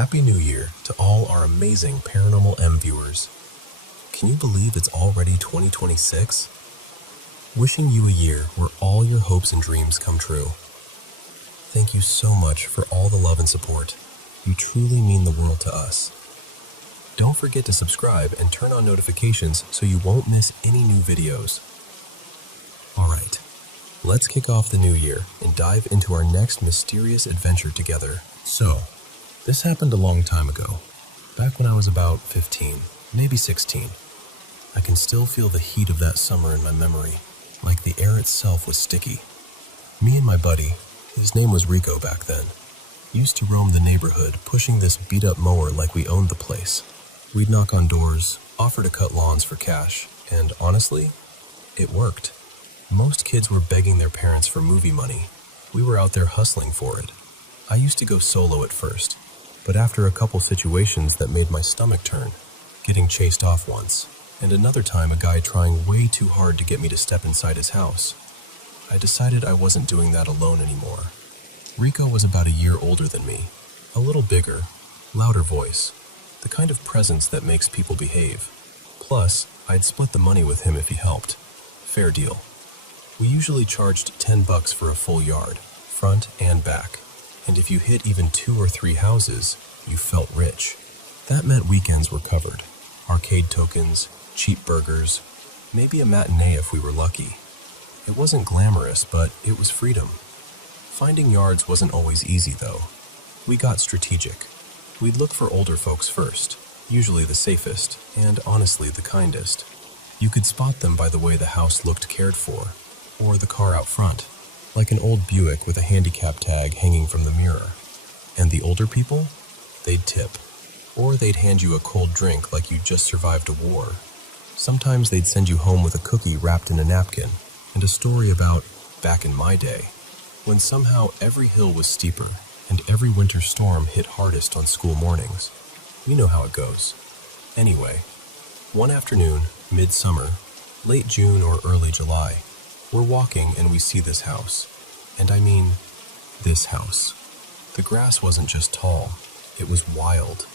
Happy New Year to all our amazing Paranormal M viewers. Can you believe it's already 2026? Wishing you a year where all your hopes and dreams come true. Thank you so much for all the love and support. You truly mean the world to us. Don't forget to subscribe and turn on notifications so you won't miss any new videos. Alright, let's kick off the new year and dive into our next mysterious adventure together. So, this happened a long time ago, back when I was about 15, maybe 16. I can still feel the heat of that summer in my memory, like the air itself was sticky. Me and my buddy, his name was Rico back then, used to roam the neighborhood pushing this beat-up mower like we owned the place. We'd knock on doors, offer to cut lawns for cash, and honestly, it worked. Most kids were begging their parents for movie money. We were out there hustling for it. I used to go solo at first, but after a couple situations that made my stomach turn, getting chased off once, and another time a guy trying way too hard to get me to step inside his house, I decided I wasn't doing that alone anymore. Rico was about a year older than me, a little bigger, louder voice, the kind of presence that makes people behave. Plus, I'd split the money with him if he helped. Fair deal. We usually charged $10 for a full yard, front and back. And if you hit even 2 or 3 houses, you felt rich. That meant weekends were covered. Arcade tokens, cheap burgers, maybe a matinee if we were lucky. It wasn't glamorous, but it was freedom. Finding yards wasn't always easy, though. We got strategic. We'd look for older folks first, usually the safest, and honestly the kindest. You could spot them by the way the house looked cared for, or the car out front, like an old Buick with a handicap tag hanging from the mirror. And the older people? They'd tip. Or they'd hand you a cold drink like you just survived a war. Sometimes they'd send you home with a cookie wrapped in a napkin, and a story about back in my day, when somehow every hill was steeper, and every winter storm hit hardest on school mornings. You know how it goes. Anyway, one afternoon, midsummer, late June or early July, we're walking and we see this house. And I mean, this house. The grass wasn't just tall, it was wild,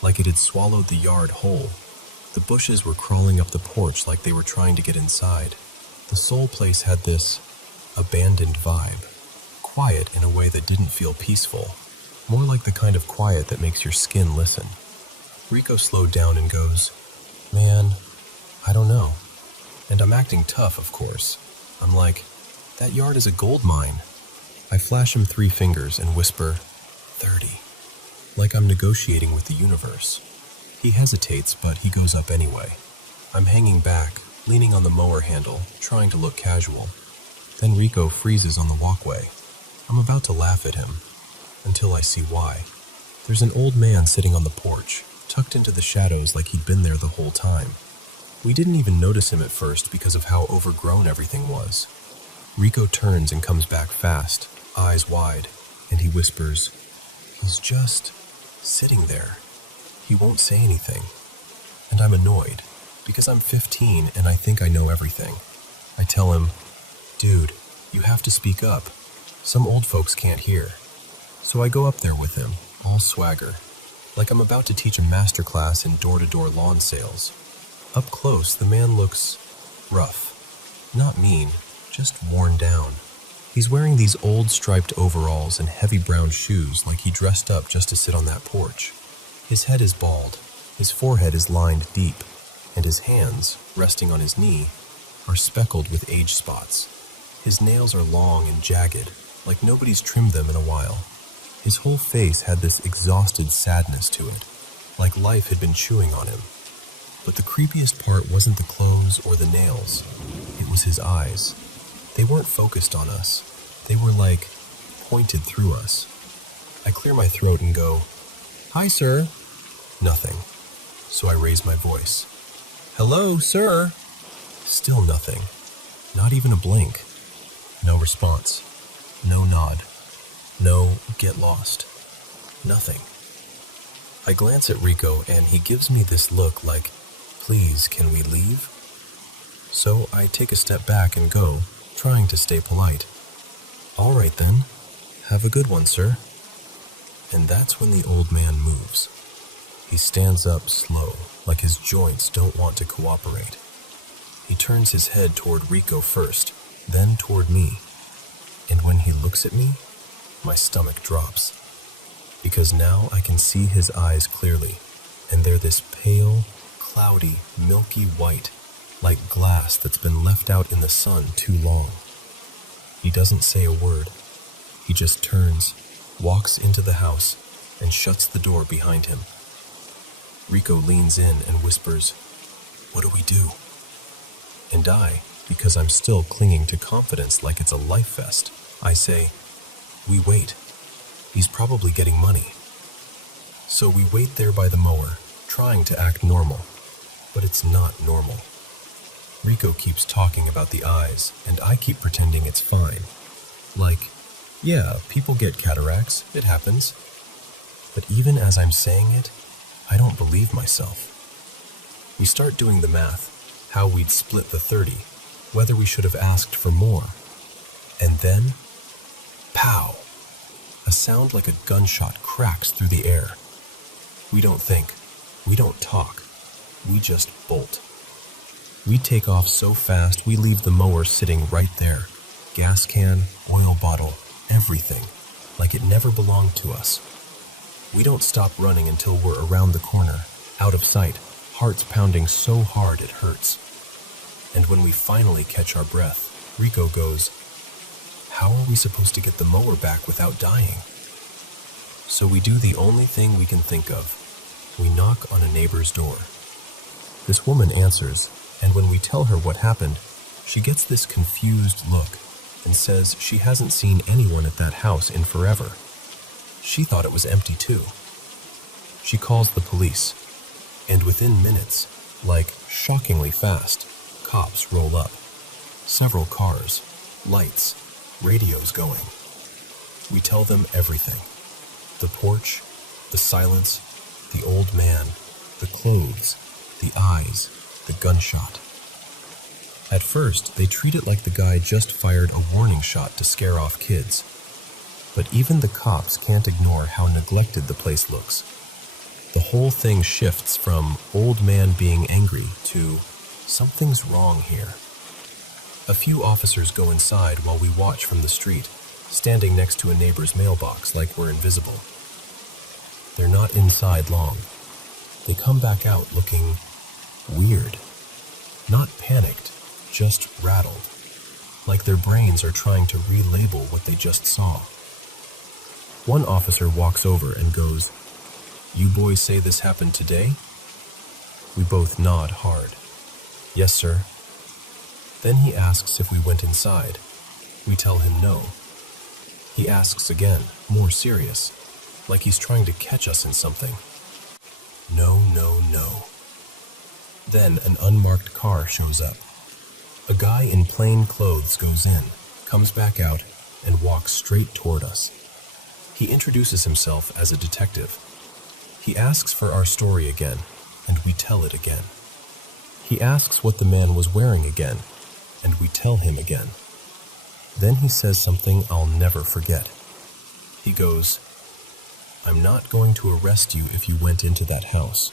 like it had swallowed the yard whole. The bushes were crawling up the porch like they were trying to get inside. The whole place had this abandoned vibe, quiet in a way that didn't feel peaceful, more like the kind of quiet that makes your skin listen. Rico slowed down and goes, "Man, I don't know." And I'm acting tough, of course. I'm like, "That yard is a gold mine." I flash him 3 fingers and whisper, 30, like I'm negotiating with the universe. He hesitates, but he goes up anyway. I'm hanging back, leaning on the mower handle, trying to look casual. Then Rico freezes on the walkway. I'm about to laugh at him, until I see why. There's an old man sitting on the porch, tucked into the shadows like he'd been there the whole time. We didn't even notice him at first because of how overgrown everything was. Rico turns and comes back fast, eyes wide, and he whispers, "He's just sitting there. He won't say anything." And I'm annoyed, because I'm 15 and I think I know everything. I tell him, "Dude, you have to speak up. Some old folks can't hear." So I go up there with him, all swagger, like I'm about to teach a masterclass in door-to-door lawn sales. Up close, the man looks rough. Not mean, just worn down. He's wearing these old striped overalls and heavy brown shoes like he dressed up just to sit on that porch. His head is bald, his forehead is lined deep, and his hands, resting on his knee, are speckled with age spots. His nails are long and jagged, like nobody's trimmed them in a while. His whole face had this exhausted sadness to it, like life had been chewing on him. But the creepiest part wasn't the clothes or the nails. It was his eyes. They weren't focused on us. They were like pointed through us. I clear my throat and go, "Hi, sir." Nothing. So I raise my voice. "Hello, sir." Still nothing. Not even a blink. No response. No nod. No get lost. Nothing. I glance at Rico and he gives me this look like, "Please, can we leave?" So I take a step back and go, trying to stay polite. "All right then. Have a good one, sir." And that's when the old man moves. He stands up slow, like his joints don't want to cooperate. He turns his head toward Rico first, then toward me. And when he looks at me, my stomach drops. Because now I can see his eyes clearly, and they're this pale, cloudy, milky white, like glass that's been left out in the sun too long. He doesn't say a word. He just turns, walks into the house, and shuts the door behind him. Rico leans in and whispers, "What do we do?" And I, because I'm still clinging to confidence like it's a life vest, I say, "We wait. He's probably getting money." So we wait there by the mower, trying to act normal, but it's not normal. Rico keeps talking about the eyes, and I keep pretending it's fine. Like, yeah, people get cataracts, it happens. But even as I'm saying it, I don't believe myself. We start doing the math, how we'd split the 30, whether we should have asked for more. And then, pow! A sound like a gunshot cracks through the air. We don't think, we don't talk, we just bolt. We take off so fast we leave the mower sitting right there. Gas can, oil bottle, everything, like it never belonged to us. We don't stop running until we're around the corner, out of sight, hearts pounding so hard it hurts. And when we finally catch our breath, Rico goes, "How are we supposed to get the mower back without dying?" So we do the only thing we can think of. We knock on a neighbor's door. This woman answers, and when we tell her what happened, she gets this confused look and says she hasn't seen anyone at that house in forever. She thought it was empty too. She calls the police, and within minutes, like shockingly fast, cops roll up. Several cars, lights, radios going. We tell them everything. The porch, the silence, the old man, the clothes, the eyes, the gunshot. At first, they treat it like the guy just fired a warning shot to scare off kids. But even the cops can't ignore how neglected the place looks. The whole thing shifts from old man being angry to something's wrong here. A few officers go inside while we watch from the street, standing next to a neighbor's mailbox like we're invisible. They're not inside long. They come back out looking weird. Not panicked, just rattled. Like their brains are trying to relabel what they just saw. One officer walks over and goes, "You boys say this happened today?" We both nod hard. "Yes, sir." Then he asks if we went inside. We tell him no. He asks again, more serious, like he's trying to catch us in something. No, no, no. Then an unmarked car shows up. A guy in plain clothes goes in, comes back out, and walks straight toward us. He introduces himself as a detective. He asks for our story again, and we tell it again. He asks what the man was wearing again, and we tell him again. Then he says something I'll never forget. He goes, "I'm not going to arrest you if you went into that house.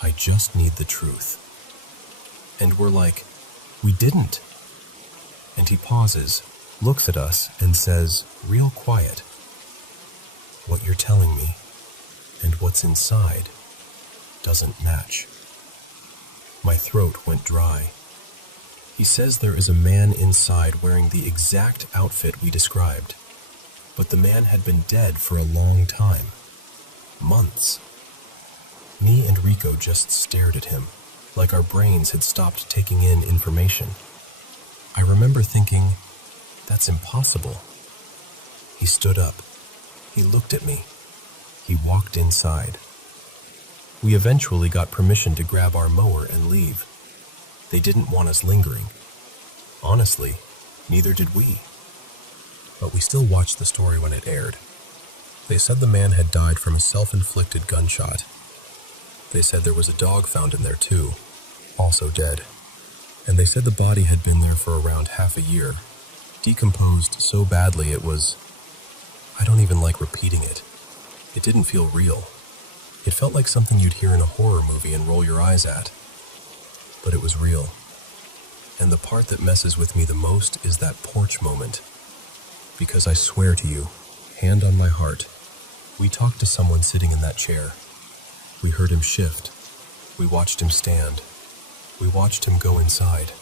I just need the truth." And we're like, "We didn't." And he pauses, looks at us, and says, real quiet, "What you're telling me and what's inside doesn't match." My throat went dry. He says there is a man inside wearing the exact outfit we described, but the man had been dead for a long time. Months. Me and Rico just stared at him, like our brains had stopped taking in information. I remember thinking, that's impossible. He stood up. He looked at me. He walked inside. We eventually got permission to grab our mower and leave. They didn't want us lingering. Honestly, neither did we. But we still watched the story when it aired. They said the man had died from a self-inflicted gunshot. They said there was a dog found in there too, also dead. And they said the body had been there for around half a year, decomposed so badly it was... I don't even like repeating it. It didn't feel real. It felt like something you'd hear in a horror movie and roll your eyes at. But it was real. And the part that messes with me the most is that porch moment. Because I swear to you, hand on my heart, we talked to someone sitting in that chair. We heard him shift. We watched him stand. We watched him go inside.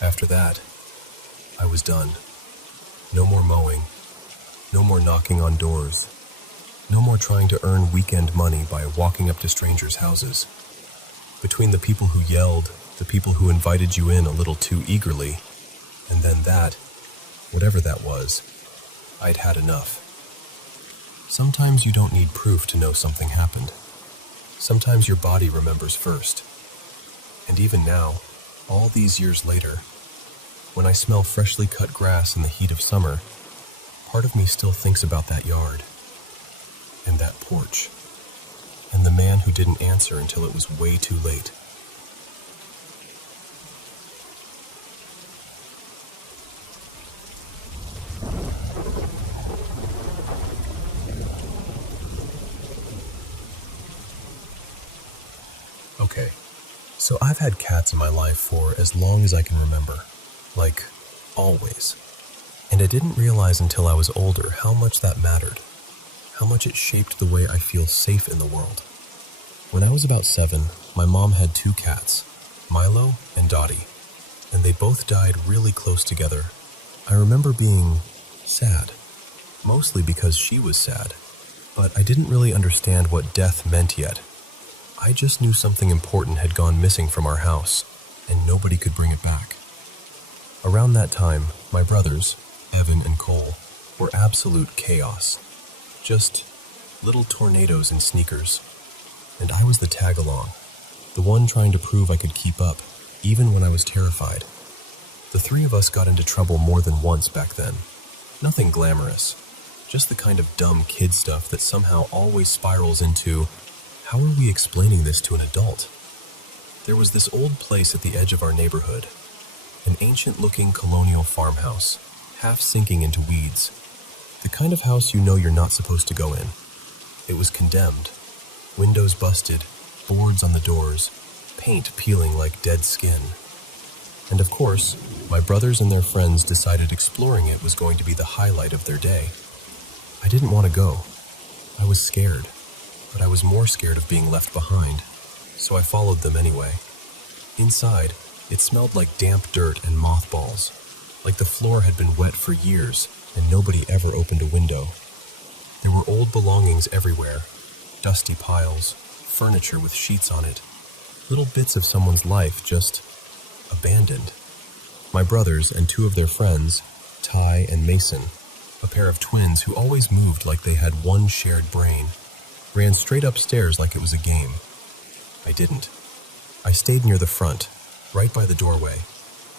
After that, I was done. No more mowing. No more knocking on doors. No more trying to earn weekend money by walking up to strangers' houses. Between the people who yelled, the people who invited you in a little too eagerly, and then that, whatever that was, I'd had enough. Sometimes you don't need proof to know something happened. Sometimes your body remembers first. And even now, all these years later, when I smell freshly cut grass in the heat of summer, part of me still thinks about that yard, and that porch, and the man who didn't answer until it was way too late. Okay, so I've had cats in my life for as long as I can remember. Like, always. And I didn't realize until I was older how much that mattered. How much it shaped the way I feel safe in the world. When I was about 7, my mom had 2 cats, Milo and Dottie, and they both died really close together. I remember being sad, mostly because she was sad, but I didn't really understand what death meant yet. I just knew something important had gone missing from our house, and nobody could bring it back. Around that time, my brothers, Evan and Cole, were absolute chaos. Just little tornadoes in sneakers. And I was the tag-along, the one trying to prove I could keep up, even when I was terrified. The 3 of us got into trouble more than once back then. Nothing glamorous, just the kind of dumb kid stuff that somehow always spirals into, how are we explaining this to an adult? There was this old place at the edge of our neighborhood, an ancient-looking colonial farmhouse, half sinking into weeds. The kind of house you know you're not supposed to go in. It was condemned. Windows busted, boards on the doors, paint peeling like dead skin. And of course, my brothers and their friends decided exploring it was going to be the highlight of their day. I didn't want to go. I was scared, but I was more scared of being left behind, so I followed them anyway. Inside, it smelled like damp dirt and mothballs, like the floor had been wet for years and nobody ever opened a window. There were old belongings everywhere, dusty piles, furniture with sheets on it, little bits of someone's life just abandoned. My brothers and 2 of their friends, Ty and Mason, a pair of twins who always moved like they had one shared brain, ran straight upstairs like it was a game. I didn't. I stayed near the front, right by the doorway,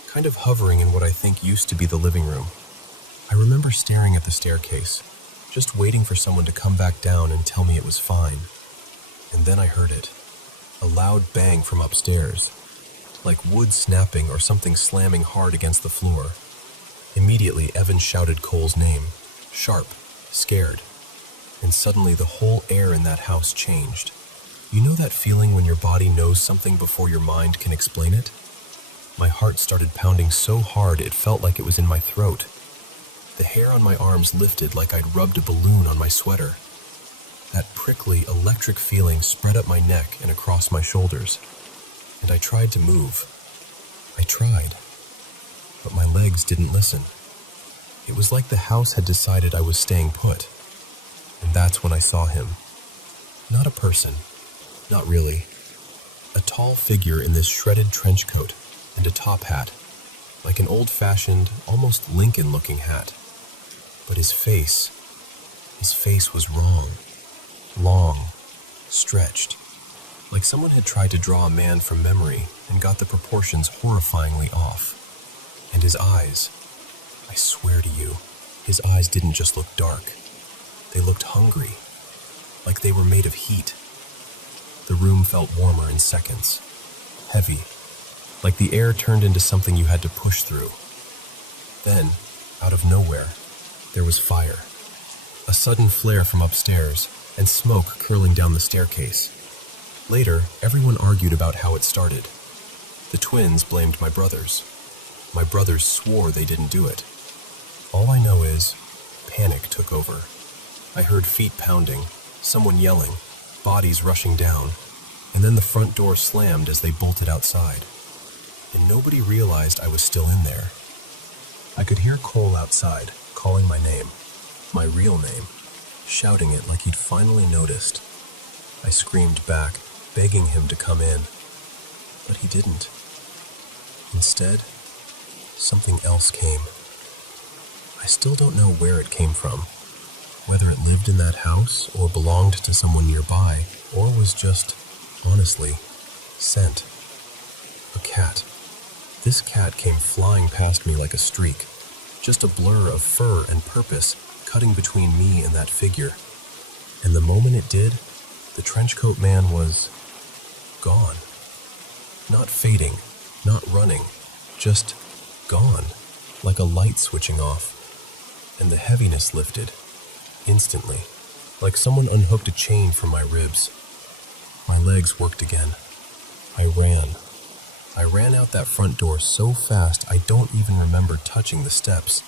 kind of hovering in what I think used to be the living room. I remember staring at the staircase, just waiting for someone to come back down and tell me it was fine. And then I heard it, a loud bang from upstairs, like wood snapping or something slamming hard against the floor. Immediately, Evan shouted Cole's name, sharp, scared, and suddenly the whole air in that house changed. You know that feeling when your body knows something before your mind can explain it? My heart started pounding so hard it felt like it was in my throat. The hair on my arms lifted like I'd rubbed a balloon on my sweater. That prickly, electric feeling spread up my neck and across my shoulders. And I tried to move. I tried. But my legs didn't listen. It was like the house had decided I was staying put. And that's when I saw him. Not a person. Not really. A tall figure in this shredded trench coat and a top hat, like an old-fashioned, almost Lincoln-looking hat. But his face was wrong. Long, stretched, like someone had tried to draw a man from memory and got the proportions horrifyingly off. And his eyes, I swear to you, his eyes didn't just look dark. They looked hungry, like they were made of heat. The room felt warmer in seconds, heavy, like the air turned into something you had to push through. Then, out of nowhere, there was fire. a sudden flare from upstairs, and smoke curling down the staircase. Later, everyone argued about how it started. The twins blamed my brothers. My brothers swore they didn't do it. All I know is, panic took over. I heard feet pounding, someone yelling, bodies rushing down, and then the front door slammed as they bolted outside. And nobody realized I was still in there. I could hear Cole outside, calling my name, my real name, shouting it like he'd finally noticed. I screamed back, begging him to come in, but he didn't. Instead, something else came. I still don't know where it came from, whether it lived in that house or belonged to someone nearby, or was just, honestly, sent. A cat. This cat came flying past me like a streak, just a blur of fur and purpose cutting between me and that figure. And the moment it did, the trenchcoat man was gone. Not fading, not running, just gone, like a light switching off. And the heaviness lifted, instantly, like someone unhooked a chain from my ribs. My legs worked again. I ran. I ran out that front door so fast I don't even remember touching the steps.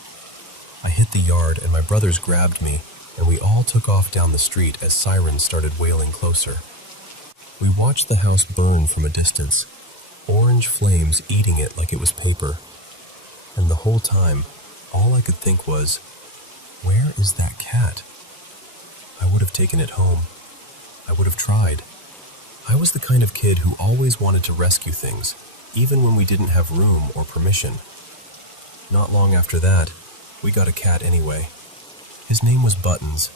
I hit the yard and my brothers grabbed me, and we all took off down the street as sirens started wailing closer. We watched the house burn from a distance, orange flames eating it like it was paper. And the whole time, all I could think was, where is that cat? I would have taken it home. I would have tried. I was the kind of kid who always wanted to rescue things, even when we didn't have room or permission. Not long after that, we got a cat anyway. His name was Buttons,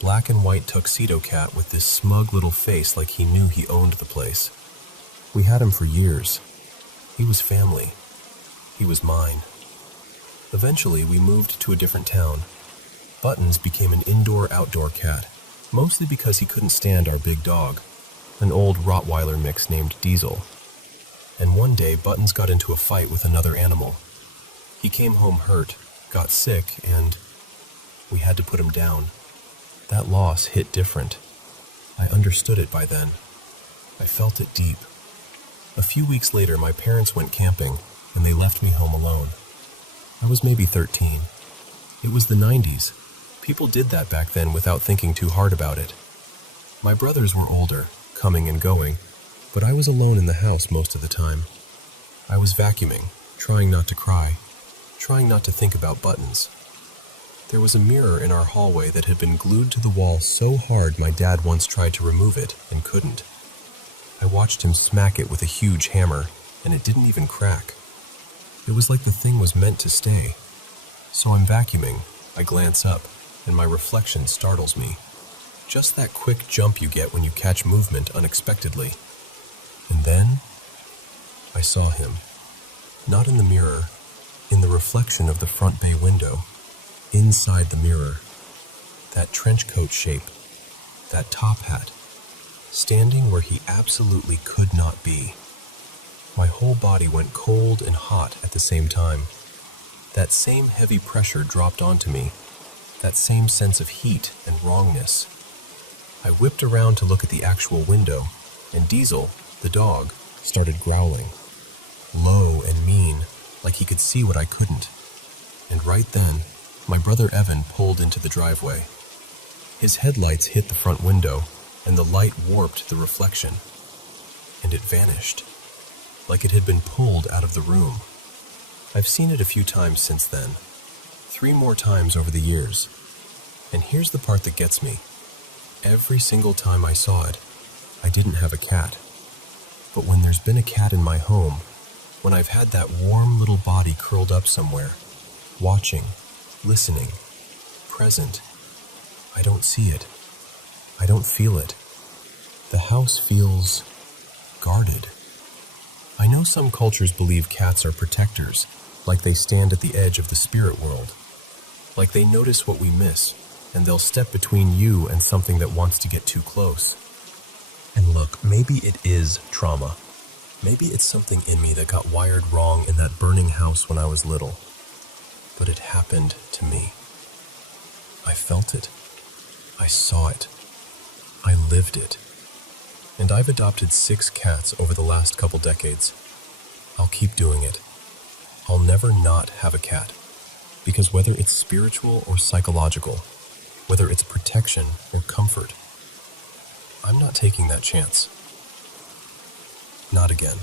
black and white tuxedo cat with this smug little face like he knew he owned the place. We had him for years. He was family. He was mine. Eventually, we moved to a different town. Buttons became an indoor-outdoor cat, mostly because he couldn't stand our big dog, an old Rottweiler mix named Diesel. And one day, Buttons got into a fight with another animal. He came home hurt, got sick, and we had to put him down. That loss hit different. I understood it by then. I felt it deep. A few weeks later, my parents went camping, and they left me home alone. I was maybe 13. It was the 90s. People did that back then without thinking too hard about it. My brothers were older, coming and going, but I was alone in the house most of the time. I was vacuuming, trying not to cry, trying not to think about Buttons. There was a mirror in our hallway that had been glued to the wall so hard my dad once tried to remove it and couldn't. I watched him smack it with a huge hammer, and it didn't even crack. It was like the thing was meant to stay. So I'm vacuuming, I glance up, and my reflection startles me. Just that quick jump you get when you catch movement unexpectedly. And then, I saw him. Not in the mirror, in the reflection of the front bay window, inside the mirror. That trench coat shape, that top hat, standing where he absolutely could not be. My whole body went cold and hot at the same time. That same heavy pressure dropped onto me, that same sense of heat and wrongness. I whipped around to look at the actual window, and Diesel, the dog, started growling. Low and mean, like he could see what I couldn't. And right then, my brother Evan pulled into the driveway. His headlights hit the front window, and the light warped the reflection. And it vanished, like it had been pulled out of the room. I've seen it a few times since then, 3 more times over the years. And here's the part that gets me. Every single time I saw it, I didn't have a cat. But when there's been a cat in my home, when I've had that warm little body curled up somewhere, watching, listening, present, I don't see it. I don't feel it. The house feels guarded. I know some cultures believe cats are protectors, like they stand at the edge of the spirit world. Like they notice what we miss, and they'll step between you and something that wants to get too close. And look, maybe it is trauma. Maybe it's something in me that got wired wrong in that burning house when I was little. But it happened to me. I felt it. I saw it. I lived it. And I've adopted 6 cats over the last couple decades. I'll keep doing it. I'll never not have a cat. Because whether it's spiritual or psychological, whether it's protection or comfort, I'm not taking that chance. Not again.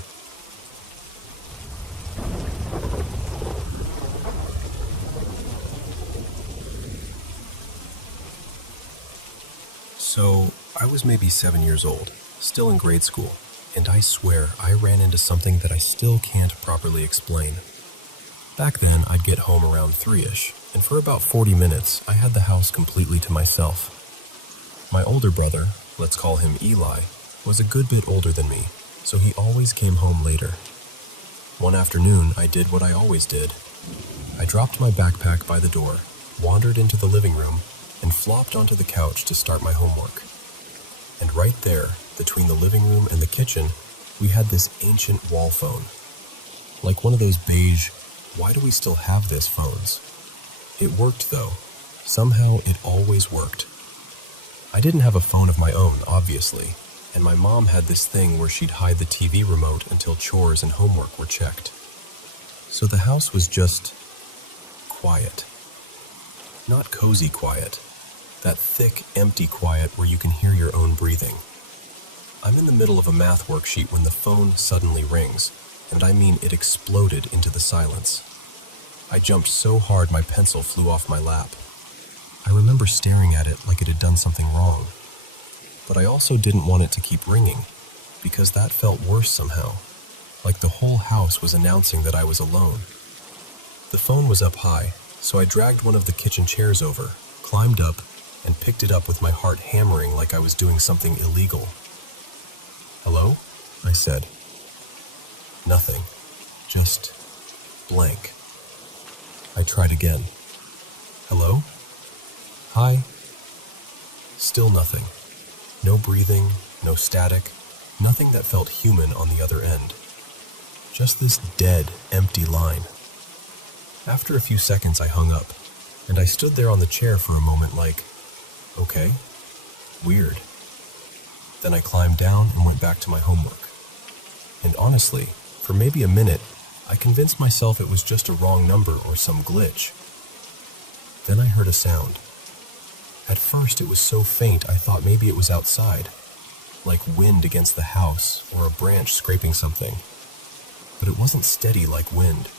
So, I was maybe 7 years old, still in grade school, and I swear I ran into something that I still can't properly explain. Back then, I'd get home around 3-ish, and for about 40 minutes, I had the house completely to myself. My older brother, let's call him Eli, was a good bit older than me, so he always came home later. One afternoon, I did what I always did. I dropped my backpack by the door, wandered into the living room, and flopped onto the couch to start my homework. And right there, between the living room and the kitchen, we had this ancient wall phone. Like one of those beige, why do we still have this phones? It worked though. Somehow it always worked. I didn't have a phone of my own, obviously, and my mom had this thing where she'd hide the TV remote until chores and homework were checked. So the house was just quiet. Not cozy quiet. That thick, empty quiet where you can hear your own breathing. I'm in the middle of a math worksheet when the phone suddenly rings, and I mean it exploded into the silence. I jumped so hard my pencil flew off my lap. I remember staring at it like it had done something wrong. But I also didn't want it to keep ringing, because that felt worse somehow, like the whole house was announcing that I was alone. The phone was up high, so I dragged one of the kitchen chairs over, climbed up, and picked it up with my heart hammering like I was doing something illegal. "Hello?" I said. Nothing. Just blank. I tried again. "Hello? Hi?" Still nothing. No breathing, no static, nothing that felt human on the other end. Just this dead, empty line. After a few seconds, I hung up, and I stood there on the chair for a moment like, okay, weird. Then I climbed down and went back to my homework. And honestly, for maybe a minute, I convinced myself it was just a wrong number or some glitch. Then I heard a sound. At first, it was so faint I thought maybe it was outside, like wind against the house or a branch scraping something. But it wasn't steady like wind.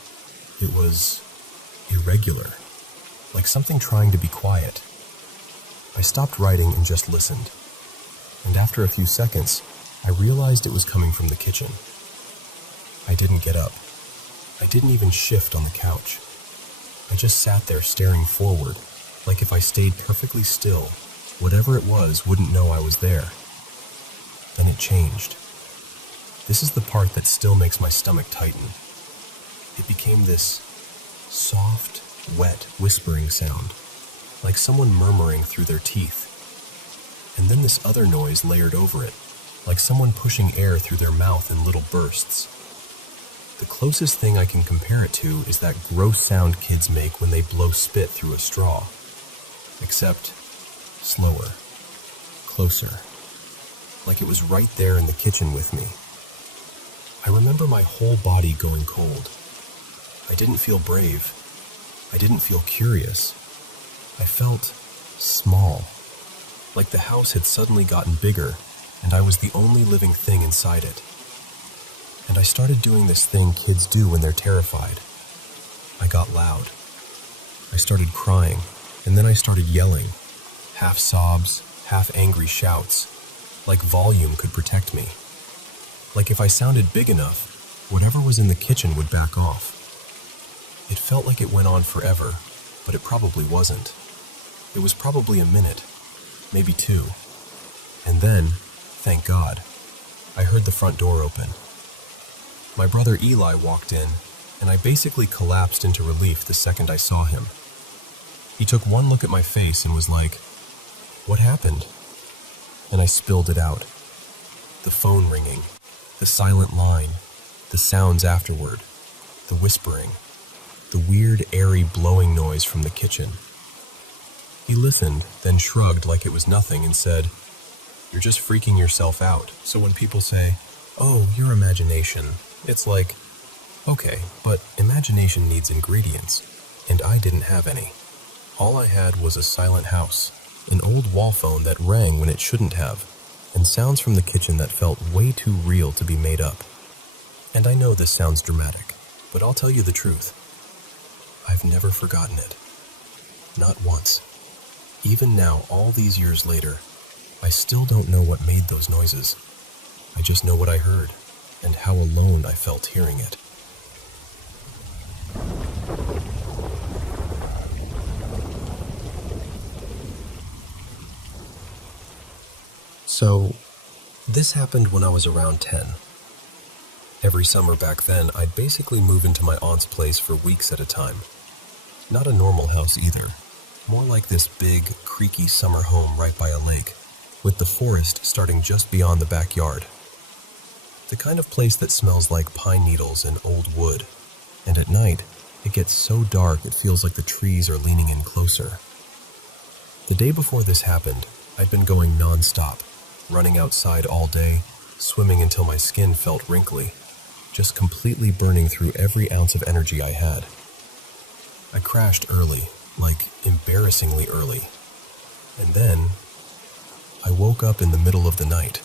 It was irregular, like something trying to be quiet. I stopped writing and just listened. And after a few seconds, I realized it was coming from the kitchen. I didn't get up. I didn't even shift on the couch. I just sat there staring forward, like if I stayed perfectly still, whatever it was wouldn't know I was there. Then it changed. This is the part that still makes my stomach tighten. It became this soft, wet, whispering sound, like someone murmuring through their teeth. And then this other noise layered over it, like someone pushing air through their mouth in little bursts. The closest thing I can compare it to is that gross sound kids make when they blow spit through a straw. Except slower, closer, like it was right there in the kitchen with me. I remember my whole body going cold. I didn't feel brave. I didn't feel curious. I felt small, like the house had suddenly gotten bigger and I was the only living thing inside it. And I started doing this thing kids do when they're terrified. I got loud. I started crying, and then I started yelling, half sobs, half angry shouts, like volume could protect me. Like if I sounded big enough, whatever was in the kitchen would back off. It felt like it went on forever, but it probably wasn't. It was probably a minute, maybe 2. And then, thank God, I heard the front door open. My brother Eli walked in, and I basically collapsed into relief the second I saw him. He took one look at my face and was like, "What happened?" And I spilled it out. The phone ringing, the silent line, the sounds afterward, the whispering, the weird, airy blowing noise from the kitchen. He listened, then shrugged like it was nothing and said, "You're just freaking yourself out." So when people say, "Oh, your imagination," it's like, okay, but imagination needs ingredients, and I didn't have any. All I had was a silent house, an old wall phone that rang when it shouldn't have, and sounds from the kitchen that felt way too real to be made up. And I know this sounds dramatic, but I'll tell you the truth. I've never forgotten it. Not once. Even now, all these years later, I still don't know what made those noises. I just know what I heard, and how alone I felt hearing it. So, this happened when I was around 10. Every summer back then, I'd basically move into my aunt's place for weeks at a time. Not a normal house either. More like this big, creaky summer home right by a lake, with the forest starting just beyond the backyard. The kind of place that smells like pine needles and old wood, and at night, it gets so dark it feels like the trees are leaning in closer. The day before this happened, I'd been going non-stop, running outside all day, swimming until my skin felt wrinkly, just completely burning through every ounce of energy I had. I crashed early, like embarrassingly early, and then I woke up in the middle of the night.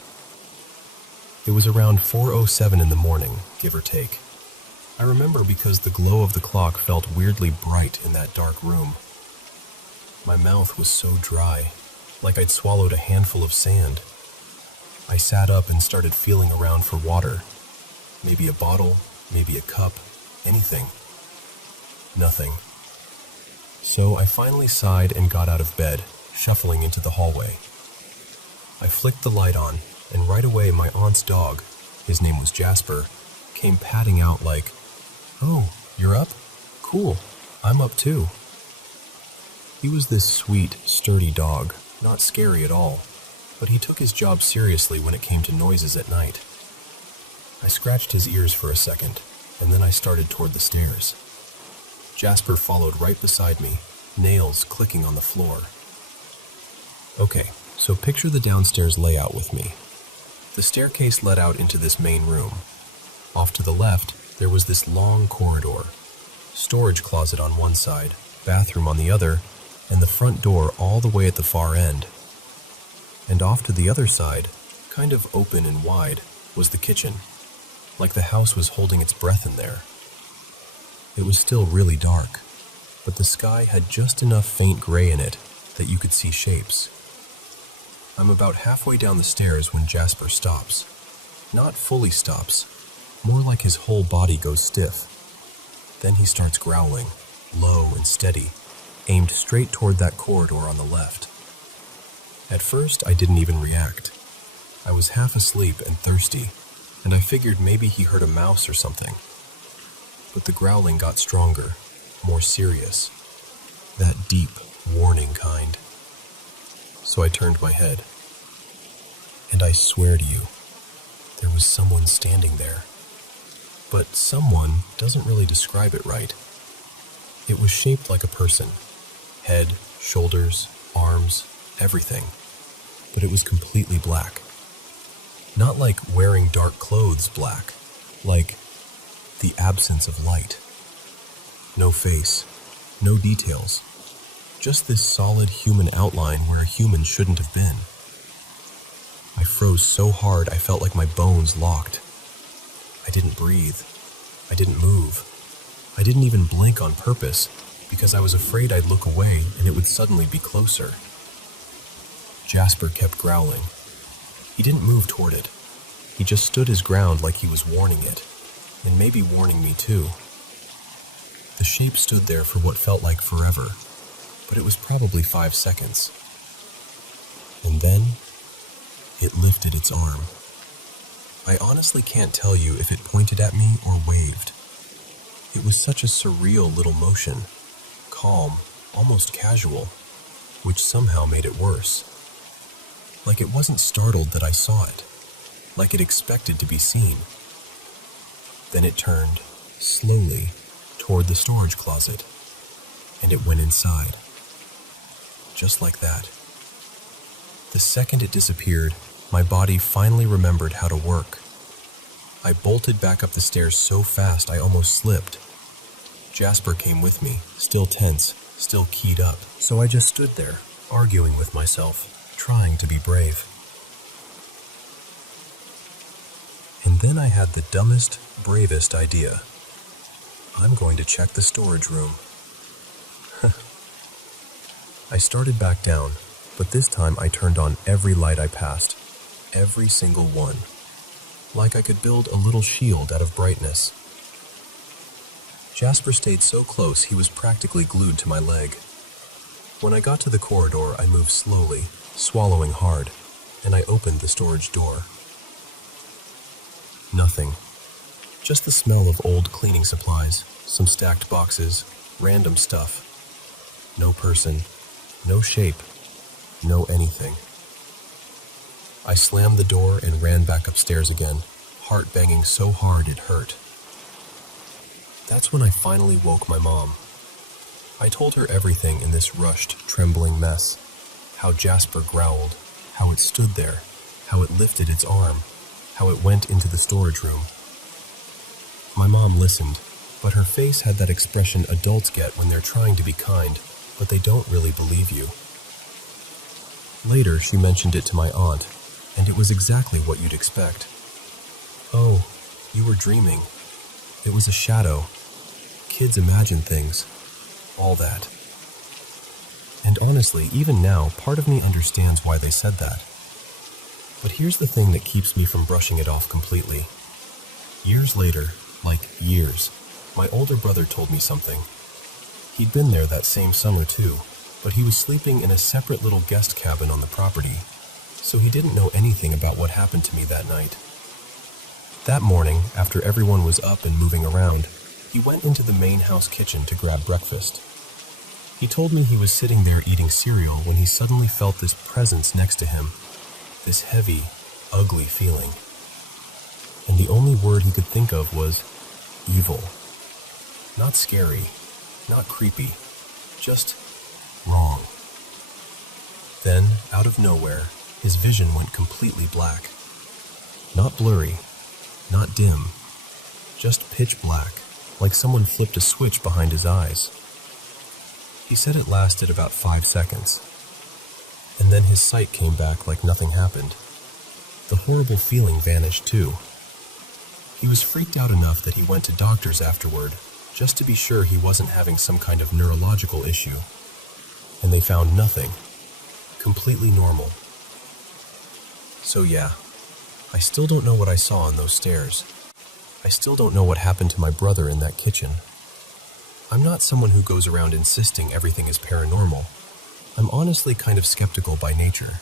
It was around 4:07 in the morning, give or take. I remember because the glow of the clock felt weirdly bright in that dark room. My mouth was so dry, like I'd swallowed a handful of sand. I sat up and started feeling around for water. Maybe a bottle, maybe a cup, anything. Nothing. So I finally sighed and got out of bed, shuffling into the hallway. I flicked the light on, and right away my aunt's dog, his name was Jasper, came padding out like, "Oh, you're up? Cool, I'm up too." He was this sweet, sturdy dog, not scary at all, but he took his job seriously when it came to noises at night. I scratched his ears for a second, and then I started toward the stairs. Jasper followed right beside me, nails clicking on the floor. Okay, so picture the downstairs layout with me. The staircase led out into this main room. Off to the left, there was this long corridor, storage closet on one side, bathroom on the other, and the front door all the way at the far end. And off to the other side, kind of open and wide, was the kitchen, like the house was holding its breath in there. It was still really dark, but the sky had just enough faint gray in it that you could see shapes. I'm about halfway down the stairs when Jasper stops. Not fully stops, more like his whole body goes stiff. Then he starts growling, low and steady, aimed straight toward that corridor on the left. At first, I didn't even react. I was half asleep and thirsty, and I figured maybe he heard a mouse or something. But the growling got stronger, more serious. That deep, warning kind. So I turned my head. And I swear to you, there was someone standing there. But someone doesn't really describe it right. It was shaped like a person. Head, shoulders, arms, everything. But it was completely black. Not like wearing dark clothes black, like the absence of light. No face, no details, just this solid human outline where a human shouldn't have been. I froze so hard I felt like my bones locked. I didn't breathe. I didn't move. I didn't even blink on purpose because I was afraid I'd look away and it would suddenly be closer. Jasper kept growling. He didn't move toward it. He just stood his ground like he was warning it, and maybe warning me too. The shape stood there for what felt like forever, but it was probably 5 seconds. And then, it lifted its arm. I honestly can't tell you if it pointed at me or waved. It was such a surreal little motion, calm, almost casual, which somehow made it worse. Like it wasn't startled that I saw it, like it expected to be seen. Then it turned, slowly, toward the storage closet, and it went inside. just like that. The second it disappeared, my body finally remembered how to work. I bolted back up the stairs so fast I almost slipped. Jasper came with me, still tense, still keyed up, so I just stood there, arguing with myself, trying to be brave. And then I had the dumbest, bravest idea. I'm going to check the storage room. I started back down, but this time I turned on every light I passed, every single one, like I could build a little shield out of brightness. Jasper stayed so close he was practically glued to my leg. When I got to the corridor, I moved slowly, swallowing hard, and I opened the storage door. Nothing. Just the smell of old cleaning supplies, some stacked boxes, random stuff. No person, no shape, no anything. I slammed the door and ran back upstairs again, heart banging so hard it hurt. That's when I finally woke my mom. I told her everything in this rushed, trembling mess. How Jasper growled, how it stood there, how it lifted its arm, how it went into the storage room. My mom listened, but her face had that expression adults get when they're trying to be kind, but they don't really believe you. Later, she mentioned it to my aunt, and it was exactly what you'd expect. Oh, you were dreaming. It was a shadow. Kids imagine things. All that. And honestly, even now, part of me understands why they said that. But here's the thing that keeps me from brushing it off completely. Years later, like years, my older brother told me something. He'd been there that same summer too, but he was sleeping in a separate little guest cabin on the property, so he didn't know anything about what happened to me that night. That morning, after everyone was up and moving around, he went into the main house kitchen to grab breakfast. He told me he was sitting there eating cereal when he suddenly felt this presence next to him, this heavy, ugly feeling. And the only word he could think of was evil. Not scary, not creepy, just wrong. Then, out of nowhere, his vision went completely black. Not blurry, not dim, just pitch black, like someone flipped a switch behind his eyes. He said it lasted about 5 seconds, and then his sight came back like nothing happened. The horrible feeling vanished too. He was freaked out enough that he went to doctors afterward, just to be sure he wasn't having some kind of neurological issue. And they found nothing. Completely normal. So yeah, I still don't know what I saw on those stairs. I still don't know what happened to my brother in that kitchen. I'm not someone who goes around insisting everything is paranormal. I'm honestly kind of skeptical by nature.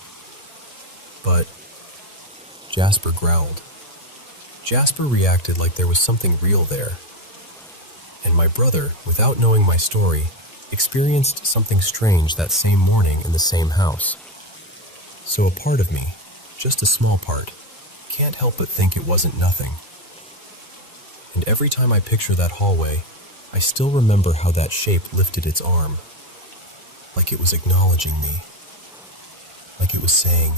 But Jasper growled. Jasper reacted like there was something real there. And my brother, without knowing my story, experienced something strange that same morning in the same house. So a part of me, just a small part, can't help but think it wasn't nothing. And every time I picture that hallway, I still remember how that shape lifted its arm, like it was acknowledging me, like it was saying,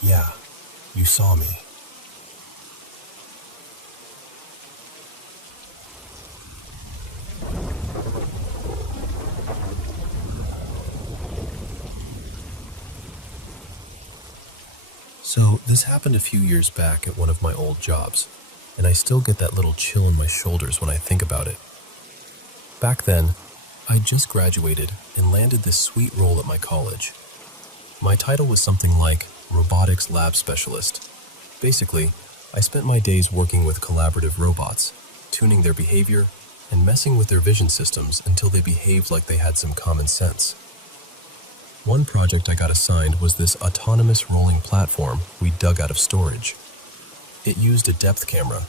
"Yeah, you saw me." So this happened a few years back at one of my old jobs, and I still get that little chill in my shoulders when I think about it. Back then, I just graduated and landed this sweet role at my college. My title was something like Robotics Lab Specialist. Basically, I spent my days working with collaborative robots, tuning their behavior, and messing with their vision systems until they behaved like they had some common sense. One project I got assigned was this autonomous rolling platform we dug out of storage. It used a depth camera,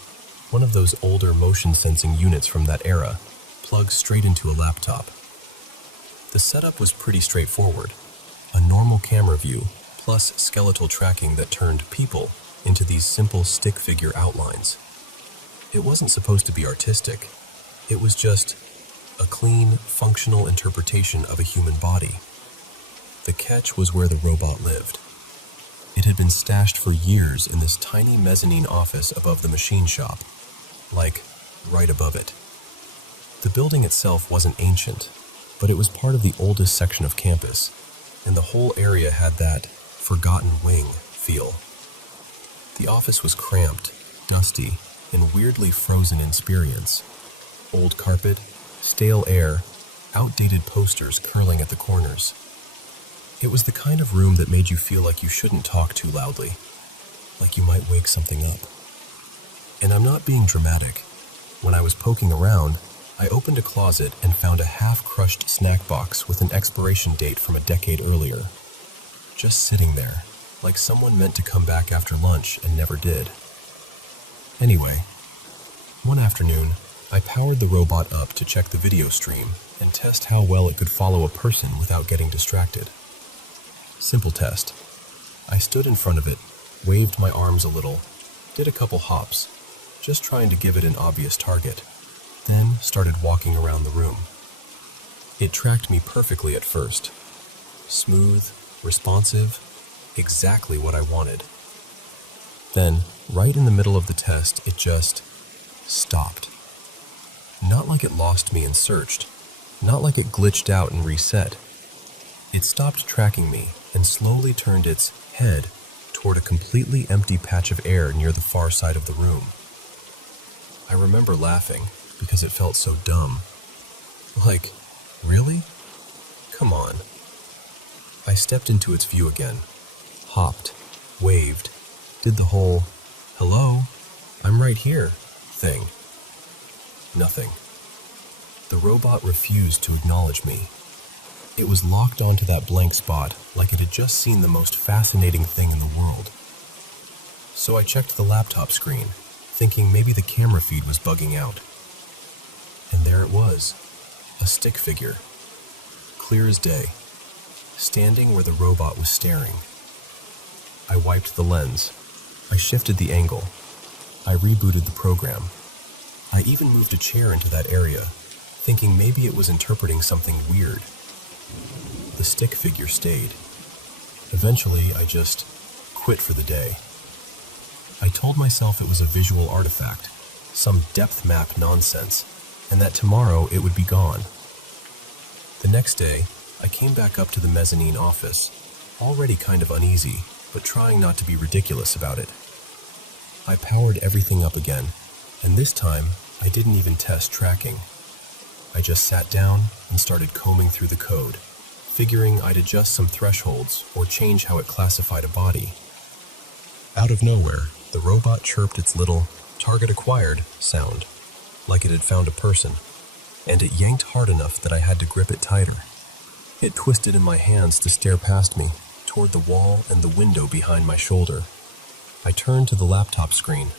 one of those older motion-sensing units from that era, plugged straight into a laptop. The setup was pretty straightforward. A normal camera view, plus skeletal tracking that turned people into these simple stick figure outlines. It wasn't supposed to be artistic. It was just a clean, functional interpretation of a human body. The catch was where the robot lived. It had been stashed for years in this tiny mezzanine office above the machine shop, like right above it. The building itself wasn't ancient, but it was part of the oldest section of campus, and the whole area had that forgotten wing feel. The office was cramped, dusty, and weirdly frozen in experience. Old carpet, stale air, outdated posters curling at the corners. It was the kind of room that made you feel like you shouldn't talk too loudly, like you might wake something up. And I'm not being dramatic. When I was poking around, I opened a closet and found a half-crushed snack box with an expiration date from a decade earlier. Just sitting there, like someone meant to come back after lunch and never did. Anyway, one afternoon, I powered the robot up to check the video stream and test how well it could follow a person without getting distracted. Simple test. I stood in front of it, waved my arms a little, did a couple hops, just trying to give it an obvious target, then started walking around the room. It tracked me perfectly at first. Smooth, responsive, exactly what I wanted. Then, right in the middle of the test, it just stopped. Not like it lost me and searched, not like it glitched out and reset. It stopped tracking me and slowly turned its head toward a completely empty patch of air near the far side of the room. I remember laughing because it felt so dumb. Like, really? Come on. I stepped into its view again, hopped, waved, did the whole, "Hello, I'm right here" thing. Nothing. The robot refused to acknowledge me. It was locked onto that blank spot like it had just seen the most fascinating thing in the world. So I checked the laptop screen, thinking maybe the camera feed was bugging out. And there it was, a stick figure, clear as day, standing where the robot was staring. I wiped the lens. I shifted the angle. I rebooted the program. I even moved a chair into that area, thinking maybe it was interpreting something weird. The stick figure stayed. Eventually, I just quit for the day. I told myself it was a visual artifact, some depth map nonsense, and that tomorrow it would be gone. The next day, I came back up to the mezzanine office, already kind of uneasy, but trying not to be ridiculous about it. I powered everything up again, and this time, I didn't even test tracking. I just sat down and started combing through the code, figuring I'd adjust some thresholds or change how it classified a body. Out of nowhere, the robot chirped its little "target acquired" sound, like it had found a person, and it yanked hard enough that I had to grip it tighter. It twisted in my hands to stare past me, toward the wall and the window behind my shoulder. I turned to the laptop screen.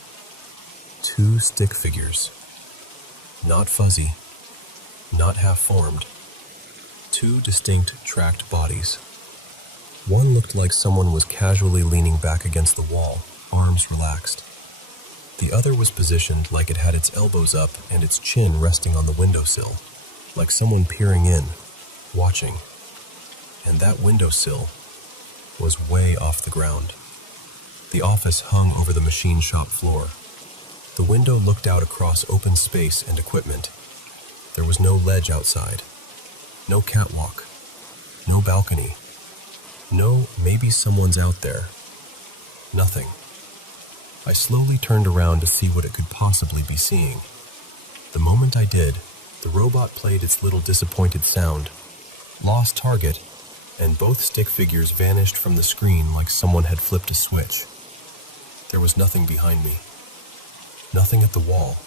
2 stick figures. Not fuzzy, not half-formed. 2 distinct tracked bodies. One looked like someone was casually leaning back against the wall, arms relaxed. The other was positioned like it had its elbows up and its chin resting on the windowsill, like someone peering in, watching. And that windowsill was way off the ground. The office hung over the machine shop floor. The window looked out across open space and equipment. There was no ledge outside, no catwalk, no balcony, no maybe someone's out there. Nothing. I slowly turned around to see what it could possibly be seeing. The moment I did, the robot played its little disappointed sound, lost target, and both stick figures vanished from the screen like someone had flipped a switch. There was nothing behind me. Nothing at the wall.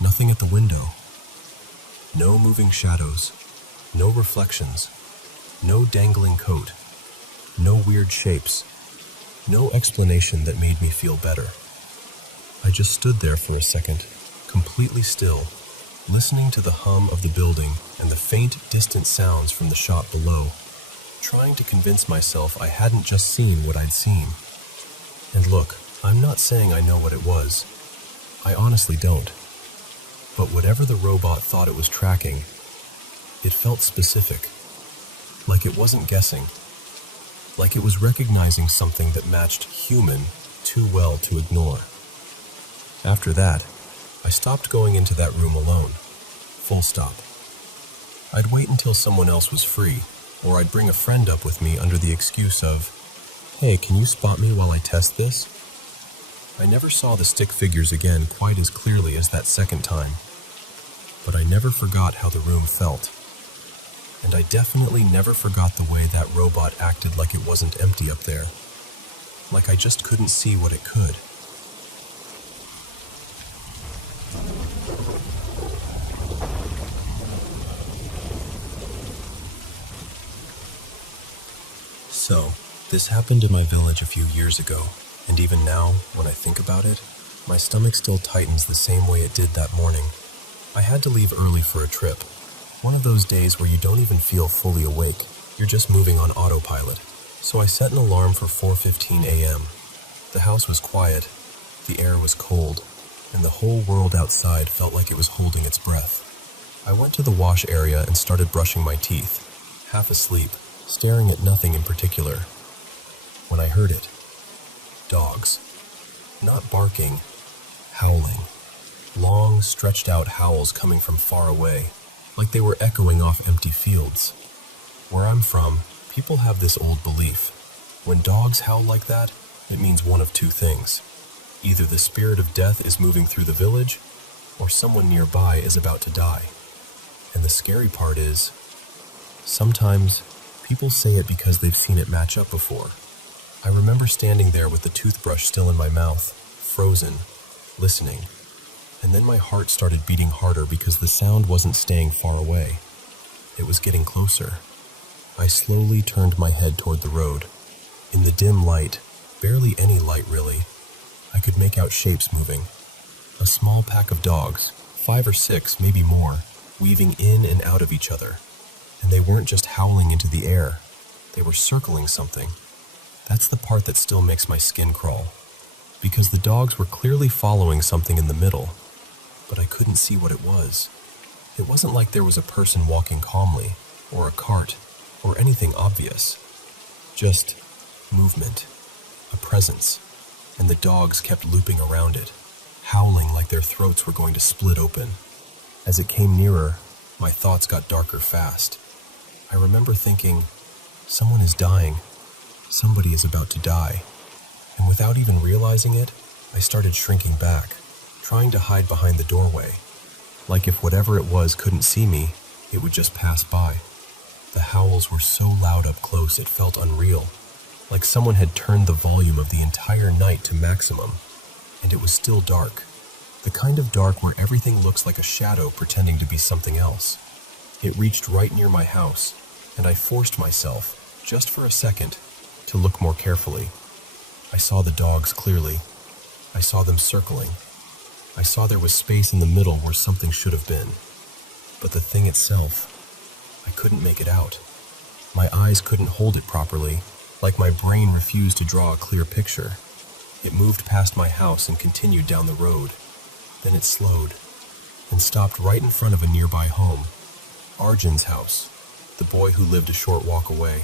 Nothing at the window. No moving shadows. No reflections. No dangling coat. No weird shapes. No explanation that made me feel better. I just stood there for a second, completely still, listening to the hum of the building and the faint, distant sounds from the shop below, trying to convince myself I hadn't just seen what I'd seen. And look, I'm not saying I know what it was. I honestly don't. But whatever the robot thought it was tracking, it felt specific. like it wasn't guessing, like it was recognizing something that matched human too well to ignore. After that, I stopped going into that room alone. Full stop. I'd wait until someone else was free, or I'd bring a friend up with me under the excuse of, "Hey, can you spot me while I test this?" I never saw the stick figures again quite as clearly as that second time, but I never forgot how the room felt. And I definitely never forgot the way that robot acted like it wasn't empty up there, like I just couldn't see what it could. So, this happened in my village a few years ago, and even now, when I think about it, my stomach still tightens the same way it did that morning. I had to leave early for a trip. One of those days where you don't even feel fully awake, you're just moving on autopilot. So I set an alarm for 4:15 a.m. The house was quiet, the air was cold, and the whole world outside felt like it was holding its breath. I went to the wash area and started brushing my teeth, half asleep, staring at nothing in particular, when I heard it. Dogs. Not barking, howling. Long, stretched-out howls coming from far away, like they were echoing off empty fields. Where I'm from, people have this old belief. When dogs howl like that, it means one of two things. Either the spirit of death is moving through the village, or someone nearby is about to die. And the scary part is, sometimes people say it because they've seen it match up before. I remember standing there with the toothbrush still in my mouth, frozen, listening, and then my heart started beating harder because the sound wasn't staying far away. It was getting closer. I slowly turned my head toward the road. In the dim light, barely any light really, I could make out shapes moving. A small pack of dogs, 5 or 6, maybe more, weaving in and out of each other. And they weren't just howling into the air, they were circling something. That's the part that still makes my skin crawl, because the dogs were clearly following something in the middle, but I couldn't see what it was. It wasn't like there was a person walking calmly, or a cart, or anything obvious. Just movement, a presence, and the dogs kept looping around it, howling like their throats were going to split open. As it came nearer, my thoughts got darker fast. I remember thinking, someone is dying. Somebody is about to die. And without even realizing it, I started shrinking back, trying to hide behind the doorway. Like if whatever it was couldn't see me, it would just pass by. The howls were so loud up close it felt unreal, like someone had turned the volume of the entire night to maximum. And it was still dark. The kind of dark where everything looks like a shadow pretending to be something else. It reached right near my house, and I forced myself, just for a second, to look more carefully. I saw the dogs clearly. I saw them circling. I saw there was space in the middle where something should have been. But the thing itself, I couldn't make it out. My eyes couldn't hold it properly, like my brain refused to draw a clear picture. It moved past my house and continued down the road. Then it slowed, and stopped right in front of a nearby home. Arjun's house, the boy who lived a short walk away.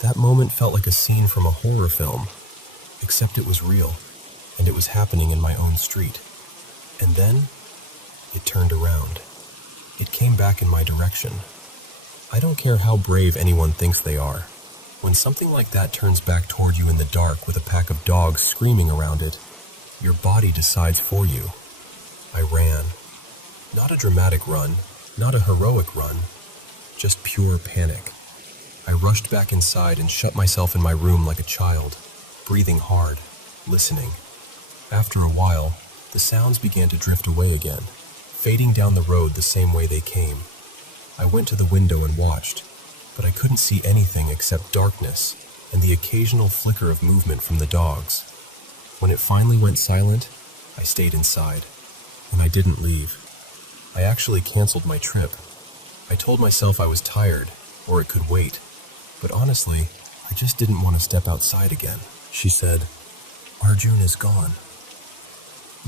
That moment felt like a scene from a horror film, except it was real, and it was happening in my own street. And then, it turned around. It came back in my direction. I don't care how brave anyone thinks they are. When something like that turns back toward you in the dark with a pack of dogs screaming around it, your body decides for you. I ran. Not a dramatic run, not a heroic run, just pure panic. I rushed back inside and shut myself in my room like a child, breathing hard, listening. After a while, the sounds began to drift away again, fading down the road the same way they came. I went to the window and watched, but I couldn't see anything except darkness and the occasional flicker of movement from the dogs. When it finally went silent, I stayed inside, and I didn't leave. I actually canceled my trip. I told myself I was tired, or it could wait, but honestly, I just didn't want to step outside again. She said, "Arjun is gone."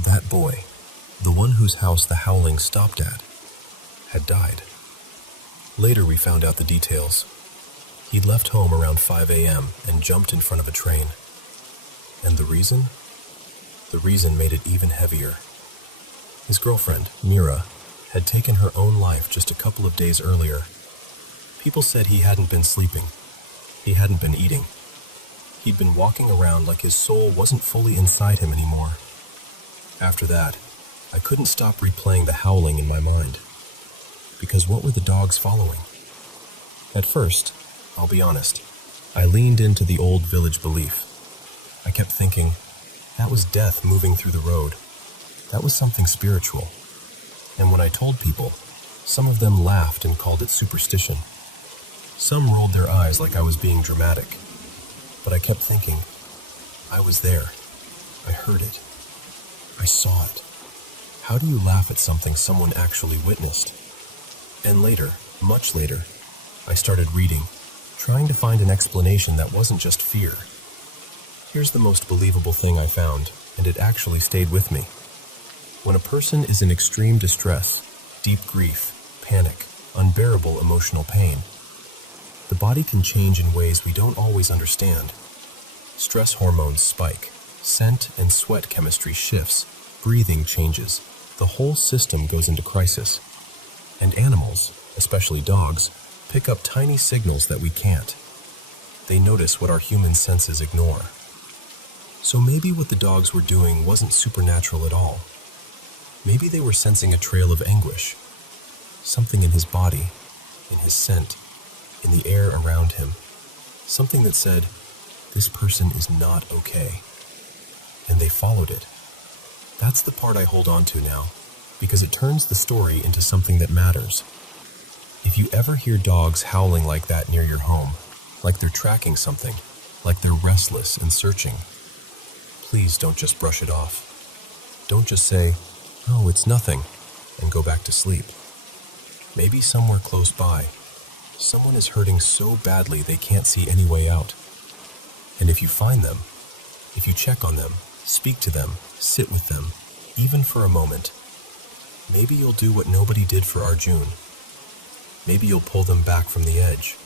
That boy, the one whose house the howling stopped at, had died. Later we found out the details. He'd left home around 5 a.m. and jumped in front of a train. And the reason? The reason made it even heavier. His girlfriend, Mira, had taken her own life just a couple of days earlier. People said he hadn't been sleeping. He hadn't been eating. He'd been walking around like his soul wasn't fully inside him anymore. After that, I couldn't stop replaying the howling in my mind. Because what were the dogs following? At first, I'll be honest, I leaned into the old village belief. I kept thinking, that was death moving through the road. That was something spiritual. And when I told people, some of them laughed and called it superstition. Some rolled their eyes like I was being dramatic. But I kept thinking, I was there. I heard it. I saw it. How do you laugh at something someone actually witnessed? And later, much later, I started reading, trying to find an explanation that wasn't just fear. Here's the most believable thing I found, and it actually stayed with me. When a person is in extreme distress, deep grief, panic, unbearable emotional pain, the body can change in ways we don't always understand. Stress hormones spike, scent and sweat chemistry shifts, breathing changes, the whole system goes into crisis. And animals, especially dogs, pick up tiny signals that we can't. They notice what our human senses ignore. So maybe what the dogs were doing wasn't supernatural at all. Maybe they were sensing a trail of anguish. Something in his body, in his scent, in the air around him. Something that said, this person is not okay. And they followed it. That's the part I hold on to now, because it turns the story into something that matters. If you ever hear dogs howling like that near your home, like they're tracking something, like they're restless and searching, please don't just brush it off. Don't just say, oh, it's nothing, and go back to sleep. Maybe somewhere close by, someone is hurting so badly they can't see any way out. And if you find them, if you check on them, speak to them, sit with them, even for a moment, maybe you'll do what nobody did for Arjun. Maybe you'll pull them back from the edge.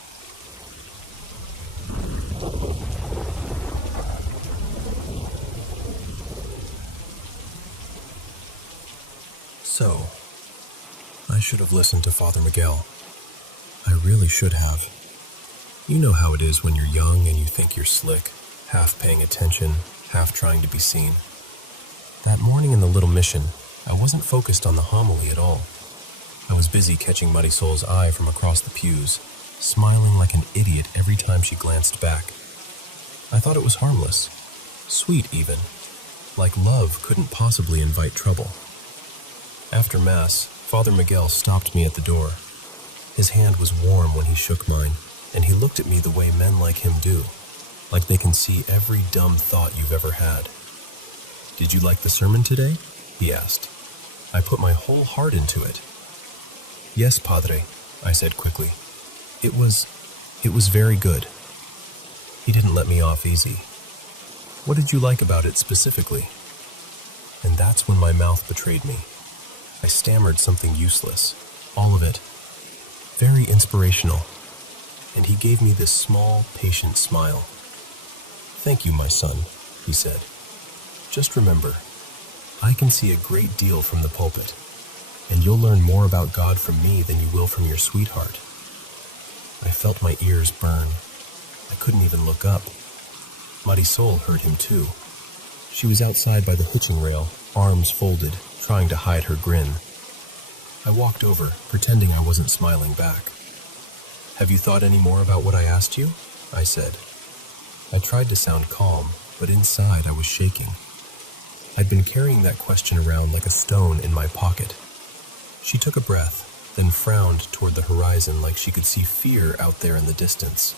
So, I should have listened to Father Miguel. I really should have. You know how it is when you're young and you think you're slick, half paying attention, half trying to be seen. That morning in the little mission, I wasn't focused on the homily at all. I was busy catching Marisol's eye from across the pews, smiling like an idiot every time she glanced back. I thought it was harmless, sweet even, like love couldn't possibly invite trouble. After Mass, Father Miguel stopped me at the door. His hand was warm when he shook mine, and he looked at me the way men like him do, like they can see every dumb thought you've ever had. Did you like the sermon today? He asked. I put my whole heart into it. Yes, Padre, I said quickly. It was very good. He didn't let me off easy. What did you like about it specifically? And that's when my mouth betrayed me. I stammered something useless, all of it. Very inspirational. And he gave me this small, patient smile. Thank you, my son, he said. Just remember, I can see a great deal from the pulpit, and you'll learn more about God from me than you will from your sweetheart. I felt my ears burn. I couldn't even look up. Marisol heard him too. She was outside by the hitching rail, arms folded, trying to hide her grin. I walked over, pretending I wasn't smiling back. Have you thought any more about what I asked you? I said. I tried to sound calm, but inside I was shaking. I'd been carrying that question around like a stone in my pocket. She took a breath, then frowned toward the horizon like she could see fear out there in the distance.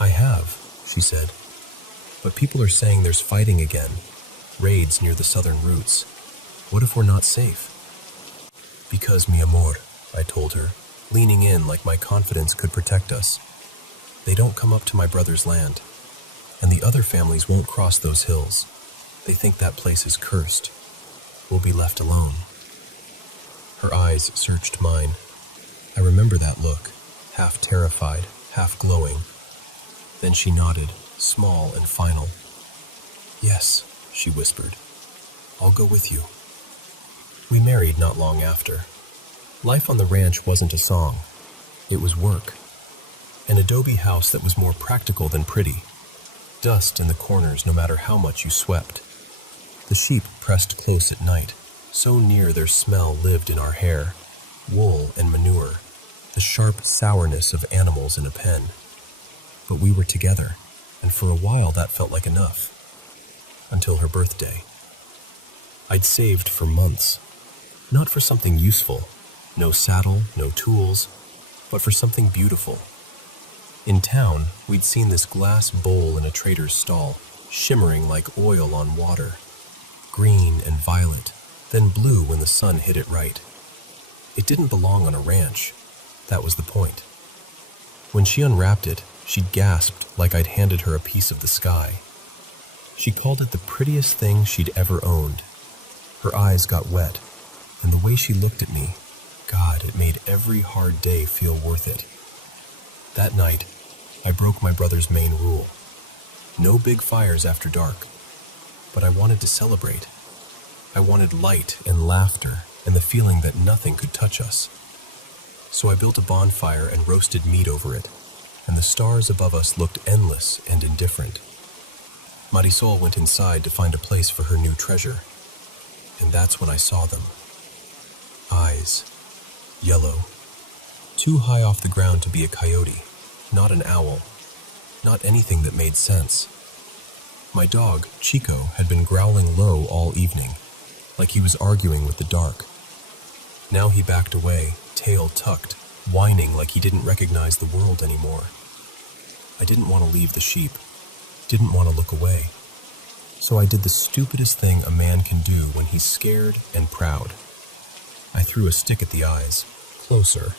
I have, she said. But people are saying there's fighting again, raids near the southern routes. What if we're not safe? Because, mi amor, I told her, leaning in like my confidence could protect us. They don't come up to my brother's land, and the other families won't cross those hills. They think that place is cursed. We'll be left alone. Her eyes searched mine. I remember that look, half terrified, half glowing. Then she nodded, small and final. "Yes," she whispered. "I'll go with you." We married not long after. Life on the ranch wasn't a song. It was work. An adobe house that was more practical than pretty. Dust in the corners no matter how much you swept. The sheep pressed close at night, so near their smell lived in our hair. Wool and manure, the sharp sourness of animals in a pen. But we were together, and for a while that felt like enough. Until her birthday. I'd saved for months. Not for something useful, no saddle, no tools, but for something beautiful. In town, we'd seen this glass bowl in a trader's stall, shimmering like oil on water. Green and violet, then blue when the sun hit it right. It didn't belong on a ranch. That was the point. When she unwrapped it, she gasped like I'd handed her a piece of the sky. She called it the prettiest thing she'd ever owned. Her eyes got wet, and the way she looked at me, God, it made every hard day feel worth it. That night, I broke my brother's main rule. No big fires after dark. But I wanted to celebrate. I wanted light and laughter and the feeling that nothing could touch us. So I built a bonfire and roasted meat over it, and the stars above us looked endless and indifferent. Marisol went inside to find a place for her new treasure, and that's when I saw them. Eyes. Yellow. Too high off the ground to be a coyote, not an owl, not anything that made sense. My dog, Chico, had been growling low all evening, like he was arguing with the dark. Now he backed away, tail tucked, whining like he didn't recognize the world anymore. I didn't want to leave the sheep, didn't want to look away. So I did the stupidest thing a man can do when he's scared and proud. I threw a stick at the eyes, closer.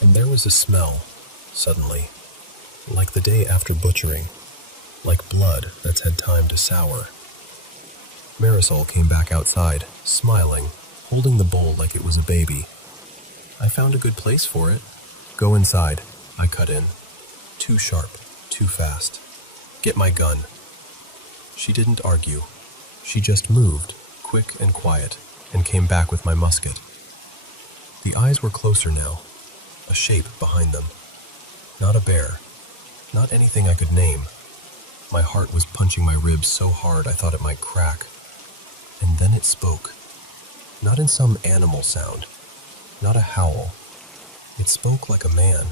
And there was a smell, suddenly, like the day after butchering, like blood that's had time to sour. Marisol came back outside, smiling, holding the bowl like it was a baby. I found a good place for it. Go inside, I cut in. Too sharp, too fast. Get my gun. She didn't argue. She just moved, quick and quiet, and came back with my musket. The eyes were closer now, a shape behind them. Not a bear, not anything I could name. My heart was punching my ribs so hard I thought it might crack. And then it spoke. Not in some animal sound, not a howl. It spoke like a man.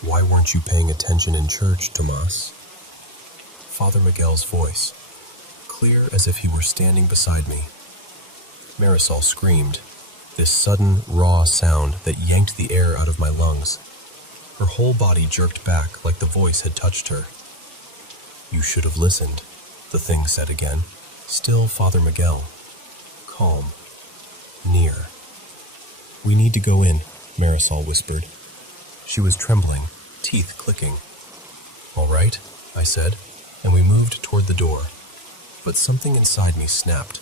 "Why weren't you paying attention in church, Tomas?" Father Miguel's voice, clear as if he were standing beside me. Marisol screamed, this sudden, raw sound that yanked the air out of my lungs. Her whole body jerked back like the voice had touched her. "You should have listened," the thing said again. Still Father Miguel. Calm. Near. "We need to go in," Marisol whispered. She was trembling, teeth clicking. "All right," I said, and we moved toward the door. But something inside me snapped.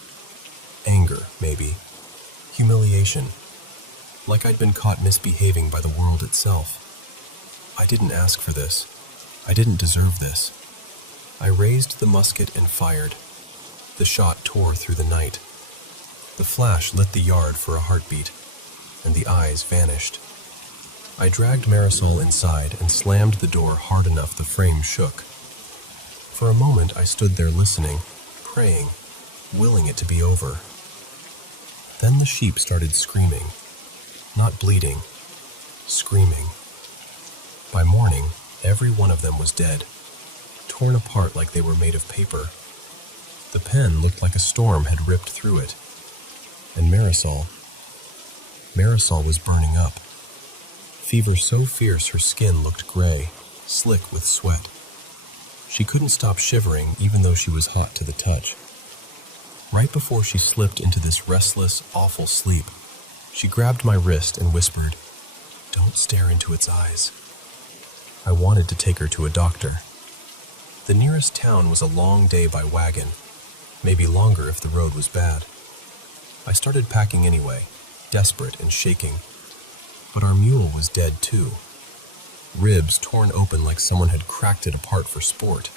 Anger, maybe. Humiliation. Like I'd been caught misbehaving by the world itself. I didn't ask for this. I didn't deserve this. I raised the musket and fired. The shot tore through the night. The flash lit the yard for a heartbeat, and the eyes vanished. I dragged Marisol inside and slammed the door hard enough the frame shook. For a moment I stood there listening, praying, willing it to be over. Then the sheep started screaming. Not bleeding, screaming. By morning, every one of them was dead, torn apart like they were made of paper. The pen looked like a storm had ripped through it. And Marisol was burning up. Fever so fierce her skin looked gray, slick with sweat. She couldn't stop shivering even though she was hot to the touch. Right before she slipped into this restless, awful sleep, she grabbed my wrist and whispered, "Don't stare into its eyes." I wanted to take her to a doctor. The nearest town was a long day by wagon, maybe longer if the road was bad. I started packing anyway, desperate and shaking. But our mule was dead too. Ribs torn open like someone had cracked it apart for sport.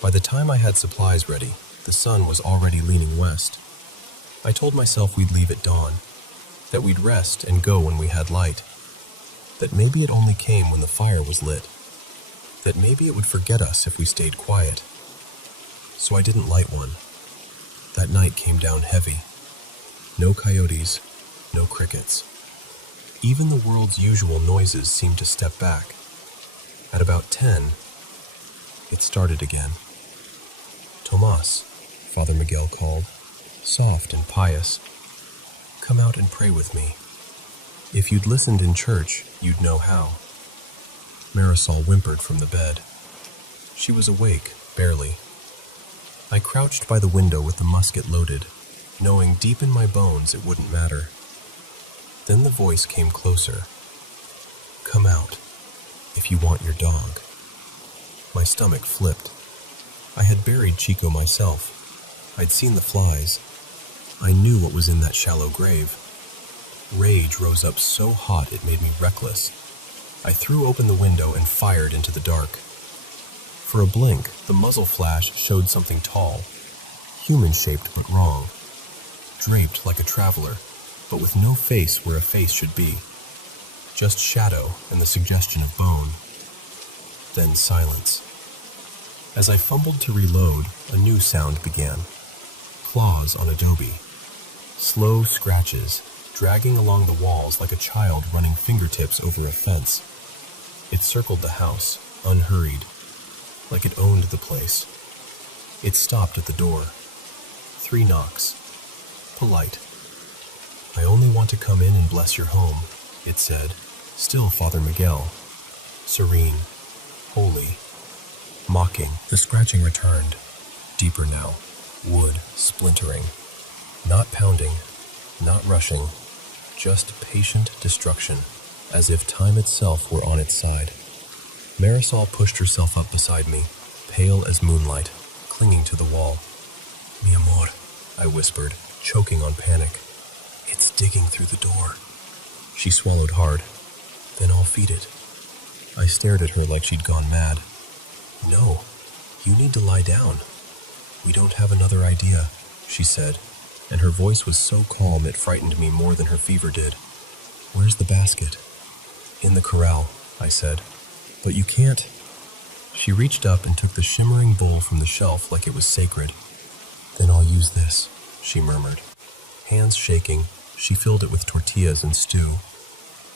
By the time I had supplies ready, the sun was already leaning west. I told myself we'd leave at dawn, that we'd rest and go when we had light, that maybe it only came when the fire was lit, that maybe it would forget us if we stayed quiet. So I didn't light one. That night came down heavy. No coyotes, no crickets. Even the world's usual noises seemed to step back. At about 10, it started again. "Tomas," Father Miguel called, soft and pious. "Come out and pray with me. If you'd listened in church, you'd know how." Marisol whimpered from the bed. She was awake, barely. I crouched by the window with the musket loaded, knowing deep in my bones it wouldn't matter. Then the voice came closer. "Come out, if you want your dog." My stomach flipped. I had buried Chico myself. I'd seen the flies. I knew what was in that shallow grave. Rage rose up so hot it made me reckless. I threw open the window and fired into the dark. For a blink, the muzzle flash showed something tall, human-shaped but wrong, draped like a traveler, but with no face where a face should be. Just shadow and the suggestion of bone. Then silence. As I fumbled to reload, a new sound began. Claws on adobe. Slow scratches, dragging along the walls like a child running fingertips over a fence. It circled the house, unhurried, like it owned the place. It stopped at the door. 3 knocks. Polite. "I only want to come in and bless your home," it said, still Father Miguel. Serene, holy, mocking. The scratching returned, deeper now, wood splintering. Not pounding, not rushing, just patient destruction, as if time itself were on its side. Marisol pushed herself up beside me, pale as moonlight, clinging to the wall. "Mi amor," I whispered, choking on panic. "It's digging through the door." She swallowed hard. "Then I'll feed it." I stared at her like she'd gone mad. "No, you need to lie down. We don't have another idea," she said, and her voice was so calm it frightened me more than her fever did. "Where's the basket?" "In the corral," I said. "But you can't." She reached up and took the shimmering bowl from the shelf like it was sacred. "Then I'll use this," she murmured. Hands shaking, she filled it with tortillas and stew.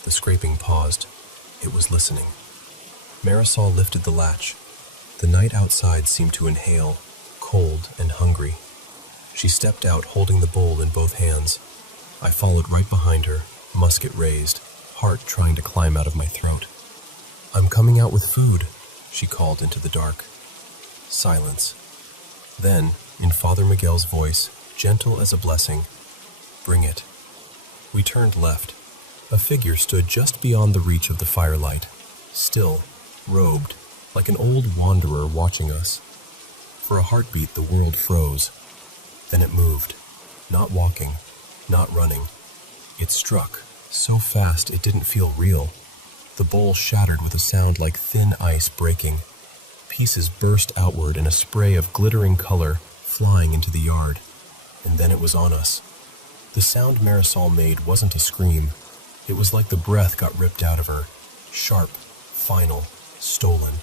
The scraping paused. It was listening. Marisol lifted the latch. The night outside seemed to inhale, cold and hungry. She stepped out holding the bowl in both hands. I followed right behind her, musket raised, heart trying to climb out of my throat. "I'm coming out with food," she called into the dark. Silence. Then, in Father Miguel's voice, gentle as a blessing, "Bring it." We turned left. A figure stood just beyond the reach of the firelight, still, robed, like an old wanderer watching us. For a heartbeat, the world froze. Then it moved, not walking, not running. It struck, so fast it didn't feel real. The bowl shattered with a sound like thin ice breaking. Pieces burst outward in a spray of glittering color, flying into the yard. And then it was on us. The sound Marisol made wasn't a scream. It was like the breath got ripped out of her, sharp, final, stolen.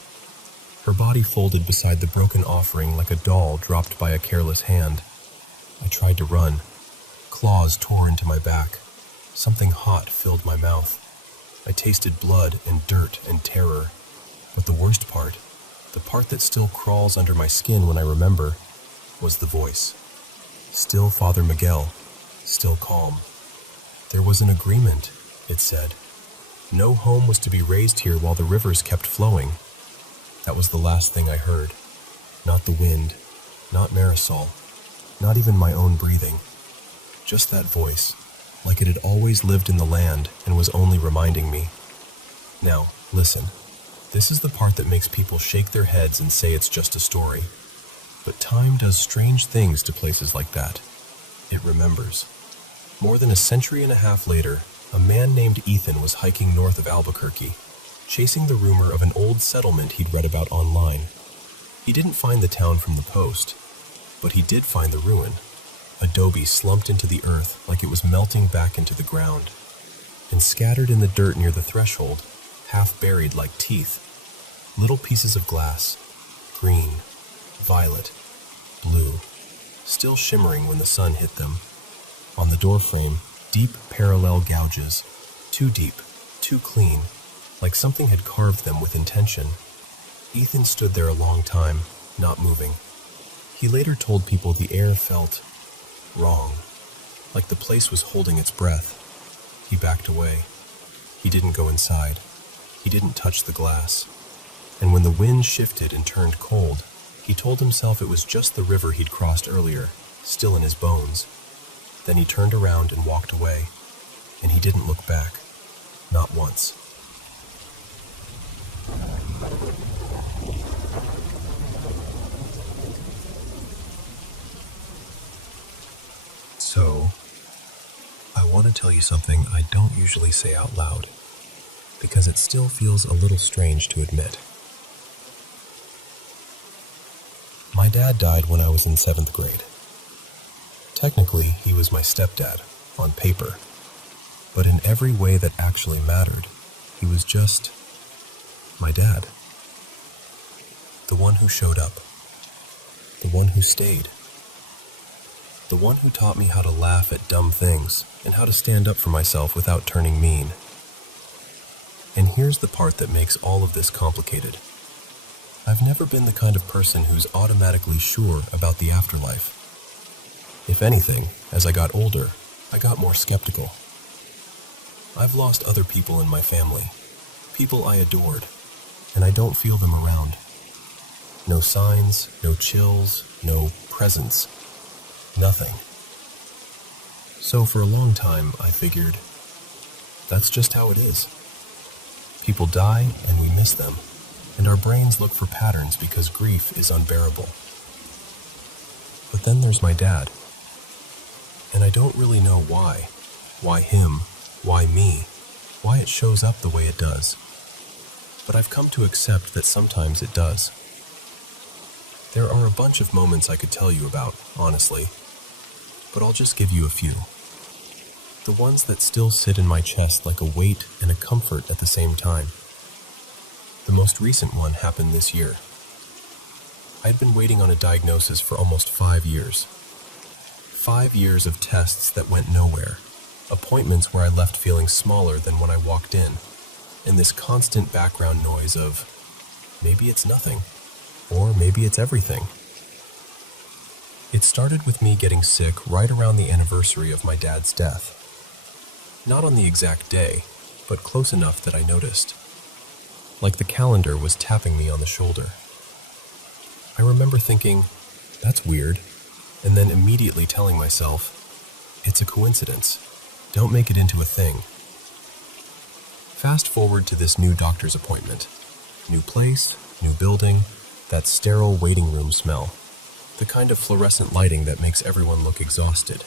Her body folded beside the broken offering like a doll dropped by a careless hand. I tried to run. Claws tore into my back. Something hot filled my mouth. I tasted blood and dirt and terror. But the worst part, the part that still crawls under my skin when I remember, was the voice. Still Father Miguel, still calm. There was an agreement, it said. No home was to be raised here while the rivers kept flowing. That was the last thing I heard. Not the wind, not Marisol, not even my own breathing. Just that voice, like it had always lived in the land and was only reminding me. Now, listen. This is the part that makes people shake their heads and say it's just a story. But time does strange things to places like that. It remembers. More than a century and a half later, A man named Ethan was hiking north of Albuquerque, chasing the rumor of an old settlement he'd read about online. He didn't find the town from the post, but he did find the ruin. Adobe slumped into the earth like it was melting back into the ground, and scattered in the dirt near the threshold, half buried like teeth, little pieces of glass, green, violet, blue, still shimmering when the sun hit them. On the doorframe, deep parallel gouges, too deep, too clean, like something had carved them with intention. Ethan stood there a long time, not moving. He later told people the air felt wrong, like the place was holding its breath. He backed away. He didn't go inside. He didn't touch the glass. And when the wind shifted and turned cold, he told himself it was just the river he'd crossed earlier, still in his bones. Then he turned around and walked away, and he didn't look back, not once. So, I want to tell you something I don't usually say out loud, because it still feels a little strange to admit. My dad died when I was in 7th grade. Technically, he was my stepdad, on paper, but in every way that actually mattered, he was just my dad. The one who showed up. The one who stayed. The one who taught me how to laugh at dumb things and how to stand up for myself without turning mean. And here's the part that makes all of this complicated. I've never been the kind of person who's automatically sure about the afterlife. If anything, as I got older, I got more skeptical. I've lost other people in my family, people I adored, and I don't feel them around. No signs, no chills, no presence, nothing. So for a long time, I figured, that's just how it is. People die and we miss them, and our brains look for patterns because grief is unbearable. But then there's my dad. And I don't really know why. Why him? Why me? Why it shows up the way it does. But I've come to accept that sometimes it does. There are a bunch of moments I could tell you about, honestly, but I'll just give you a few. The ones that still sit in my chest like a weight and a comfort at the same time. The most recent one happened this year. I'd been waiting on a diagnosis for almost 5 years. 5 years of tests that went nowhere, appointments where I left feeling smaller than when I walked in, and this constant background noise of, maybe it's nothing, or maybe it's everything. It started with me getting sick right around the anniversary of my dad's death. Not on the exact day, but close enough that I noticed. Like the calendar was tapping me on the shoulder. I remember thinking, that's weird, and then immediately telling myself, it's a coincidence. Don't make it into a thing. Fast forward to this new doctor's appointment. New place, new building, that sterile waiting room smell. The kind of fluorescent lighting that makes everyone look exhausted.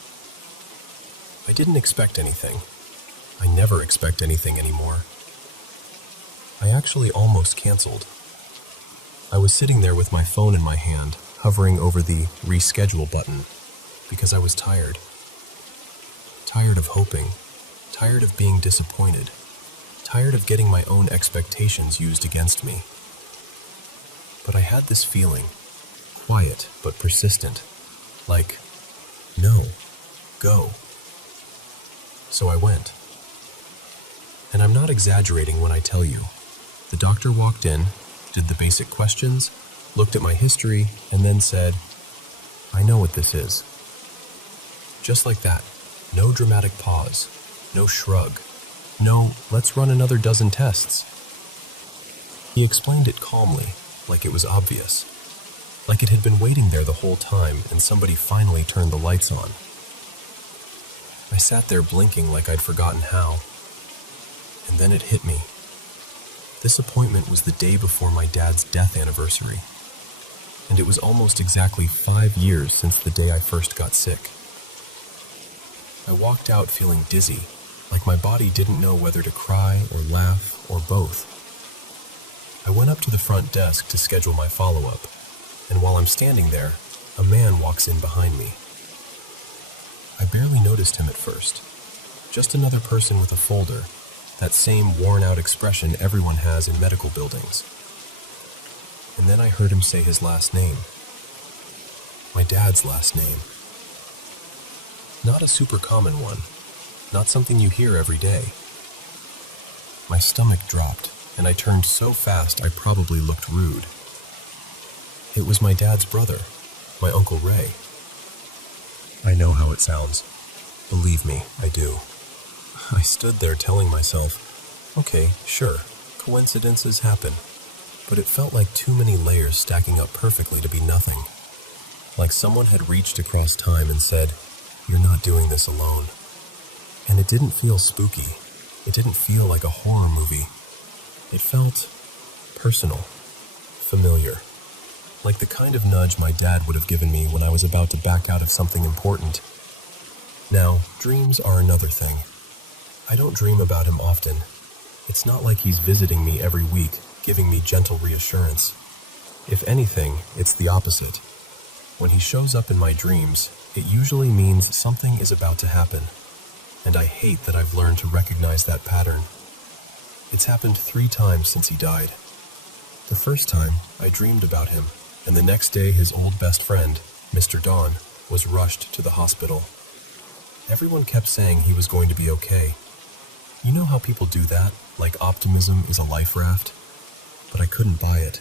I didn't expect anything. I never expect anything anymore. I actually almost canceled. I was sitting there with my phone in my hand, hovering over the reschedule button, because I was tired. Tired of hoping. Tired of being disappointed. Tired of getting my own expectations used against me. But I had this feeling, quiet but persistent, like, no, go. So I went. And I'm not exaggerating when I tell you. The doctor walked in, did the basic questions, looked at my history, and then said, I know what this is. Just like that. No dramatic pause. No shrug. No, let's run another dozen tests. He explained it calmly, like it was obvious. Like it had been waiting there the whole time and somebody finally turned the lights on. I sat there blinking like I'd forgotten how. And then it hit me. This appointment was the day before my dad's death anniversary. And it was almost exactly 5 years since the day I first got sick. I walked out feeling dizzy, like my body didn't know whether to cry or laugh or both. I went up to the front desk to schedule my follow-up, and while I'm standing there, a man walks in behind me. I barely noticed him at first. Just another person with a folder, that same worn-out expression everyone has in medical buildings. And then I heard him say his last name. My dad's last name. Not a super common one, not something you hear every day. My stomach dropped, and I turned so fast I probably looked rude. It was my dad's brother, my Uncle Ray. I know how it sounds. Believe me, I do. I stood there telling myself, okay, sure, coincidences happen, but it felt like too many layers stacking up perfectly to be nothing. Like someone had reached across time and said, "You're not doing this alone." And it didn't feel spooky. It didn't feel like a horror movie. It felt personal, familiar, like the kind of nudge my dad would have given me when I was about to back out of something important. Now, dreams are another thing. I don't dream about him often. It's not like he's visiting me every week, giving me gentle reassurance. If anything, it's the opposite. When he shows up in my dreams, it usually means something is about to happen, and I hate that I've learned to recognize that pattern. It's happened 3 times since he died. The first time, I dreamed about him, and the next day his old best friend, Mr. Don, was rushed to the hospital. Everyone kept saying he was going to be okay. You know how people do that, like optimism is a life raft? But I couldn't buy it.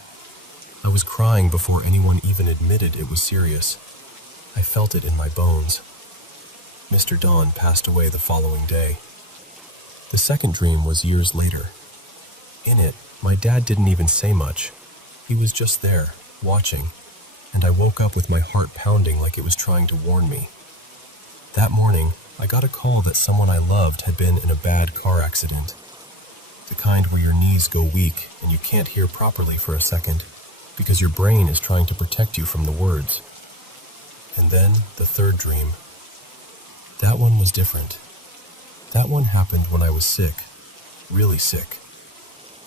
I was crying before anyone even admitted it was serious. I felt it in my bones. Mr. Don passed away the following day. The second dream was years later. In it, my dad didn't even say much. He was just there, watching, and I woke up with my heart pounding like it was trying to warn me. That morning, I got a call that someone I loved had been in a bad car accident. The kind where your knees go weak and you can't hear properly for a second because your brain is trying to protect you from the words. And then the third dream. That one was different. That one happened when I was sick, really sick.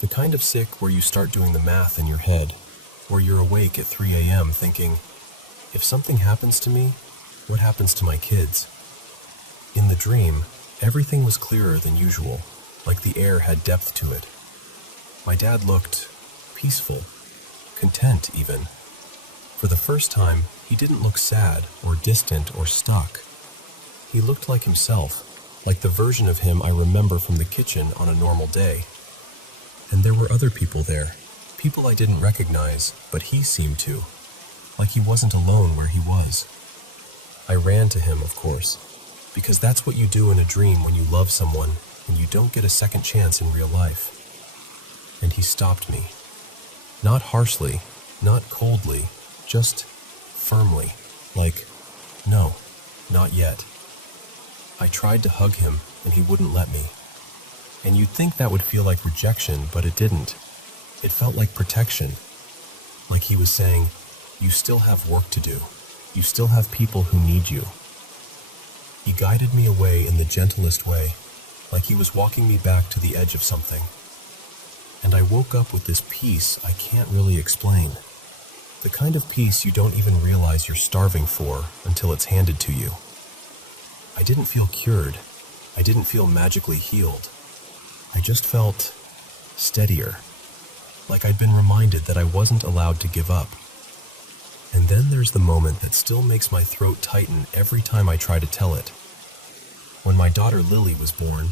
The kind of sick where you start doing the math in your head, where you're awake at 3 a.m. thinking, if something happens to me, what happens to my kids? In the dream, everything was clearer than usual, like the air had depth to it. My dad looked peaceful, content even. For the first time, he didn't look sad or distant or stuck. He looked like himself, like the version of him I remember from the kitchen on a normal day. And there were other people there, people I didn't recognize, but he seemed to, like he wasn't alone where he was. I ran to him, of course, because that's what you do in a dream when you love someone and you don't get a second chance in real life. And he stopped me. Not harshly, not coldly, just firmly, like, no, not yet. I tried to hug him, and he wouldn't let me. And you'd think that would feel like rejection, but it didn't. It felt like protection. Like he was saying, you still have work to do. You still have people who need you. He guided me away in the gentlest way, like he was walking me back to the edge of something. And I woke up with this peace I can't really explain. The kind of peace you don't even realize you're starving for until it's handed to you. I didn't feel cured. I didn't feel magically healed. I just felt steadier, like I'd been reminded that I wasn't allowed to give up. And then there's the moment that still makes my throat tighten every time I try to tell it. When my daughter Lily was born,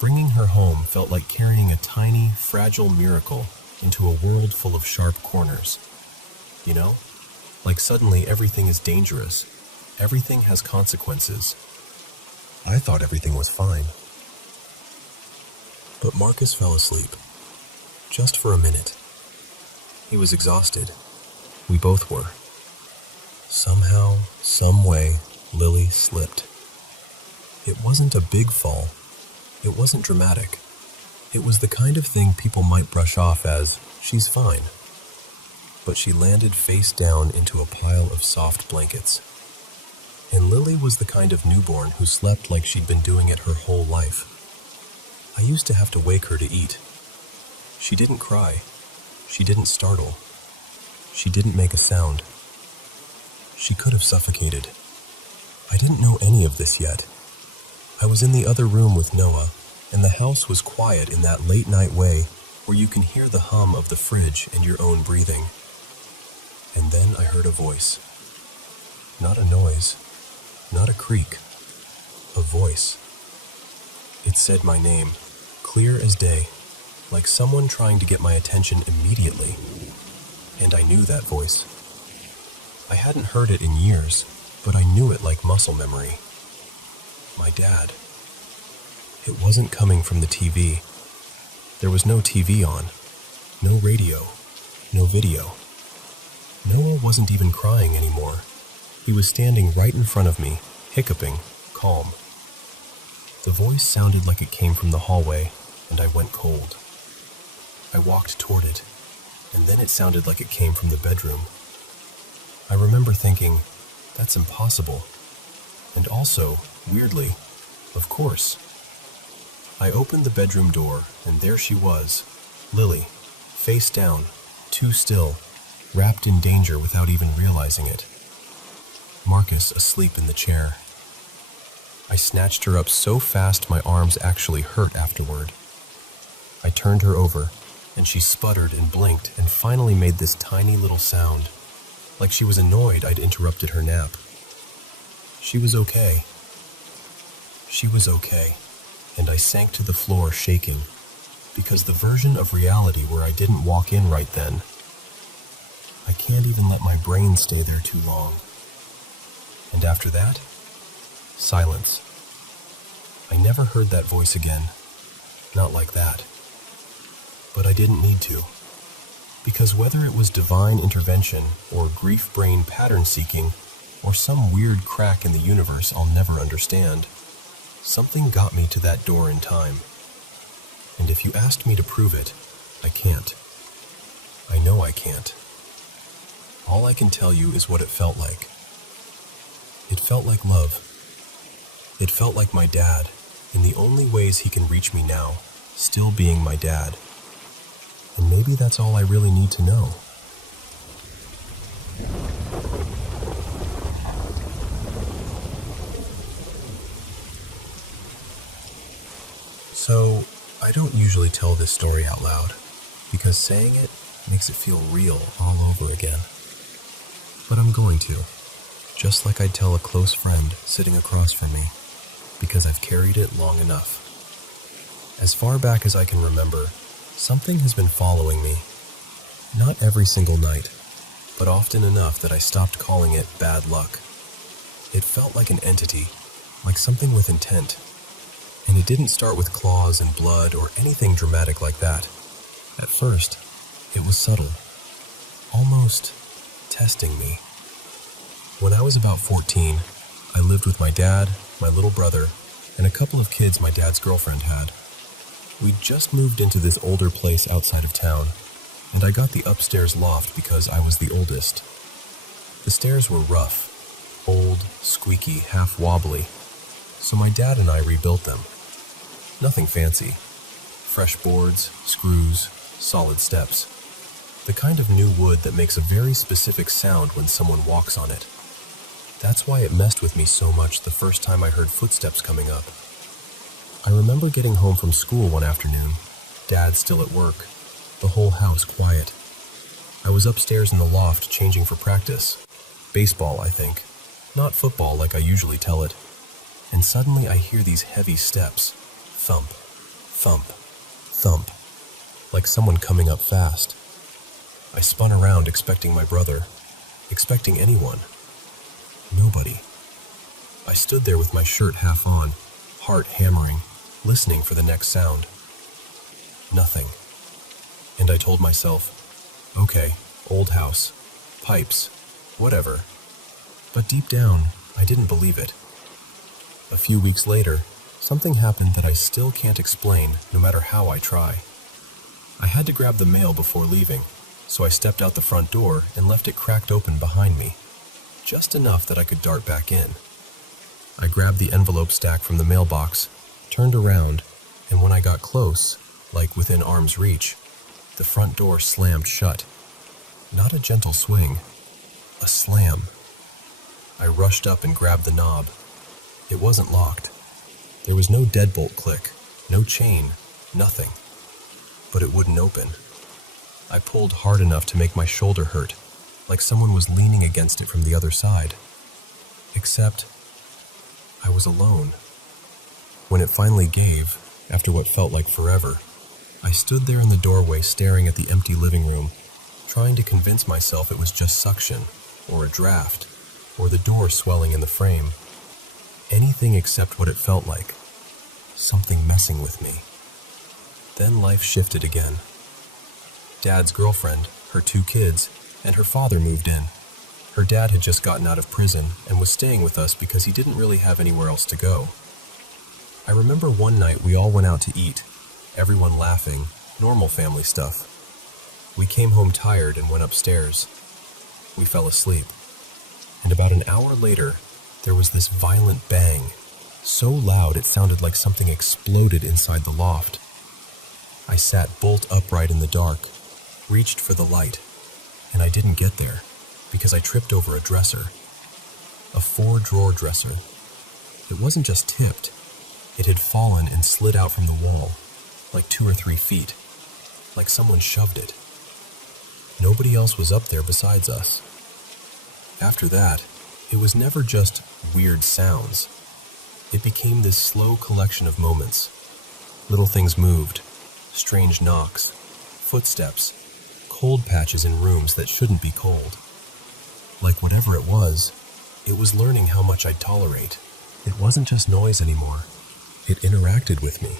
bringing her home felt like carrying a tiny, fragile miracle into a world full of sharp corners. You know? Like suddenly everything is dangerous. Everything has consequences. I thought everything was fine. But Marcus fell asleep. Just for a minute. He was exhausted. We both were. Somehow, some way, Lily slipped. It wasn't a big fall. It wasn't dramatic. It was the kind of thing people might brush off as, she's fine. But she landed face down into a pile of soft blankets. And Lily was the kind of newborn who slept like she'd been doing it her whole life. I used to have to wake her to eat. She didn't cry. She didn't startle. She didn't make a sound. She could have suffocated. I didn't know any of this yet. I was in the other room with Noah, and the house was quiet in that late-night way where you can hear the hum of the fridge and your own breathing. And then I heard a voice. Not a noise, not a creak, a voice. It said my name, clear as day, like someone trying to get my attention immediately. And I knew that voice. I hadn't heard it in years, but I knew it like muscle memory. My dad. It wasn't coming from the TV. There was no TV on, no radio, no video. Noah wasn't even crying anymore. He was standing right in front of me, hiccuping, calm. The voice sounded like it came from the hallway, and I went cold. I walked toward it, and then it sounded like it came from the bedroom. I remember thinking, that's impossible. And also, weirdly, of course. I opened the bedroom door, and there she was, Lily, face down, too still, wrapped in danger without even realizing it. Marcus asleep in the chair. I snatched her up so fast my arms actually hurt afterward. I turned her over, and she sputtered and blinked and finally made this tiny little sound, like she was annoyed I'd interrupted her nap. She was okay. She was okay, and I sank to the floor shaking, because the version of reality where I didn't walk in right then, I can't even let my brain stay there too long. And after that, silence. I never heard that voice again, not like that. But I didn't need to, because whether it was divine intervention or grief brain pattern seeking or some weird crack in the universe I'll never understand, something got me to that door in time. And if you asked me to prove it, I can't. I know I can't. All I can tell you is what it felt like. It felt like love. It felt like my dad, in the only ways he can reach me now, still being my dad. And maybe that's all I really need to know. So, I don't usually tell this story out loud, because saying it makes it feel real all over again. But I'm going to, just like I'd tell a close friend sitting across from me, because I've carried it long enough. As far back as I can remember, something has been following me. Not every single night, but often enough that I stopped calling it bad luck. It felt like an entity, like something with intent. And it didn't start with claws and blood or anything dramatic like that. At first, it was subtle, almost testing me. When I was about 14, I lived with my dad, my little brother, and a couple of kids my dad's girlfriend had. We'd just moved into this older place outside of town, and I got the upstairs loft because I was the oldest. The stairs were rough, old, squeaky, half wobbly, so my dad and I rebuilt them. Nothing fancy. Fresh boards, screws, solid steps. The kind of new wood that makes a very specific sound when someone walks on it. That's why it messed with me so much the first time I heard footsteps coming up. I remember getting home from school one afternoon, Dad still at work, the whole house quiet. I was upstairs in the loft changing for practice. Baseball, I think. Not football like I usually tell it. And suddenly I hear these heavy steps. Thump, thump, thump. Like someone coming up fast. I spun around expecting my brother. Expecting anyone. Nobody. I stood there with my shirt half on, heart hammering, listening for the next sound. Nothing. And I told myself, okay, old house, pipes, whatever. But deep down, I didn't believe it. A few weeks later, something happened that I still can't explain, no matter how I try. I had to grab the mail before leaving, so I stepped out the front door and left it cracked open behind me, just enough that I could dart back in. I grabbed the envelope stack from the mailbox, turned around, And when I got close, like within arm's reach, the front door slammed shut. Not a gentle swing, a slam. I rushed up and grabbed the knob. It wasn't locked. There was no deadbolt click, no chain, nothing. But it wouldn't open. I pulled hard enough to make my shoulder hurt, like someone was leaning against it from the other side. Except, I was alone. When it finally gave, after what felt like forever, I stood there in the doorway staring at the empty living room, trying to convince myself it was just suction, or a draft, or the door swelling in the frame. Anything except what it felt like. Something messing with me. Then life shifted again. Dad's girlfriend, her 2 kids, and her father moved in. Her dad had just gotten out of prison and was staying with us because he didn't really have anywhere else to go. I remember one night we all went out to eat, everyone laughing, normal family stuff. We came home tired and went upstairs. We fell asleep. And about an hour later, there was this violent bang, so loud it sounded like something exploded inside the loft. I sat bolt upright in the dark, reached for the light, and I didn't get there because I tripped over a dresser. A 4-drawer dresser. It wasn't just tipped. It had fallen and slid out from the wall, like 2 or 3 feet, like someone shoved it. Nobody else was up there besides us. After that, it was never just weird sounds. It became this slow collection of moments. Little things moved, strange knocks, footsteps, cold patches in rooms that shouldn't be cold. Like whatever it was learning how much I'd tolerate. It wasn't just noise anymore. It interacted with me.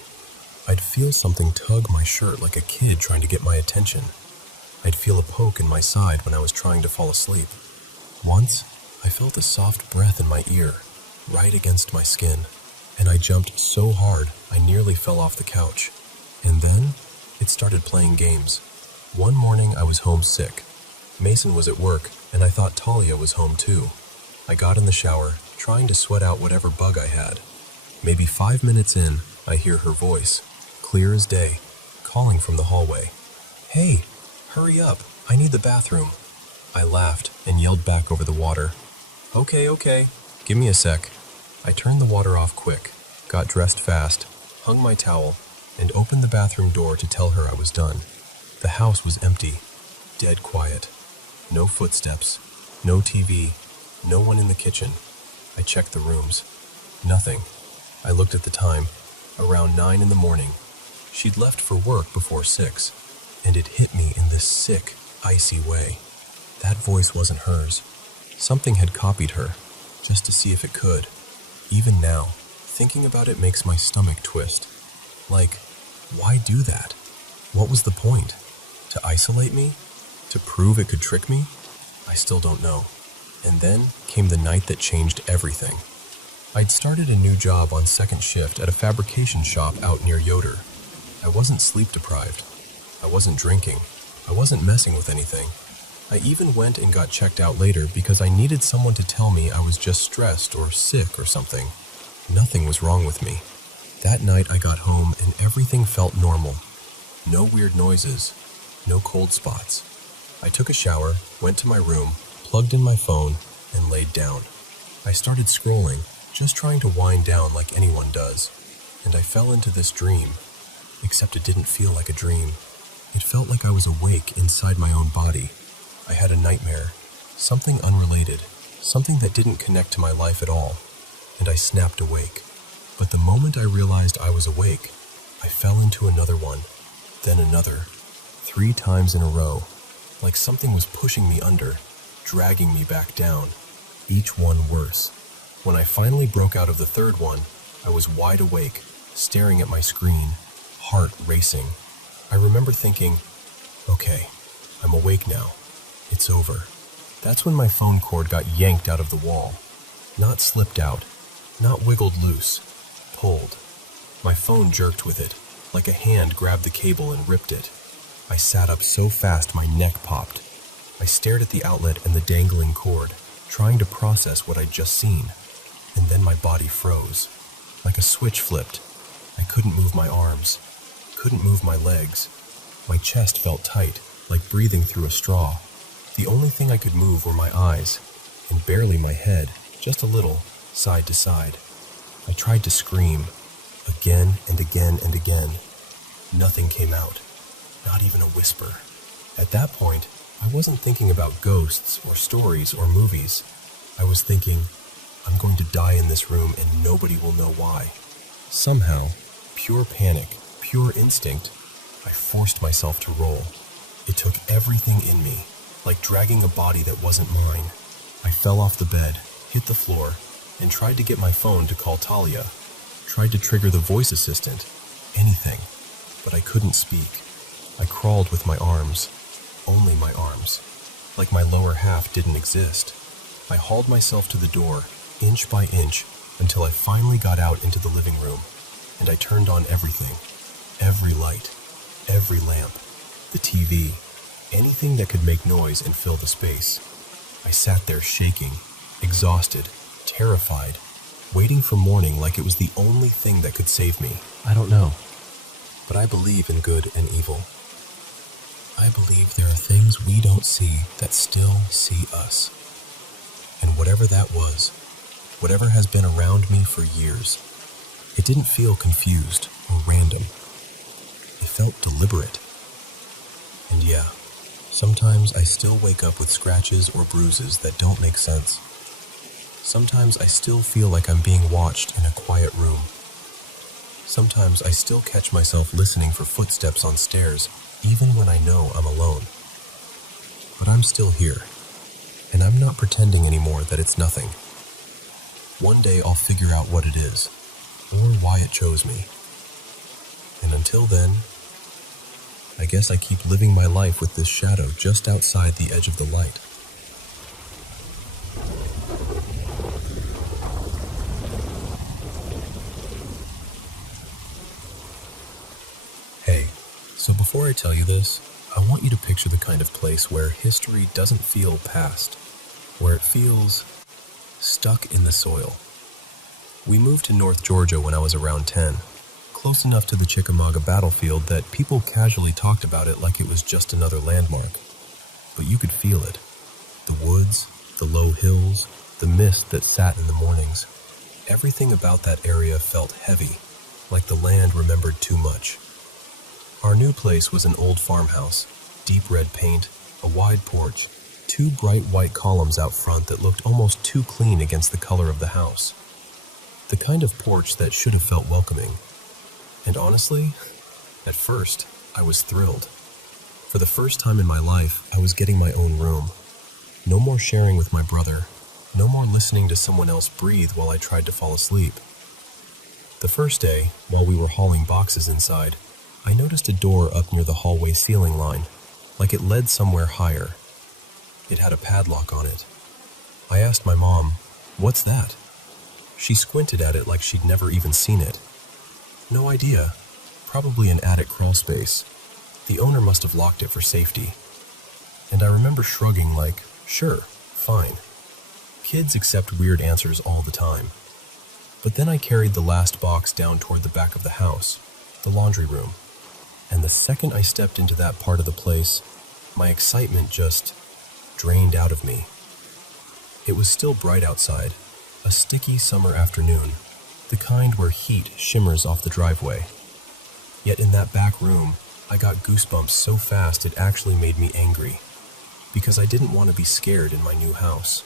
I'd feel something tug my shirt like a kid trying to get my attention. I'd feel a poke in my side when I was trying to fall asleep. Once, I felt a soft breath in my ear, right against my skin, and I jumped so hard I nearly fell off the couch. And then, it started playing games. One morning I was homesick. Mason was at work, and I thought Talia was home too. I got in the shower, trying to sweat out whatever bug I had. Maybe 5 minutes in, I hear her voice, clear as day, calling from the hallway. "Hey, hurry up, I need the bathroom." I laughed and yelled back over the water. Okay, give me a sec." I turned the water off quick, got dressed fast, hung my towel, and opened the bathroom door to tell her I was done. The house was empty, dead quiet. No footsteps, no TV, no one in the kitchen. I checked the rooms. Nothing. I looked at the time, around 9 in the morning. She'd left for work before 6, and it hit me in this sick, icy way. That voice wasn't hers. Something had copied her, just to see if it could. Even now, thinking about it makes my stomach twist. Like, why do that? What was the point? To isolate me? To prove it could trick me? I still don't know. And then came the night that changed everything. I'd started a new job on second shift at a fabrication shop out near Yoder. I wasn't sleep deprived. I wasn't drinking. I wasn't messing with anything. I even went and got checked out later because I needed someone to tell me I was just stressed or sick or something. Nothing was wrong with me. That night I got home and everything felt normal. No weird noises. No cold spots. I took a shower, went to my room, plugged in my phone, and laid down. I started scrolling, just trying to wind down like anyone does, and I fell into this dream, except it didn't feel like a dream. It felt like I was awake inside my own body. I had a nightmare, something unrelated, something that didn't connect to my life at all, and I snapped awake. But the moment I realized I was awake, I fell into another one, then another, 3 times in a row, like something was pushing me under, dragging me back down, each one worse. When I finally broke out of the third one, I was wide awake, staring at my screen, heart racing. I remember thinking, okay, I'm awake now. It's over. That's when my phone cord got yanked out of the wall. Not slipped out, not wiggled loose, pulled. My phone jerked with it, like a hand grabbed the cable and ripped it. I sat up so fast my neck popped. I stared at the outlet and the dangling cord, trying to process what I'd just seen. And then my body froze, like a switch flipped. I couldn't move my arms, couldn't move my legs. My chest felt tight, like breathing through a straw. The only thing I could move were my eyes, and barely my head, just a little, side to side. I tried to scream, again and again and again. Nothing came out, not even a whisper. At that point, I wasn't thinking about ghosts or stories or movies. I was thinking, I'm going to die in this room and nobody will know why. Somehow, pure panic, pure instinct, I forced myself to roll. It took everything in me, like dragging a body that wasn't mine. I fell off the bed, hit the floor, and tried to get my phone to call Talia. Tried to trigger the voice assistant, anything, but I couldn't speak. I crawled with my arms, only my arms, like my lower half didn't exist. I hauled myself to the door, inch by inch, until I finally got out into the living room, and I turned on everything, every light, every lamp, the TV, anything that could make noise and fill the space. I sat there shaking, exhausted, terrified, waiting for morning like it was the only thing that could save me. I don't know, but I believe in good and evil. I believe there are things we don't see that still see us. And whatever that was, whatever has been around me for years, it didn't feel confused or random. It felt deliberate. And yeah, sometimes I still wake up with scratches or bruises that don't make sense. Sometimes I still feel like I'm being watched in a quiet room. Sometimes I still catch myself listening for footsteps on stairs, even when I know I'm alone. But I'm still here, and I'm not pretending anymore that it's nothing. One day I'll figure out what it is, or why it chose me. And until then, I guess I keep living my life with this shadow just outside the edge of the light. Hey, so before I tell you this, I want you to picture the kind of place where history doesn't feel past, where it feels stuck in the soil. We moved to North Georgia when I was around 10, close enough to the Chickamauga battlefield that people casually talked about it like it was just another landmark. But you could feel it. The woods, the low hills, the mist that sat in the mornings. Everything about that area felt heavy, like the land remembered too much. Our new place was an old farmhouse, deep red paint, a wide porch, 2 bright white columns out front that looked almost too clean against the color of the house. The kind of porch that should have felt welcoming. And honestly, at first, I was thrilled. For the first time in my life, I was getting my own room. No more sharing with my brother, no more listening to someone else breathe while I tried to fall asleep. The first day, while we were hauling boxes inside, I noticed a door up near the hallway ceiling line, like it led somewhere higher. It had a padlock on it. I asked my mom, "What's that?" She squinted at it like she'd never even seen it. No idea. Probably an attic crawl space. The owner must have locked it for safety. And I remember shrugging like, sure, fine. Kids accept weird answers all the time. But then I carried the last box down toward the back of the house, the laundry room. And the second I stepped into that part of the place, my excitement just drained out of me. It was still bright outside, a sticky summer afternoon, the kind where heat shimmers off the driveway. Yet in that back room, I got goosebumps so fast it actually made me angry, because I didn't want to be scared in my new house.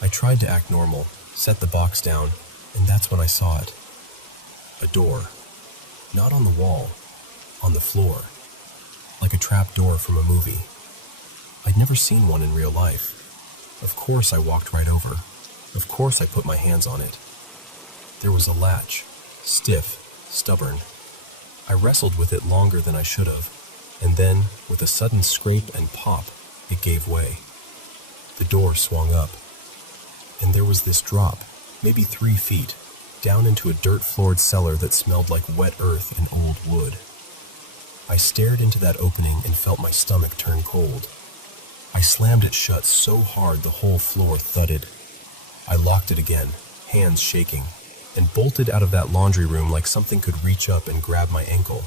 I tried to act normal, set the box down, and that's when I saw it. A door. Not on the wall, on the floor, like a trap door from a movie. I'd never seen one in real life. Of course I walked right over. Of course I put my hands on it. There was a latch, stiff, stubborn. I wrestled with it longer than I should have, and then, with a sudden scrape and pop, it gave way. The door swung up, and there was this drop, maybe 3 feet, down into a dirt-floored cellar that smelled like wet earth and old wood. I stared into that opening and felt my stomach turn cold. I slammed it shut so hard the whole floor thudded. I locked it again, hands shaking. and bolted out of that laundry room like something could reach up and grab my ankle.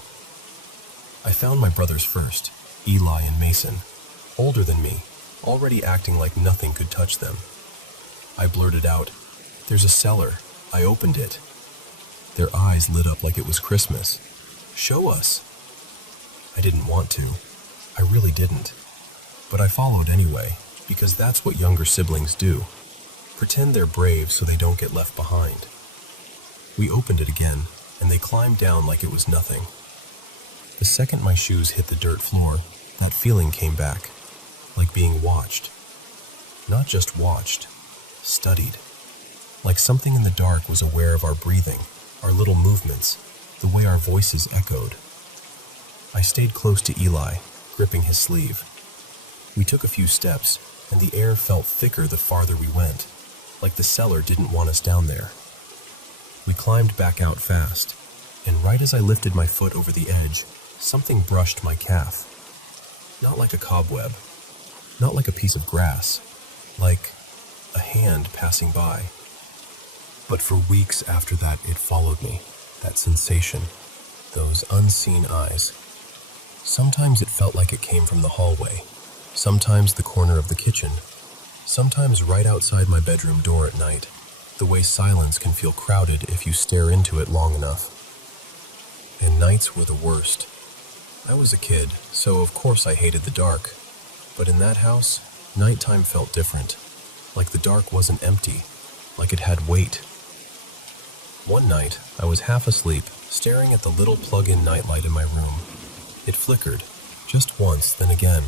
I found my brothers first, Eli and Mason, older than me, already acting like nothing could touch them. I blurted out, "There's a cellar. I opened it." Their eyes lit up like it was Christmas. "Show us." I didn't want to. I really didn't. But I followed anyway, because that's what younger siblings do. Pretend they're brave so they don't get left behind. We opened it again, and they climbed down like it was nothing. The second my shoes hit the dirt floor, that feeling came back, like being watched. Not just watched, studied. Like something in the dark was aware of our breathing, our little movements, the way our voices echoed. I stayed close to Eli, gripping his sleeve. We took a few steps, and the air felt thicker the farther we went, like the cellar didn't want us down there. We climbed back out fast, and right as I lifted my foot over the edge, something brushed my calf. Not like a cobweb, not like a piece of grass, like a hand passing by. But for weeks after that, it followed me, that sensation, those unseen eyes. Sometimes it felt like it came from the hallway, sometimes the corner of the kitchen, sometimes right outside my bedroom door at night, the way silence can feel crowded if you stare into it long enough. And nights were the worst. I was a kid, so of course I hated the dark. But in that house, nighttime felt different. Like the dark wasn't empty, like it had weight. One night, I was half asleep, staring at the little plug-in nightlight in my room. It flickered, just once, then again,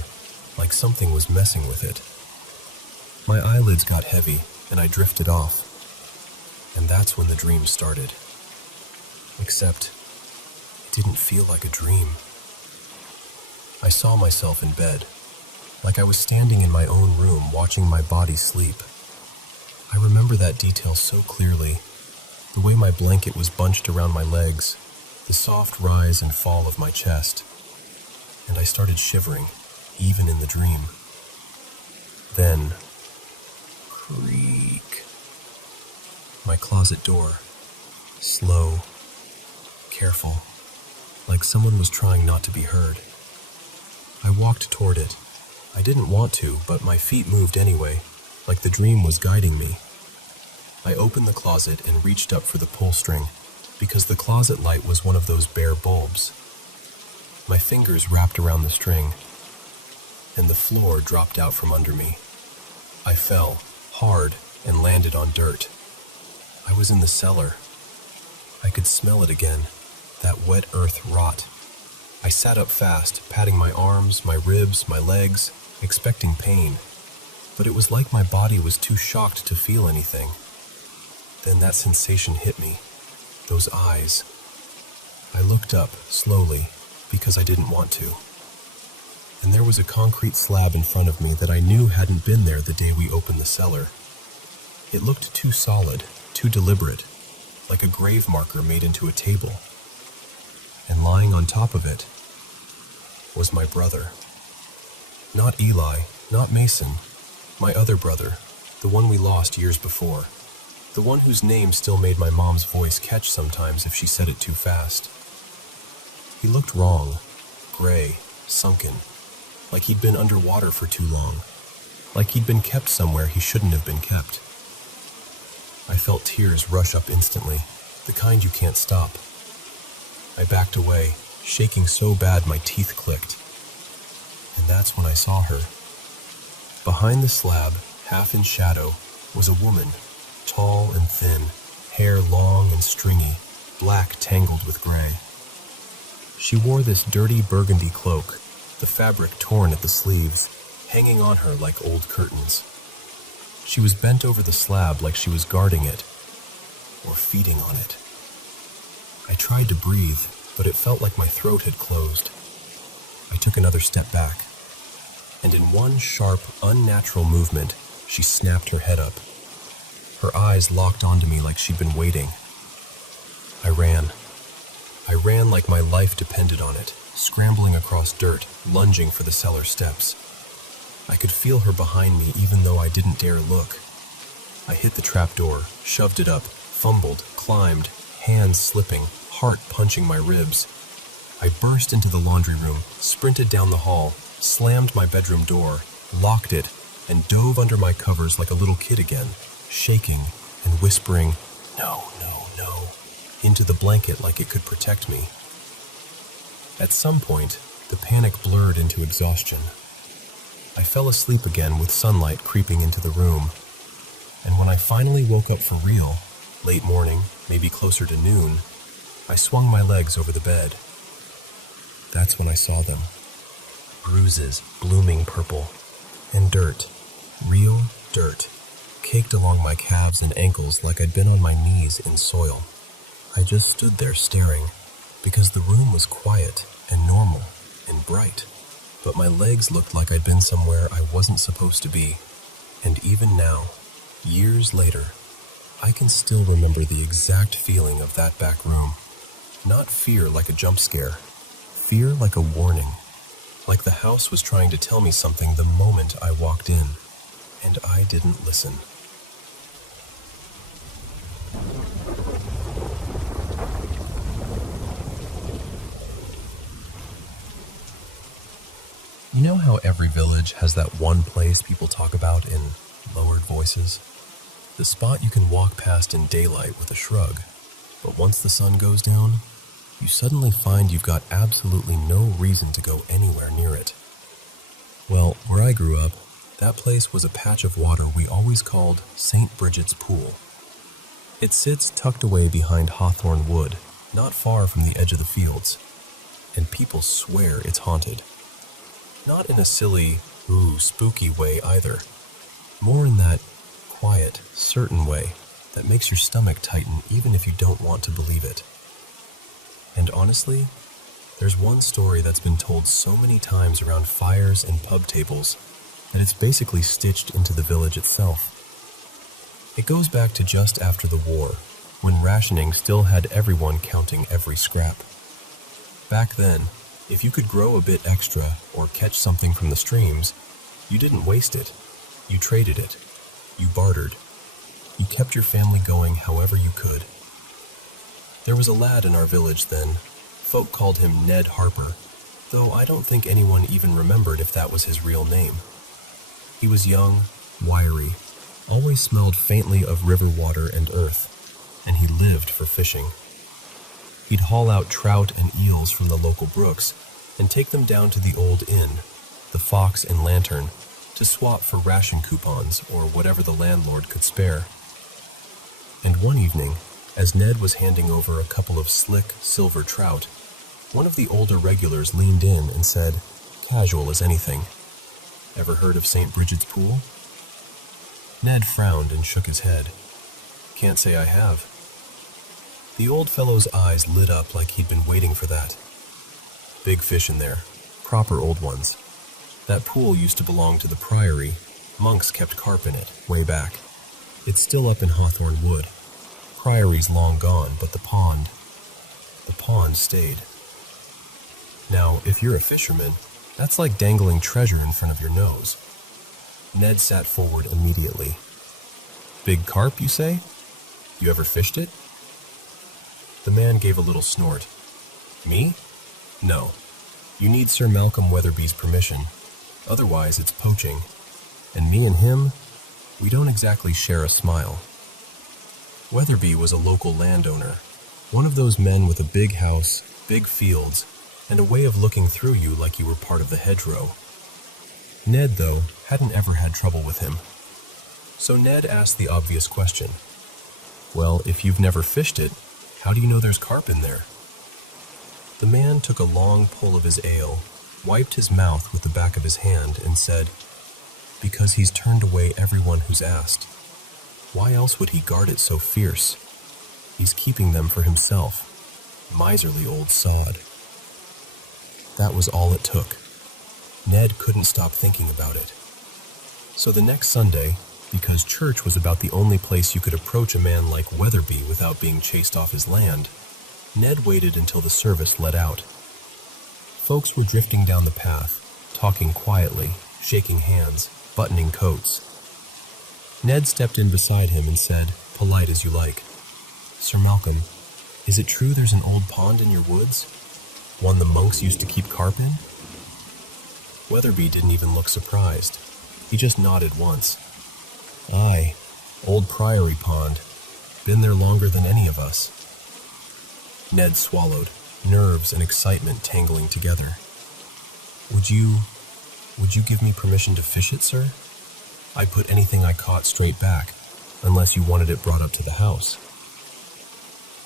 like something was messing with it. My eyelids got heavy, and I drifted off. And that's when the dream started. Except, it didn't feel like a dream. I saw myself in bed, like I was standing in my own room watching my body sleep. I remember that detail so clearly, the way my blanket was bunched around my legs, the soft rise and fall of my chest, and I started shivering, even in the dream. Then, creak. My closet door, slow, careful, like someone was trying not to be heard. I walked toward it. I didn't want to, but my feet moved anyway, like the dream was guiding me. I opened the closet and reached up for the pull string, because the closet light was one of those bare bulbs. My fingers wrapped around the string, and the floor dropped out from under me. I fell, hard, and landed on dirt. I was in the cellar. I could smell it again, that wet earth rot. I sat up fast, patting my arms, my ribs, my legs, expecting pain. But it was like my body was too shocked to feel anything. Then that sensation hit me, those eyes. I looked up, slowly, because I didn't want to. And there was a concrete slab in front of me that I knew hadn't been there the day we opened the cellar. It looked too solid, too deliberate, like a grave marker made into a table. And lying on top of it was my brother. Not Eli, not Mason, my other brother, the one we lost years before, the one whose name still made my mom's voice catch sometimes if she said it too fast. He looked wrong, gray, sunken, like he'd been underwater for too long, like he'd been kept somewhere he shouldn't have been kept. I felt tears rush up instantly, the kind you can't stop. I backed away, shaking so bad my teeth clicked. And that's when I saw her. Behind the slab, half in shadow, was a woman, tall and thin, hair long and stringy, black tangled with gray. She wore this dirty burgundy cloak, the fabric torn at the sleeves, hanging on her like old curtains. She was bent over the slab like she was guarding it, or feeding on it. I tried to breathe, but it felt like my throat had closed. I took another step back, and in one sharp, unnatural movement, she snapped her head up. Her eyes locked onto me like she'd been waiting. I ran. I ran like my life depended on it, scrambling across dirt, lunging for the cellar steps. I could feel her behind me even though I didn't dare look. I hit the trapdoor, shoved it up, fumbled, climbed, hands slipping, heart punching my ribs. I burst into the laundry room, sprinted down the hall, slammed my bedroom door, locked it, and dove under my covers like a little kid again, shaking and whispering, "No, no, no," into the blanket like it could protect me. At some point, the panic blurred into exhaustion. I fell asleep again with sunlight creeping into the room, and when I finally woke up for real, late morning, maybe closer to noon, I swung my legs over the bed. That's when I saw them. Bruises, blooming purple, and dirt, real dirt, caked along my calves and ankles like I'd been on my knees in soil. I just stood there staring, because the room was quiet and normal and bright, but my legs looked like I'd been somewhere I wasn't supposed to be. And even now, years later, I can still remember the exact feeling of that back room. Not fear like a jump scare, fear like a warning, like the house was trying to tell me something the moment I walked in, and I didn't listen. You know how every village has that one place people talk about in lowered voices? The spot you can walk past in daylight with a shrug, but once the sun goes down, you suddenly find you've got absolutely no reason to go anywhere near it. Well, where I grew up, that place was a patch of water we always called St. Bridget's Pool. It sits tucked away behind Hawthorne Wood, not far from the edge of the fields, and people swear it's haunted. Not in a silly, ooh, spooky way either. More in that quiet, certain way that makes your stomach tighten even if you don't want to believe it. And honestly, there's one story that's been told so many times around fires and pub tables that it's basically stitched into the village itself. It goes back to just after the war, when rationing still had everyone counting every scrap. Back then, if you could grow a bit extra or catch something from the streams, you didn't waste it. You traded it. You bartered. You kept your family going however you could. There was a lad in our village then. Folk called him Ned Harper, though I don't think anyone even remembered if that was his real name. He was young, wiry, always smelled faintly of river water and earth, and he lived for fishing. He'd haul out trout and eels from the local brooks and take them down to the old inn, the Fox and Lantern, to swap for ration coupons or whatever the landlord could spare. And one evening, as Ned was handing over a couple of slick, silver trout, one of the older regulars leaned in and said, casual as anything, "Ever heard of St. Bridget's Pool?" Ned frowned and shook his head. "Can't say I have." The old fellow's eyes lit up like he'd been waiting for that. "Big fish in there, proper old ones. That pool used to belong to the priory. Monks kept carp in it, way back. It's still up in Hawthorne Wood. Priory's long gone, but the pond stayed. Now, if you're a fisherman, that's like dangling treasure in front of your nose." Ned sat forward immediately. "Big carp, you say? You ever fished it?" The man gave a little snort. "Me? No. You need Sir Malcolm Weatherby's permission. Otherwise, it's poaching. And me and him, we don't exactly share a smile." Weatherby was a local landowner, one of those men with a big house, big fields, and a way of looking through you like you were part of the hedgerow. Ned, though, hadn't ever had trouble with him. So Ned asked the obvious question. "Well, if you've never fished it, how do you know there's carp in there?" The man took a long pull of his ale, wiped his mouth with the back of his hand, and said, "Because he's turned away everyone who's asked. Why else would he guard it so fierce? He's keeping them for himself. Miserly old sod." That was all it took. Ned couldn't stop thinking about it. So the next Sunday, because church was about the only place you could approach a man like Weatherby without being chased off his land, Ned waited until the service let out. Folks were drifting down the path, talking quietly, shaking hands, buttoning coats. Ned stepped in beside him and said, polite as you like, Sir Malcolm, is it true there's an old pond in your woods? One the monks used to keep carp in? Weatherby didn't even look surprised. He just nodded once. Aye, old Priory Pond. Been there longer than any of us. Ned swallowed, nerves and excitement tangling together. Would you give me permission to fish it, sir? I'd put anything I caught straight back, unless you wanted it brought up to the house.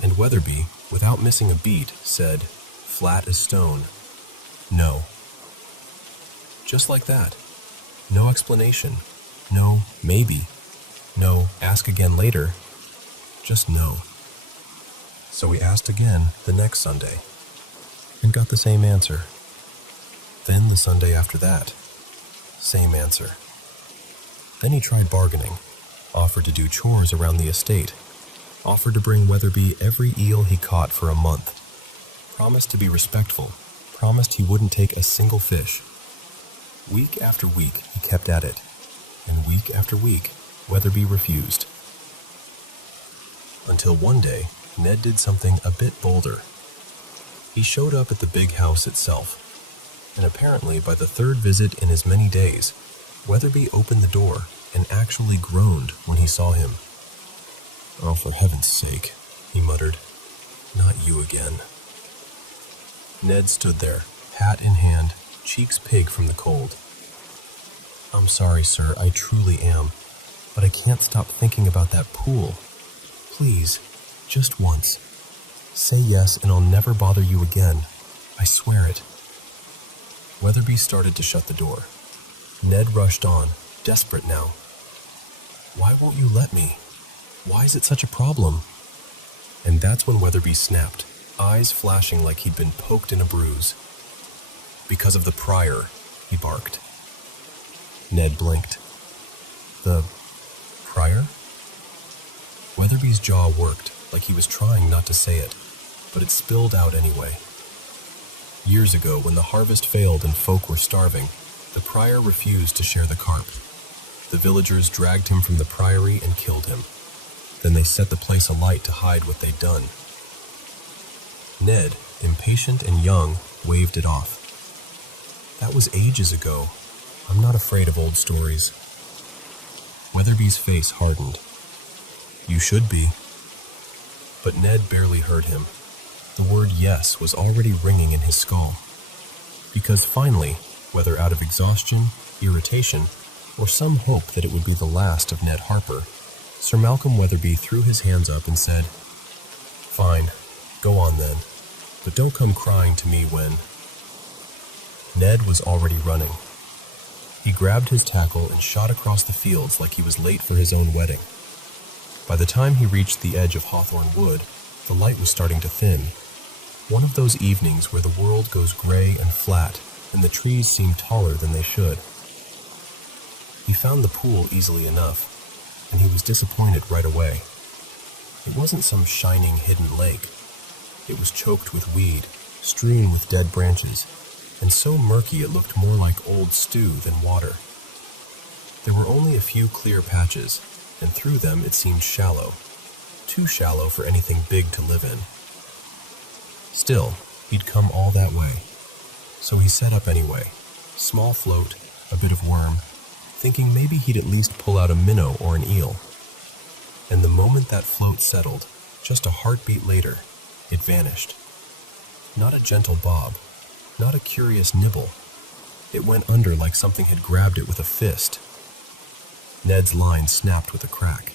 And Weatherby, without missing a beat, said, flat as stone, no. Just like that. No explanation. No, maybe. No, ask again later. Just no. So we asked again the next Sunday, and got the same answer. Then the Sunday after that, same answer. Then he tried bargaining, offered to do chores around the estate, offered to bring Weatherby every eel he caught for a month, promised to be respectful, promised he wouldn't take a single fish. Week after week he kept at it, and week after week Weatherby refused. Until one day, Ned did something a bit bolder. He showed up at the big house itself, and apparently by the third visit in as many days, Weatherby opened the door and actually groaned when he saw him. Oh, for heaven's sake, he muttered. Not you again. Ned stood there, hat in hand, cheeks pig from the cold. I'm sorry, sir, I truly am, but I can't stop thinking about that pool. Please, just once. Say yes and I'll never bother you again. I swear it. Weatherby started to shut the door. Ned rushed on, desperate now. Why won't you let me? Why is it such a problem? And that's when Weatherby snapped, eyes flashing like he'd been poked in a bruise. Because of the prior, he barked. Ned blinked. The prior? Weatherby's jaw worked, like he was trying not to say it, but it spilled out anyway. Years ago, when the harvest failed and folk were starving, the prior refused to share the carp. The villagers dragged him from the priory and killed him. Then they set the place alight to hide what they'd done. Ned, impatient and young, waved it off. That was ages ago. I'm not afraid of old stories. Weatherby's face hardened. You should be. But Ned barely heard him. The word yes was already ringing in his skull. Because finally, whether out of exhaustion, irritation, or some hope that it would be the last of Ned Harper, Sir Malcolm Weatherby threw his hands up and said, Fine, go on then, but don't come crying to me when... Ned was already running. He grabbed his tackle and shot across the fields like he was late for his own wedding. By the time he reached the edge of Hawthorne Wood, the light was starting to thin. One of those evenings where the world goes gray and flat and the trees seem taller than they should. He found the pool easily enough, and he was disappointed right away. It wasn't some shining hidden lake. It was choked with weed, strewn with dead branches, and so murky it looked more like old stew than water. There were only a few clear patches, and through them it seemed shallow, too shallow for anything big to live in. Still, he'd come all that way, so he set up anyway, small float, a bit of worm, thinking maybe he'd at least pull out a minnow or an eel. And the moment that float settled, just a heartbeat later, it vanished. Not a gentle bob, not a curious nibble. It went under like something had grabbed it with a fist. Ned's line snapped with a crack.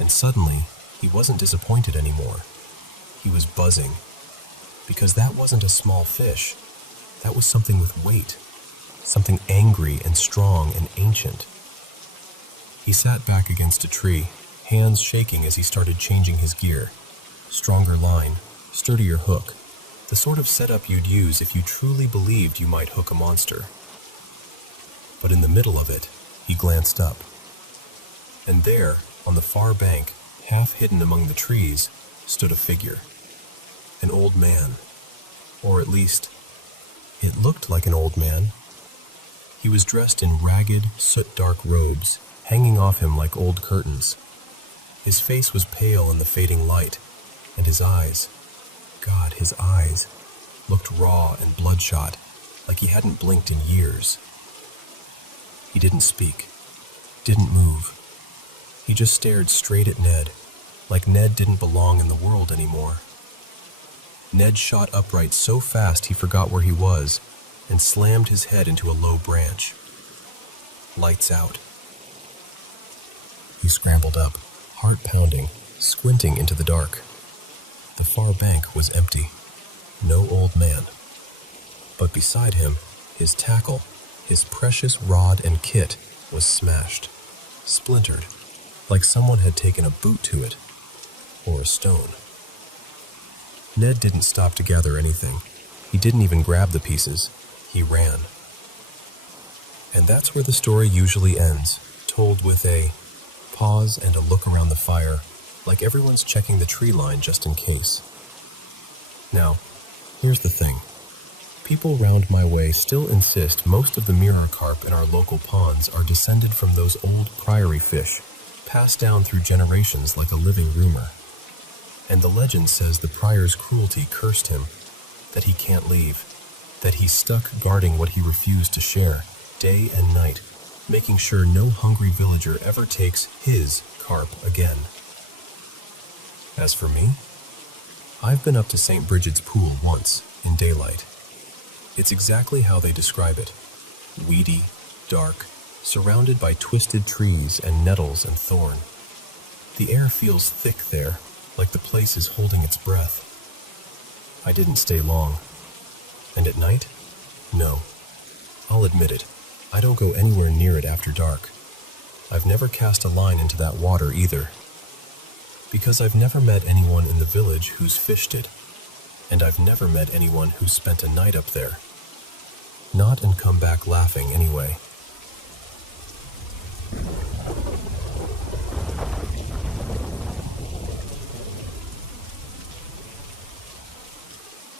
And suddenly, he wasn't disappointed anymore. He was buzzing. Because that wasn't a small fish. That was something with weight. Something angry and strong and ancient. He sat back against a tree, hands shaking as he started changing his gear. Stronger line, sturdier hook. The sort of setup you'd use if you truly believed you might hook a monster. But in the middle of it, he glanced up. And there, on the far bank, half hidden among the trees, stood a figure. An old man. Or at least, it looked like an old man. He was dressed in ragged, soot-dark robes, hanging off him like old curtains. His face was pale in the fading light, and his eyes, God, his eyes, looked raw and bloodshot, like he hadn't blinked in years. He didn't speak, didn't move. He just stared straight at Ned, like Ned didn't belong in the world anymore. Ned shot upright so fast he forgot where he was and slammed his head into a low branch. Lights out. He scrambled up, heart pounding, squinting into the dark. The far bank was empty. No old man. But beside him, his tackle, his precious rod and kit, was smashed, splintered, like someone had taken a boot to it, or a stone. Ned didn't stop to gather anything. He didn't even grab the pieces. He ran. And that's where the story usually ends, told with a pause and a look around the fire, like everyone's checking the tree line just in case. Now, here's the thing. People round my way still insist most of the mirror carp in our local ponds are descended from those old prairie fish, passed down through generations like a living rumor. And the legend says the prior's cruelty cursed him, that he can't leave, that he's stuck guarding what he refused to share, day and night, making sure no hungry villager ever takes his carp again. As for me, I've been up to St. Bridget's pool once, in daylight. It's exactly how they describe it. Weedy, dark, surrounded by twisted trees and nettles and thorn. The air feels thick there, like the place is holding its breath. I didn't stay long. And at night? No. I'll admit it. I don't go anywhere near it after dark. I've never cast a line into that water either. Because I've never met anyone in the village who's fished it. And I've never met anyone who's spent a night up there. Not and come back laughing anyway.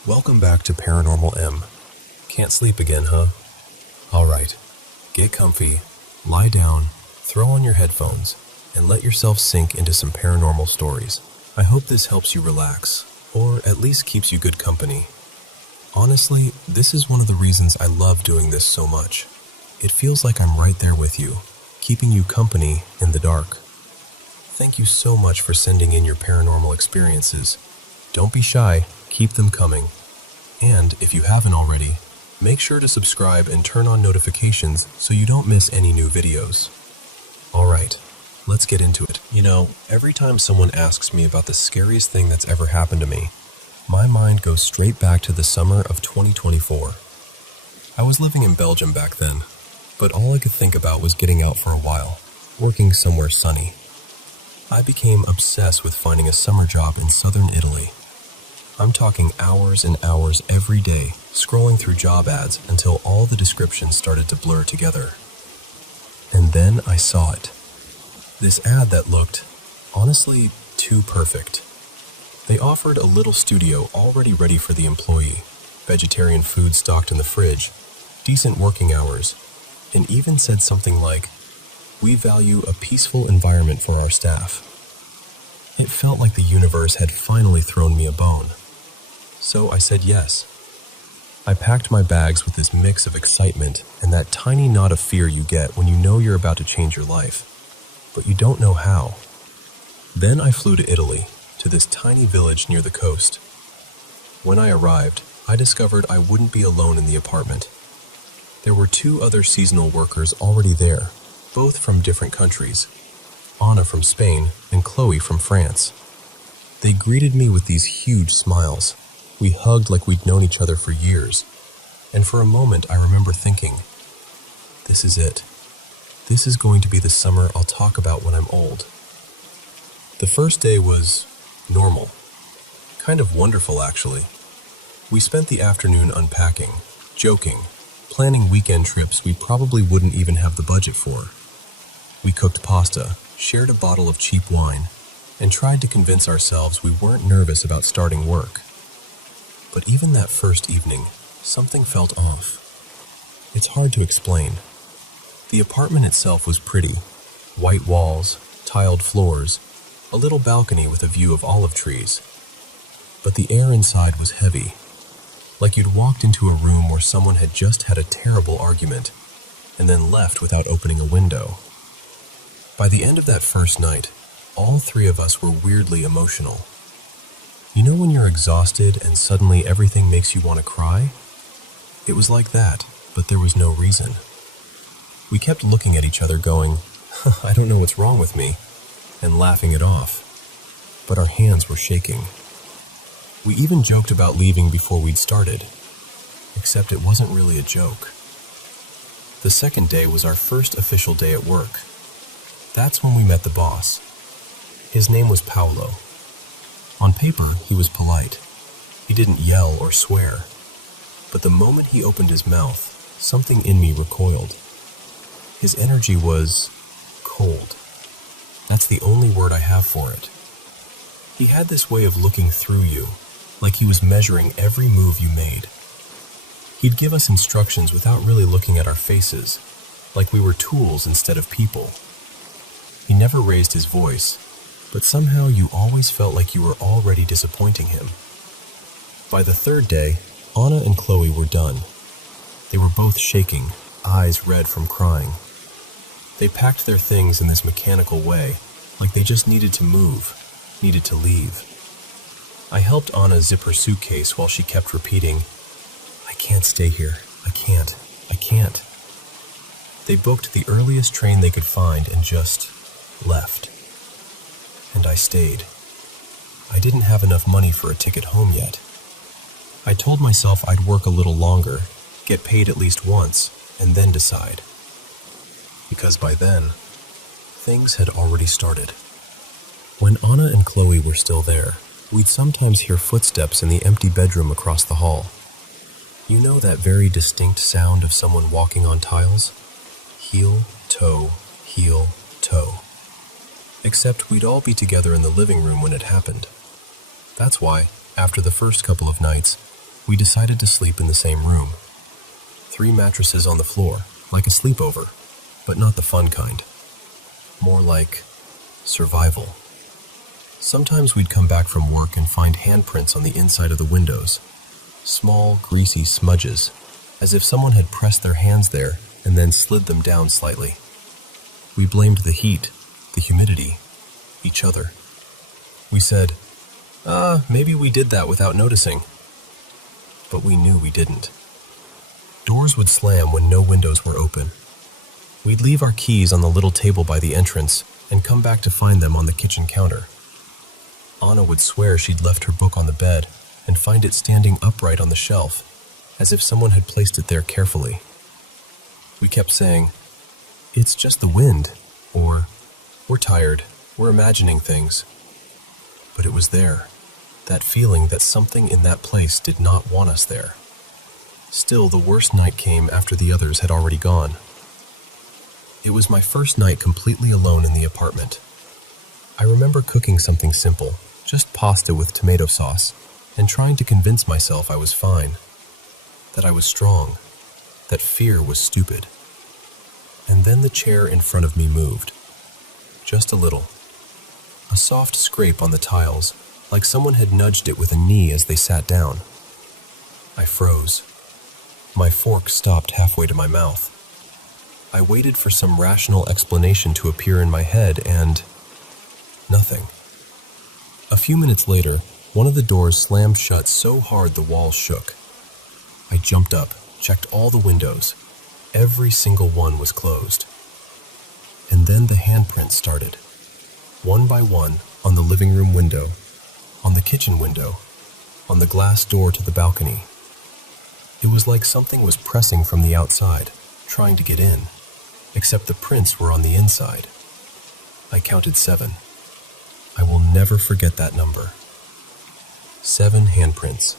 Welcome back to Paranormal M. Can't sleep again, huh? Alright, get comfy, lie down, throw on your headphones, and let yourself sink into some paranormal stories. I hope this helps you relax, or at least keeps you good company. Honestly, this is one of the reasons I love doing this so much. It feels like I'm right there with you, keeping you company in the dark. Thank you so much for sending in your paranormal experiences. Don't be shy, keep them coming. And if you haven't already, make sure to subscribe and turn on notifications so you don't miss any new videos. Alright, let's get into it. You know, every time someone asks me about the scariest thing that's ever happened to me, my mind goes straight back to the summer of 2024. I was living in Belgium back then, but all I could think about was getting out for a while, working somewhere sunny. I became obsessed with finding a summer job in southern Italy. I'm talking hours and hours every day, scrolling through job ads until all the descriptions started to blur together. And then I saw it. This ad that looked, honestly, too perfect. They offered a little studio already ready for the employee, vegetarian food stocked in the fridge, decent working hours, and even said something like, "We value a peaceful environment for our staff." It felt like the universe had finally thrown me a bone. So I said yes. I packed my bags with this mix of excitement and that tiny knot of fear you get when you know you're about to change your life, but you don't know how. Then I flew to Italy, to this tiny village near the coast. When I arrived, I discovered I wouldn't be alone in the apartment. There were 2 other seasonal workers already there, both from different countries. Anna from Spain and Chloe from France. They greeted me with these huge smiles. We hugged like we'd known each other for years. And for a moment I remember thinking, this is it. This is going to be the summer I'll talk about when I'm old. The first day was normal. Kind of wonderful, actually. We spent the afternoon unpacking, joking, planning weekend trips we probably wouldn't even have the budget for. We cooked pasta, shared a bottle of cheap wine, and tried to convince ourselves we weren't nervous about starting work. But even that first evening, something felt off. It's hard to explain. The apartment itself was pretty. White walls, tiled floors, a little balcony with a view of olive trees. But the air inside was heavy, like you'd walked into a room where someone had just had a terrible argument and then left without opening a window. By the end of that first night, all three of us were weirdly emotional. You know when you're exhausted and suddenly everything makes you want to cry? It was like that, but there was no reason. We kept looking at each other going, I don't know what's wrong with me, and laughing it off. But our hands were shaking. We even joked about leaving before we'd started, except it wasn't really a joke. The second day was our first official day at work. That's when we met the boss. His name was Paolo. On paper, he was polite. He didn't yell or swear. But the moment he opened his mouth, something in me recoiled. His energy was cold. That's the only word I have for it. He had this way of looking through you, like he was measuring every move you made. He'd give us instructions without really looking at our faces, like we were tools instead of people. He never raised his voice, but somehow you always felt like you were already disappointing him. By the third day, Anna and Chloe were done. They were both shaking, eyes red from crying. They packed their things in this mechanical way, like they just needed to move, needed to leave. I helped Anna zip her suitcase while she kept repeating, I can't stay here. I can't. They booked the earliest train they could find and just left. And I stayed. I didn't have enough money for a ticket home yet. I told myself I'd work a little longer, get paid at least once, and then decide. Because by then, things had already started. When Anna and Chloe were still there, we'd sometimes hear footsteps in the empty bedroom across the hall. You know that very distinct sound of someone walking on tiles? Heel, toe, heel, toe. Except we'd all be together in the living room when it happened. That's why, after the first couple of nights, we decided to sleep in the same room. 3 mattresses on the floor, like a sleepover, but not the fun kind. More like survival. Sometimes we'd come back from work and find handprints on the inside of the windows. Small, greasy smudges, as if someone had pressed their hands there and then slid them down slightly. We blamed the heat, the humidity, each other. We said, maybe we did that without noticing. But we knew we didn't. Doors would slam when no windows were open. We'd leave our keys on the little table by the entrance and come back to find them on the kitchen counter. Anna would swear she'd left her book on the bed and find it standing upright on the shelf, as if someone had placed it there carefully. We kept saying, it's just the wind, or we're tired, we're imagining things. But it was there, that feeling that something in that place did not want us there. Still, the worst night came after the others had already gone. It was my first night completely alone in the apartment. I remember cooking something simple, just pasta with tomato sauce, and trying to convince myself I was fine, that I was strong, that fear was stupid. And then the chair in front of me moved. Just a little. A soft scrape on the tiles, like someone had nudged it with a knee as they sat down. I froze. My fork stopped halfway to my mouth. I waited for some rational explanation to appear in my head and nothing. A few minutes later, one of the doors slammed shut so hard the walls shook. I jumped up, checked all the windows. Every single one was closed. And then the handprints started. One by one, on the living room window, on the kitchen window, on the glass door to the balcony. It was like something was pressing from the outside, trying to get in, except the prints were on the inside. I counted 7. I will never forget that number. 7 handprints.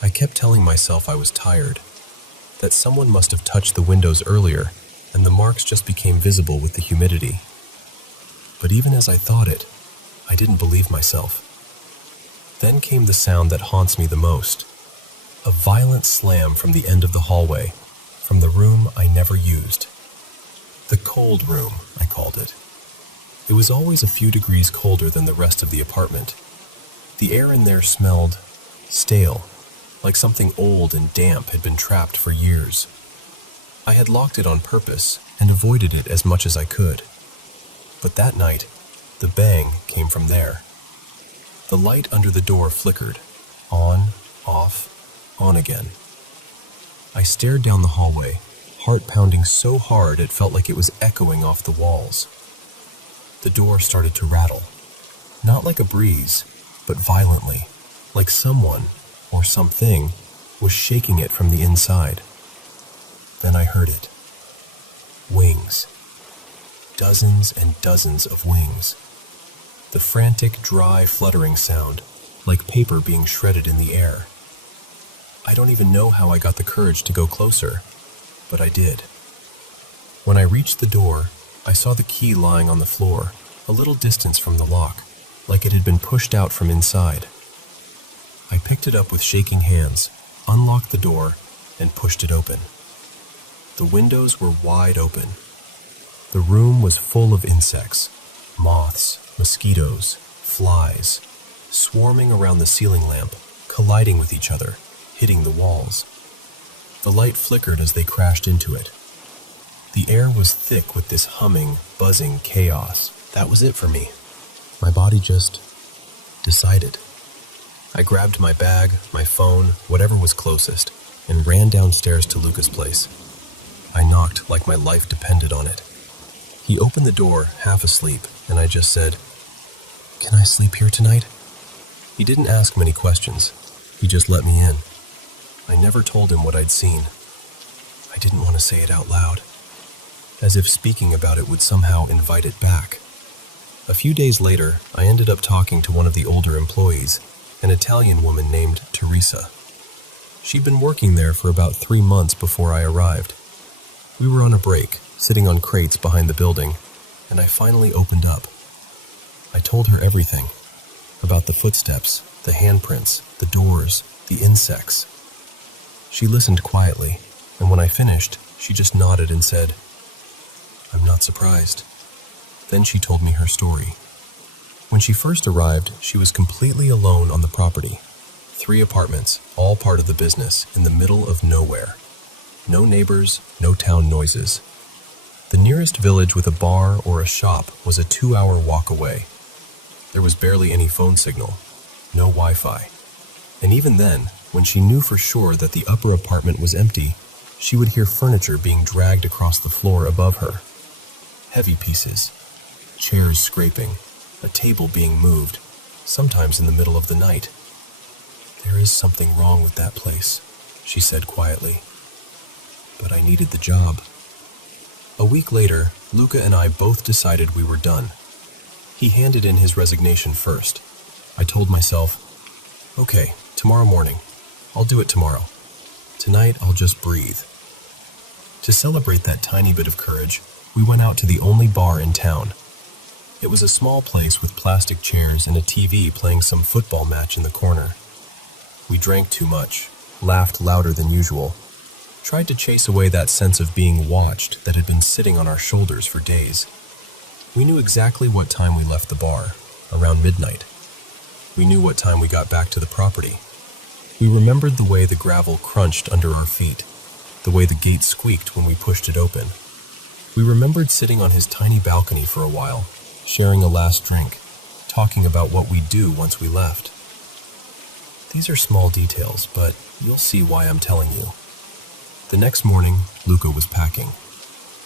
I kept telling myself I was tired, that someone must have touched the windows earlier, and the marks just became visible with the humidity. But even as I thought it, I didn't believe myself. Then came the sound that haunts me the most. A violent slam from the end of the hallway, from the room I never used. The cold room, I called it. It was always a few degrees colder than the rest of the apartment. The air in there smelled stale, like something old and damp had been trapped for years. I had locked it on purpose and avoided it as much as I could. But that night, the bang came from there. The light under the door flickered, on, off, on again. I stared down the hallway, heart pounding so hard it felt like it was echoing off the walls. The door started to rattle, not like a breeze, but violently, like someone or something was shaking it from the inside. Then I heard it. Wings. Dozens and dozens of wings. The frantic, dry, fluttering sound, like paper being shredded in the air. I don't even know how I got the courage to go closer, but I did. When I reached the door, I saw the key lying on the floor, a little distance from the lock, like it had been pushed out from inside. I picked it up with shaking hands, unlocked the door, and pushed it open. The windows were wide open. The room was full of insects, moths, mosquitoes, flies, swarming around the ceiling lamp, colliding with each other, hitting the walls. The light flickered as they crashed into it. The air was thick with this humming, buzzing chaos. That was it for me. My body just decided. I grabbed my bag, my phone, whatever was closest, and ran downstairs to Luca's place. I knocked like my life depended on it. He opened the door, half asleep, and I just said, "Can I sleep here tonight?" He didn't ask many questions. He just let me in. I never told him what I'd seen. I didn't want to say it out loud, as if speaking about it would somehow invite it back. A few days later, I ended up talking to one of the older employees, an Italian woman named Teresa. She'd been working there for about 3 months before I arrived. We were on a break, sitting on crates behind the building, and I finally opened up. I told her everything, about the footsteps, the handprints, the doors, the insects. She listened quietly, and when I finished, she just nodded and said, "I'm not surprised." Then she told me her story. When she first arrived, she was completely alone on the property. 3 apartments, all part of the business, in the middle of nowhere. No neighbors, no town noises. The nearest village with a bar or a shop was a 2-hour walk away. There was barely any phone signal, no Wi-Fi. And even then, when she knew for sure that the upper apartment was empty, she would hear furniture being dragged across the floor above her. Heavy pieces, chairs scraping, a table being moved, sometimes in the middle of the night. "There is something wrong with that place," she said quietly. But I needed the job. A week later, Luca and I both decided we were done. He handed in his resignation first. I told myself, "Okay, tomorrow morning. I'll do it tomorrow. Tonight, I'll just breathe." To celebrate that tiny bit of courage, we went out to the only bar in town. It was a small place with plastic chairs and a TV playing some football match in the corner. We drank too much, laughed louder than usual, tried to chase away that sense of being watched that had been sitting on our shoulders for days. We knew exactly what time we left the bar, around midnight. We knew what time we got back to the property. We remembered the way the gravel crunched under our feet, the way the gate squeaked when we pushed it open. We remembered sitting on his tiny balcony for a while, sharing a last drink, talking about what we'd do once we left. These are small details, but you'll see why I'm telling you. The next morning, Luca was packing.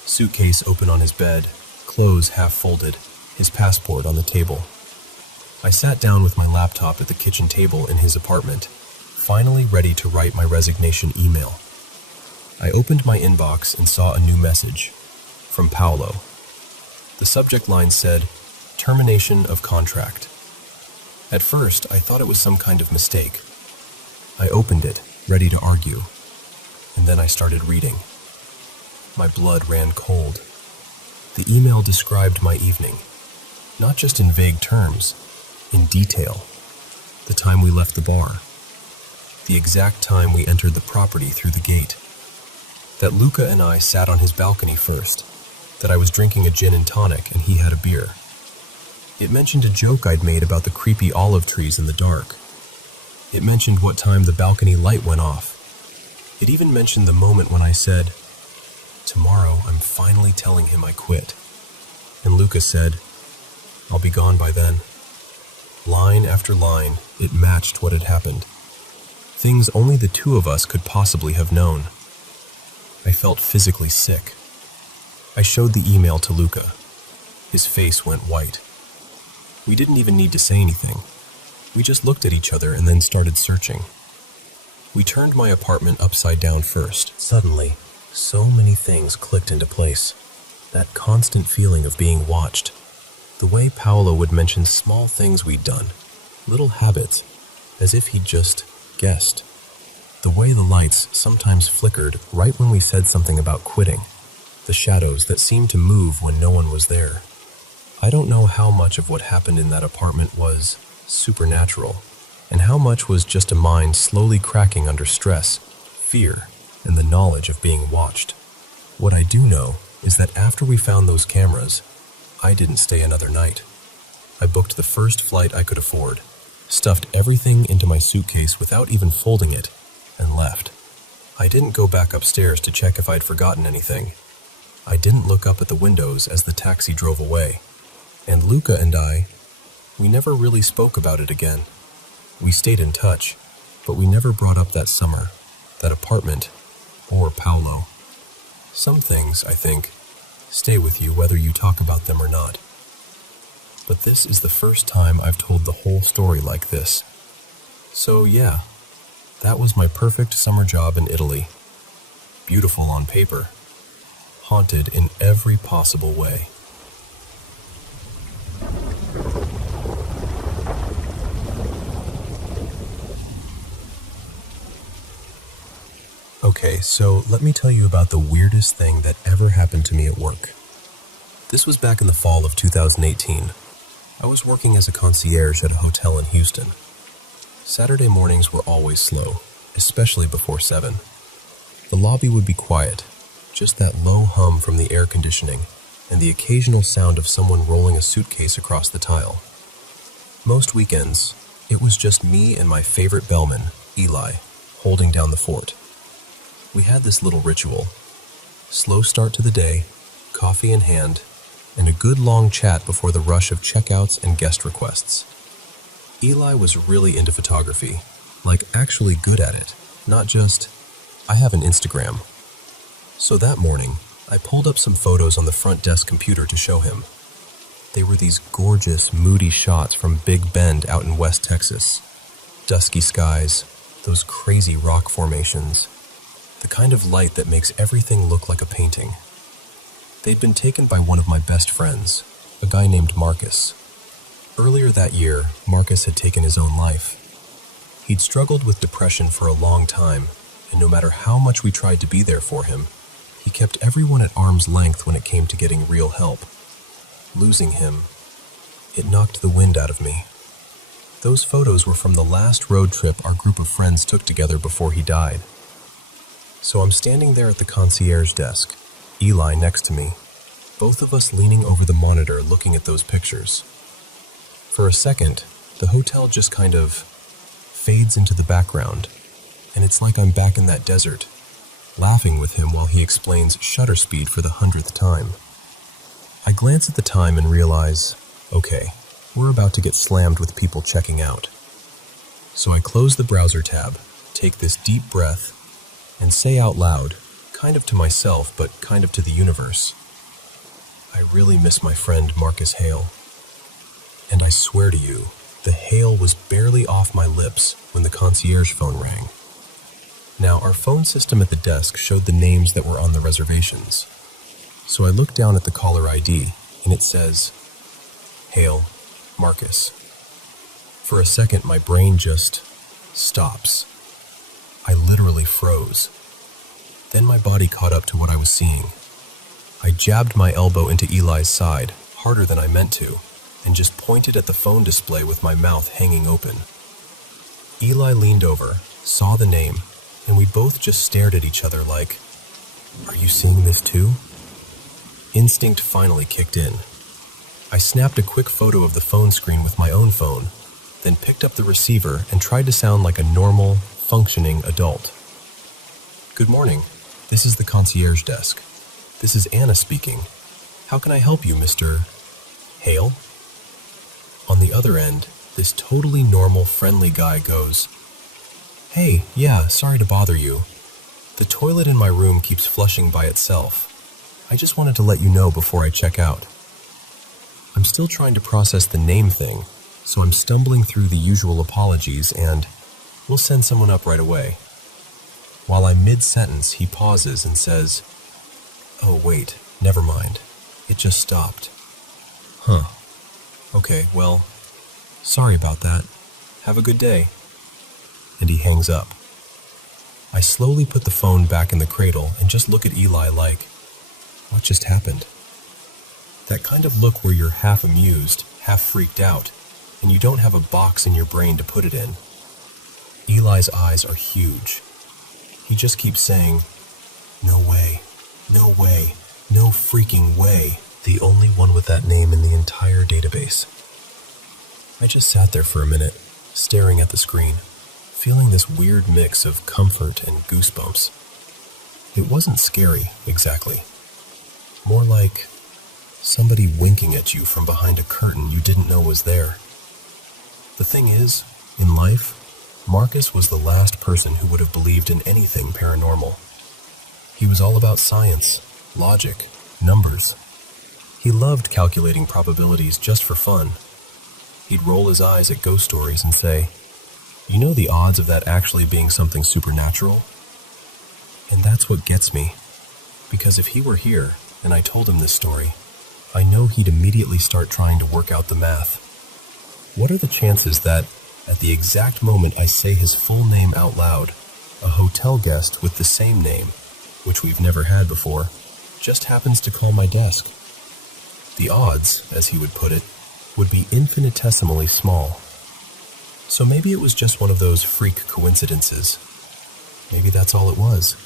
Suitcase open on his bed, clothes half folded, his passport on the table. I sat down with my laptop at the kitchen table in his apartment, finally ready to write my resignation email. I opened my inbox and saw a new message from Paolo. The subject line said, "Termination of contract." At first, I thought it was some kind of mistake. I opened it, ready to argue, and then I started reading. My blood ran cold. The email described my evening, not just in vague terms, in detail. The time we left the bar, the exact time we entered the property through the gate, that Luca and I sat on his balcony first, that I was drinking a gin and tonic and he had a beer, It mentioned a joke I'd made about the creepy olive trees in the dark. It mentioned what time the balcony light went off. It even mentioned the moment when I said, "Tomorrow I'm finally telling him I quit." And Lucas said, "I'll be gone by then." Line after line, it matched what had happened. Things only the two of us could possibly have known. I felt physically sick. I showed the email to Luca. His face went white. We didn't even need to say anything. We just looked at each other and then started searching. We turned my apartment upside down first. Suddenly, so many things clicked into place. That constant feeling of being watched. The way Paolo would mention small things we'd done. Little habits, as if he'd just guessed. The way the lights sometimes flickered right when we said something about quitting. The shadows that seemed to move when no one was there. I don't know how much of what happened in that apartment was supernatural, and how much was just a mind slowly cracking under stress, fear, and the knowledge of being watched. What I do know is that after we found those cameras, I didn't stay another night. I booked the first flight I could afford, stuffed everything into my suitcase without even folding it, and left. I didn't go back upstairs to check if I'd forgotten anything. I didn't look up at the windows as the taxi drove away. And Luca and we never really spoke about it again. We stayed in touch, but we never brought up that summer, that apartment, or Paolo. Some things, I think, stay with you whether you talk about them or not. But this is the first time I've told the whole story like this. So yeah, that was my perfect summer job in Italy. Beautiful on paper, haunted in every possible way. Okay, so let me tell you about the weirdest thing that ever happened to me at work. This was back in the fall of 2018. I was working as a concierge at a hotel in Houston. Saturday mornings were always slow, especially before 7. The lobby would be quiet, just that low hum from the air conditioning and the occasional sound of someone rolling a suitcase across the tile. Most weekends, it was just me and my favorite bellman, Eli, holding down the fort. We had this little ritual. Slow start to the day, coffee in hand, and a good long chat before the rush of checkouts and guest requests. Eli was really into photography, like actually good at it, not just, I have an Instagram. So that morning, I pulled up some photos on the front desk computer to show him. They were these gorgeous, moody shots from Big Bend out in West Texas. Dusky skies, those crazy rock formations, the kind of light that makes everything look like a painting. They'd been taken by one of my best friends, a guy named Marcus. Earlier that year, Marcus had taken his own life. He'd struggled with depression for a long time, and no matter how much we tried to be there for him, he kept everyone at arm's length when it came to getting real help. Losing him, it knocked the wind out of me. Those photos were from the last road trip our group of friends took together before he died. So I'm standing there at the concierge desk, Eli next to me, both of us leaning over the monitor looking at those pictures. For a second, the hotel just kind of fades into the background, and it's like I'm back in that desert, laughing with him while he explains shutter speed for the 100th time. I glance at the time and realize, okay, we're about to get slammed with people checking out. So I close the browser tab, take this deep breath, and say out loud, kind of to myself, but kind of to the universe, I really miss my friend Marcus Hale. And I swear to you, the hail was barely off my lips when the concierge phone rang. Now, our phone system at the desk showed the names that were on the reservations. So I looked down at the caller ID, and it says, Hale, Marcus. For a second, my brain just stops. I literally froze. Then my body caught up to what I was seeing. I jabbed my elbow into Eli's side, harder than I meant to, and just pointed at the phone display with my mouth hanging open. Eli leaned over, saw the name, and we both just stared at each other like, are you seeing this too? Instinct finally kicked in. I snapped a quick photo of the phone screen with my own phone, then picked up the receiver and tried to sound like a normal, functioning adult. "Good morning. This is the concierge desk. This is Anna speaking. How can I help you, Mr. Hale?" On the other end, this totally normal, friendly guy goes, "Hey, yeah, sorry to bother you. The toilet in my room keeps flushing by itself. I just wanted to let you know before I check out." I'm still trying to process the name thing, so I'm stumbling through the usual apologies and, "We'll send someone up right away." While I'm mid-sentence, he pauses and says, "Oh, wait, never mind. It just stopped." "Huh. Okay, well, sorry about that. Have a good day." And he hangs up. I slowly put the phone back in the cradle and just look at Eli like, what just happened? That kind of look where you're half amused, half freaked out, and you don't have a box in your brain to put it in. Eli's eyes are huge. He just keeps saying, "No way, no way, no freaking way," the only one with that name in the entire database. I just sat there for a minute, staring at the screen, feeling this weird mix of comfort and goosebumps. It wasn't scary, exactly. More like somebody winking at you from behind a curtain you didn't know was there. The thing is, in life, Marcus was the last person who would have believed in anything paranormal. He was all about science, logic, numbers. He loved calculating probabilities just for fun. He'd roll his eyes at ghost stories and say, "You know the odds of that actually being something supernatural?" And that's what gets me, because if he were here and I told him this story, I know he'd immediately start trying to work out the math. What are the chances that, at the exact moment I say his full name out loud, a hotel guest with the same name, which we've never had before, just happens to call my desk? The odds, as he would put it, would be infinitesimally small. So maybe it was just one of those freak coincidences. Maybe that's all it was.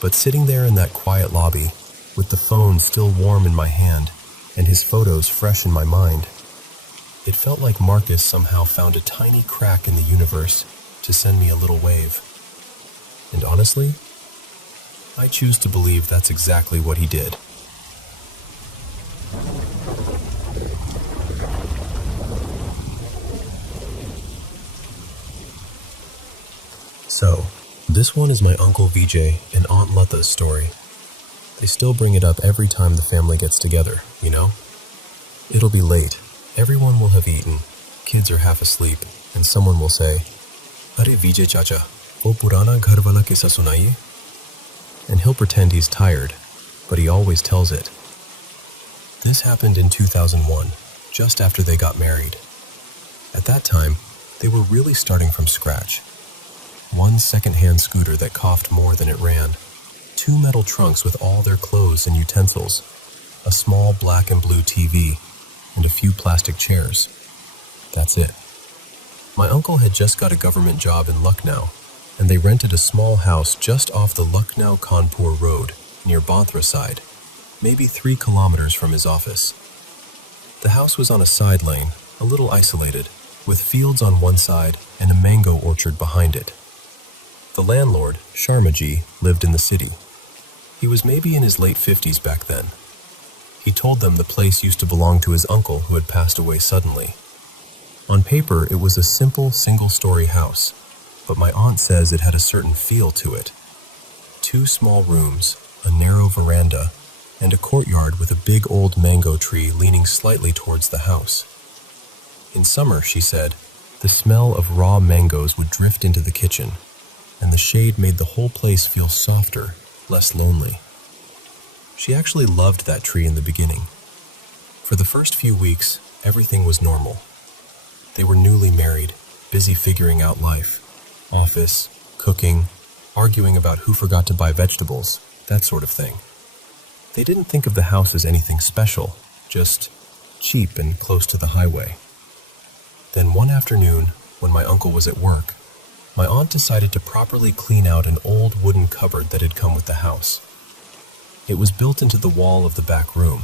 But sitting there in that quiet lobby, with the phone still warm in my hand and his photos fresh in my mind, it felt like Marcus somehow found a tiny crack in the universe to send me a little wave. And honestly, I choose to believe that's exactly what he did. So, this one is my Uncle VJ and Aunt Lutha's story. They still bring it up every time the family gets together, you know? It'll be late. Everyone will have eaten. Kids are half asleep, and someone will say, "Are VJ chacha, wo purana ghar wala kissa sunaiye?" And he'll pretend he's tired, but he always tells it. This happened in 2001, just after they got married. At that time, they were really starting from scratch. One second-hand scooter that coughed more than it ran, 2 metal trunks with all their clothes and utensils, a small black and blue TV, and a few plastic chairs. That's it. My uncle had just got a government job in Lucknow, and they rented a small house just off the Lucknow-Kanpur road, near Bandra side, maybe 3 kilometers from his office. The house was on a side lane, a little isolated, with fields on one side and a mango orchard behind it. The landlord, Sharmaji, lived in the city. He was maybe in his late 50s back then. He told them the place used to belong to his uncle who had passed away suddenly. On paper, it was a simple single-story house, but my aunt says it had a certain feel to it. 2 small rooms, a narrow veranda, and a courtyard with a big old mango tree leaning slightly towards the house. In summer, she said, the smell of raw mangoes would drift into the kitchen, and the shade made the whole place feel softer, less lonely. She actually loved that tree in the beginning. For the first few weeks, everything was normal. They were newly married, busy figuring out life. Office, cooking, arguing about who forgot to buy vegetables, that sort of thing. They didn't think of the house as anything special, just cheap and close to the highway. Then one afternoon, when my uncle was at work, my aunt decided to properly clean out an old wooden cupboard that had come with the house. It was built into the wall of the back room.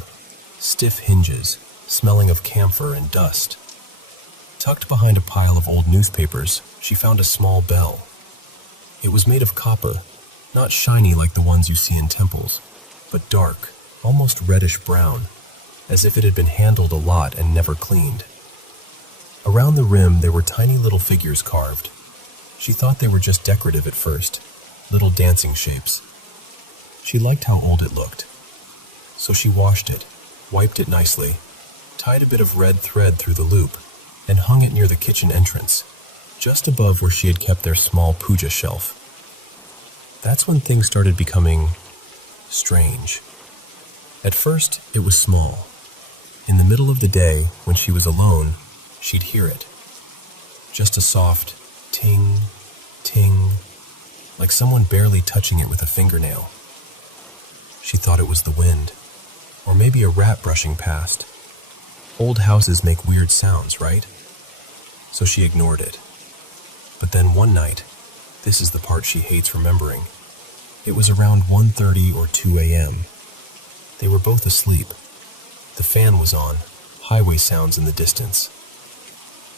Stiff hinges, smelling of camphor and dust. Tucked behind a pile of old newspapers, she found a small bell. It was made of copper, not shiny like the ones you see in temples, but dark, almost reddish-brown, as if it had been handled a lot and never cleaned. Around the rim there were tiny little figures carved. She thought they were just decorative at first, little dancing shapes. She liked how old it looked. So she washed it, wiped it nicely, tied a bit of red thread through the loop, and hung it near the kitchen entrance, just above where she had kept their small puja shelf. That's when things started becoming strange. At first, it was small. In the middle of the day, when she was alone, she'd hear it. Just a soft ting, ting, like someone barely touching it with a fingernail. She thought it was the wind, or maybe a rat brushing past. Old houses make weird sounds, right? So she ignored it. But then one night, this is the part she hates remembering. It was around 1:30 or 2 a.m. They were both asleep. The fan was on, highway sounds in the distance.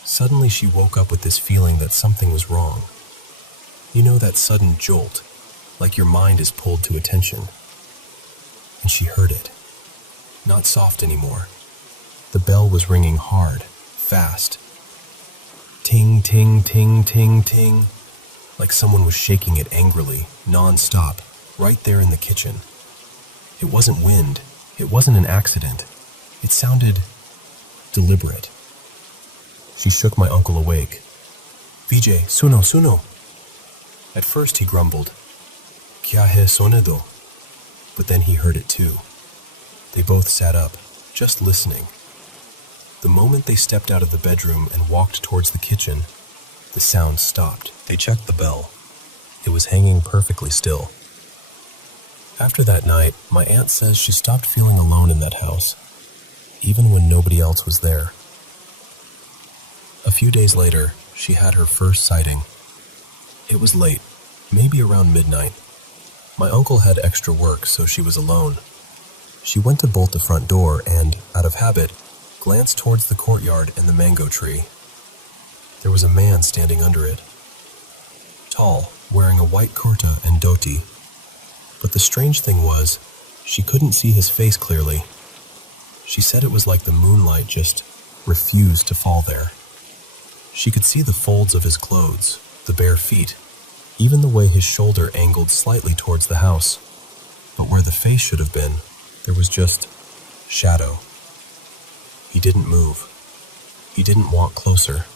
Suddenly she woke up with this feeling that something was wrong. You know that sudden jolt, like your mind is pulled to attention. And she heard it. Not soft anymore. The bell was ringing hard, fast. Ting, ting, ting, ting, ting. Like someone was shaking it angrily, non-stop, right there in the kitchen. It wasn't wind. It wasn't an accident. It sounded deliberate. She shook my uncle awake. Vijay, suno, suno. At first he grumbled, Kya hai sone do? But then he heard it too. They both sat up, just listening. The moment they stepped out of the bedroom and walked towards the kitchen, the sound stopped. They checked the bell. It was hanging perfectly still. After that night, my aunt says she stopped feeling alone in that house, even when nobody else was there. A few days later, she had her first sighting. It was late, maybe around midnight. My uncle had extra work, so she was alone. She went to bolt the front door and, out of habit, glanced towards the courtyard and the mango tree. There was a man standing under it. Tall, wearing a white kurta and dhoti. But the strange thing was, she couldn't see his face clearly. She said it was like the moonlight just refused to fall there. She could see the folds of his clothes, the bare feet, even the way his shoulder angled slightly towards the house. But where the face should have been, there was just shadow. He didn't move. He didn't walk closer.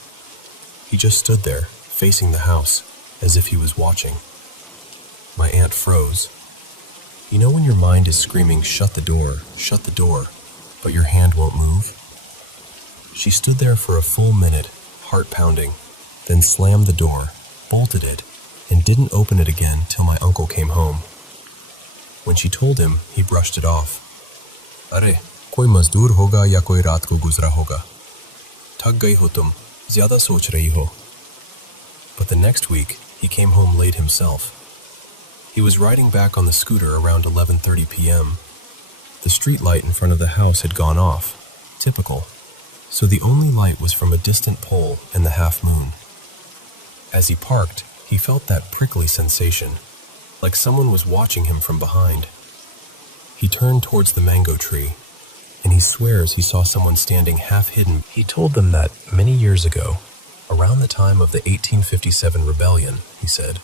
He just stood there, facing the house, as if he was watching. My aunt froze. You know when your mind is screaming, shut the door, but your hand won't move? She stood there for a full minute, heart pounding, then slammed the door, bolted it, and didn't open it again till my uncle came home. When she told him, he brushed it off. Arre, koi mazdoor hoga ya koi raat ko guzra hoga. Thak gayi ho tum, zyada soch rahi ho. But the next week, he came home late himself. He was riding back on the scooter around 11:30 p.m. The street light in front of the house had gone off, typical, so the only light was from a distant pole and the half moon. As he parked, he felt that prickly sensation, like someone was watching him from behind. He turned towards the mango tree, and he swears he saw someone standing half hidden. He told them that many years ago, around the time of the 1857 rebellion, he said,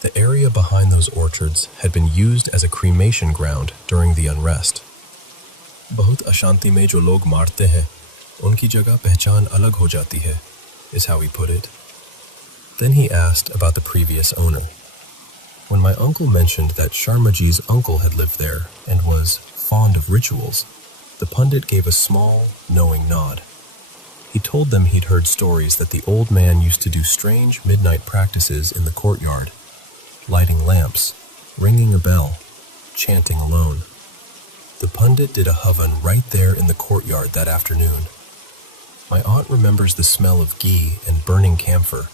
the area behind those orchards had been used as a cremation ground during the unrest. Bahut ashanti mein jo log marte hain, unki jagah pehchan alag ho jati hai, is how he put it. Then he asked about the previous owner. When my uncle mentioned that Sharmaji's uncle had lived there and was fond of rituals, the pundit gave a small, knowing nod. He told them he'd heard stories that the old man used to do strange midnight practices in the courtyard, lighting lamps, ringing a bell, chanting alone. The pundit did a havan right there in the courtyard that afternoon. My aunt remembers the smell of ghee and burning camphor,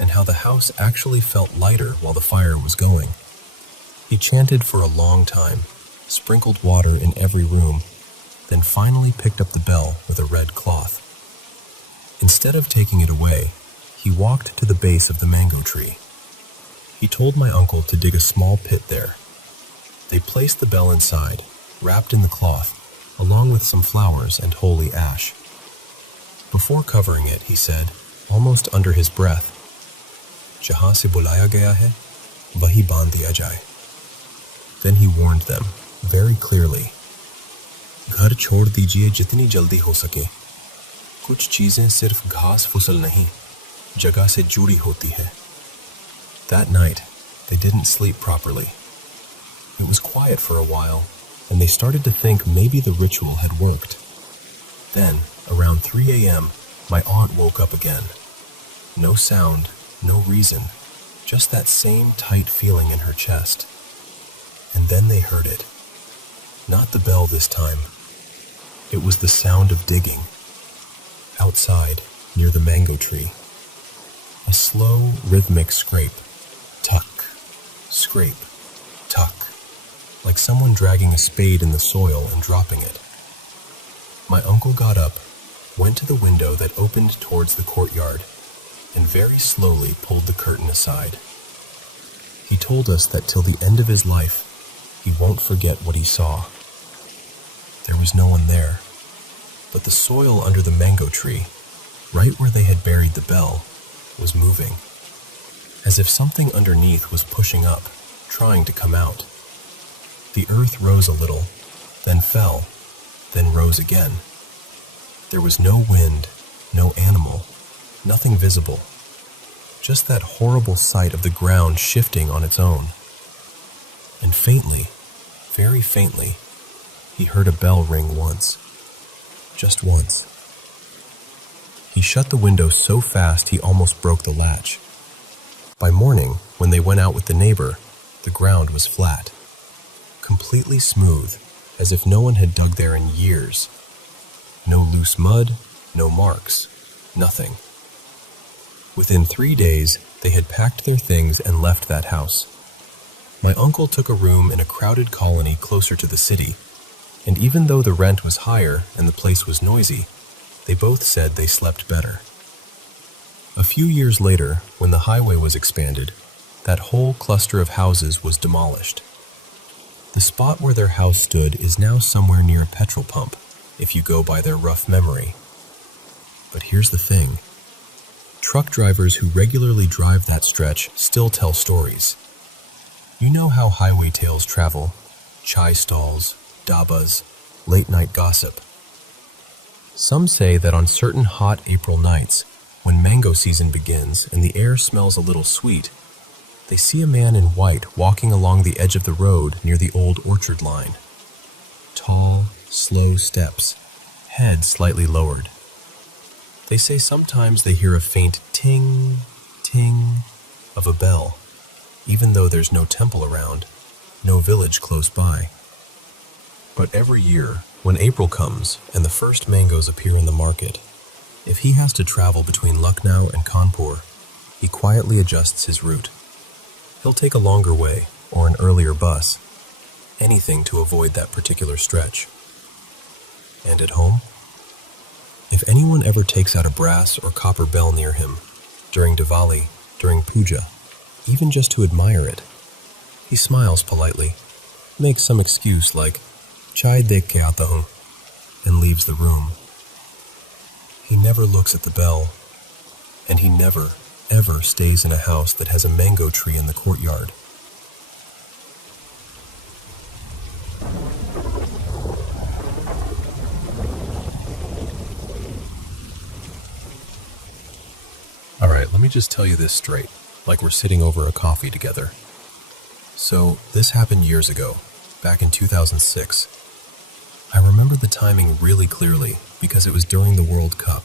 and how the house actually felt lighter while the fire was going. He chanted for a long time, sprinkled water in every room, then finally picked up the bell with a red cloth. Instead of taking it away, he walked to the base of the mango tree. He told my uncle to dig a small pit there. They placed the bell inside, wrapped in the cloth, along with some flowers and holy ash. Before covering it, he said, almost under his breath, "Jahan se bulaya gaya hai, wahi bandh diya jaye." Then he warned them, very clearly, "Ghar chhod dijiye jitni jaldi ho sake. Kuch cheezein sirf घास फुसल नहीं, जगह से जुड़ी होती है." That night, they didn't sleep properly. It was quiet for a while, and they started to think maybe the ritual had worked. Then, around 3 a.m., my aunt woke up again. No sound, no reason, just that same tight feeling in her chest. And then they heard it. Not the bell this time. It was the sound of digging. Outside, near the mango tree. A slow, rhythmic scrape. Tuck, scrape, tuck. Like someone dragging a spade in the soil and dropping it. My uncle got up, went to the window that opened towards the courtyard, and very slowly pulled the curtain aside. He told us that till the end of his life, he won't forget what he saw. There was no one there, but the soil under the mango tree, right where they had buried the bell, was moving, as if something underneath was pushing up, trying to come out. The earth rose a little, then fell, then rose again. There was no wind, no animal, nothing visible, just that horrible sight of the ground shifting on its own. And faintly, very faintly, he heard a bell ring once. Just once. He shut the window so fast he almost broke the latch. By morning, when they went out with the neighbor, the ground was flat. Completely smooth, as if no one had dug there in years. No loose mud, no marks, nothing. Within 3 days, they had packed their things and left that house. My uncle took a room in a crowded colony closer to the city, and even though the rent was higher and the place was noisy, they both said they slept better. A few years later, when the highway was expanded, that whole cluster of houses was demolished. The spot where their house stood is now somewhere near a petrol pump, if you go by their rough memory. But here's the thing. Truck drivers who regularly drive that stretch still tell stories. You know how highway tales travel, chai stalls, dabas, late-night gossip. Some say that on certain hot April nights, when mango season begins and the air smells a little sweet, they see a man in white walking along the edge of the road near the old orchard line. Tall, slow steps, head slightly lowered. They say sometimes they hear a faint ting, ting of a bell, even though there's no temple around, no village close by. But every year, when April comes and the first mangoes appear in the market, if he has to travel between Lucknow and Kanpur, he quietly adjusts his route. He'll take a longer way or an earlier bus, anything to avoid that particular stretch. And at home? If anyone ever takes out a brass or copper bell near him, during Diwali, during puja, even just to admire it, he smiles politely, makes some excuse like, "Chai dekh ke aata hoon," and leaves the room. He never looks at the bell, and he never, ever stays in a house that has a mango tree in the courtyard. Alright, let me just tell you this straight, like we're sitting over a coffee together. So, this happened years ago, back in 2006. I remember the timing really clearly because it was during the World Cup,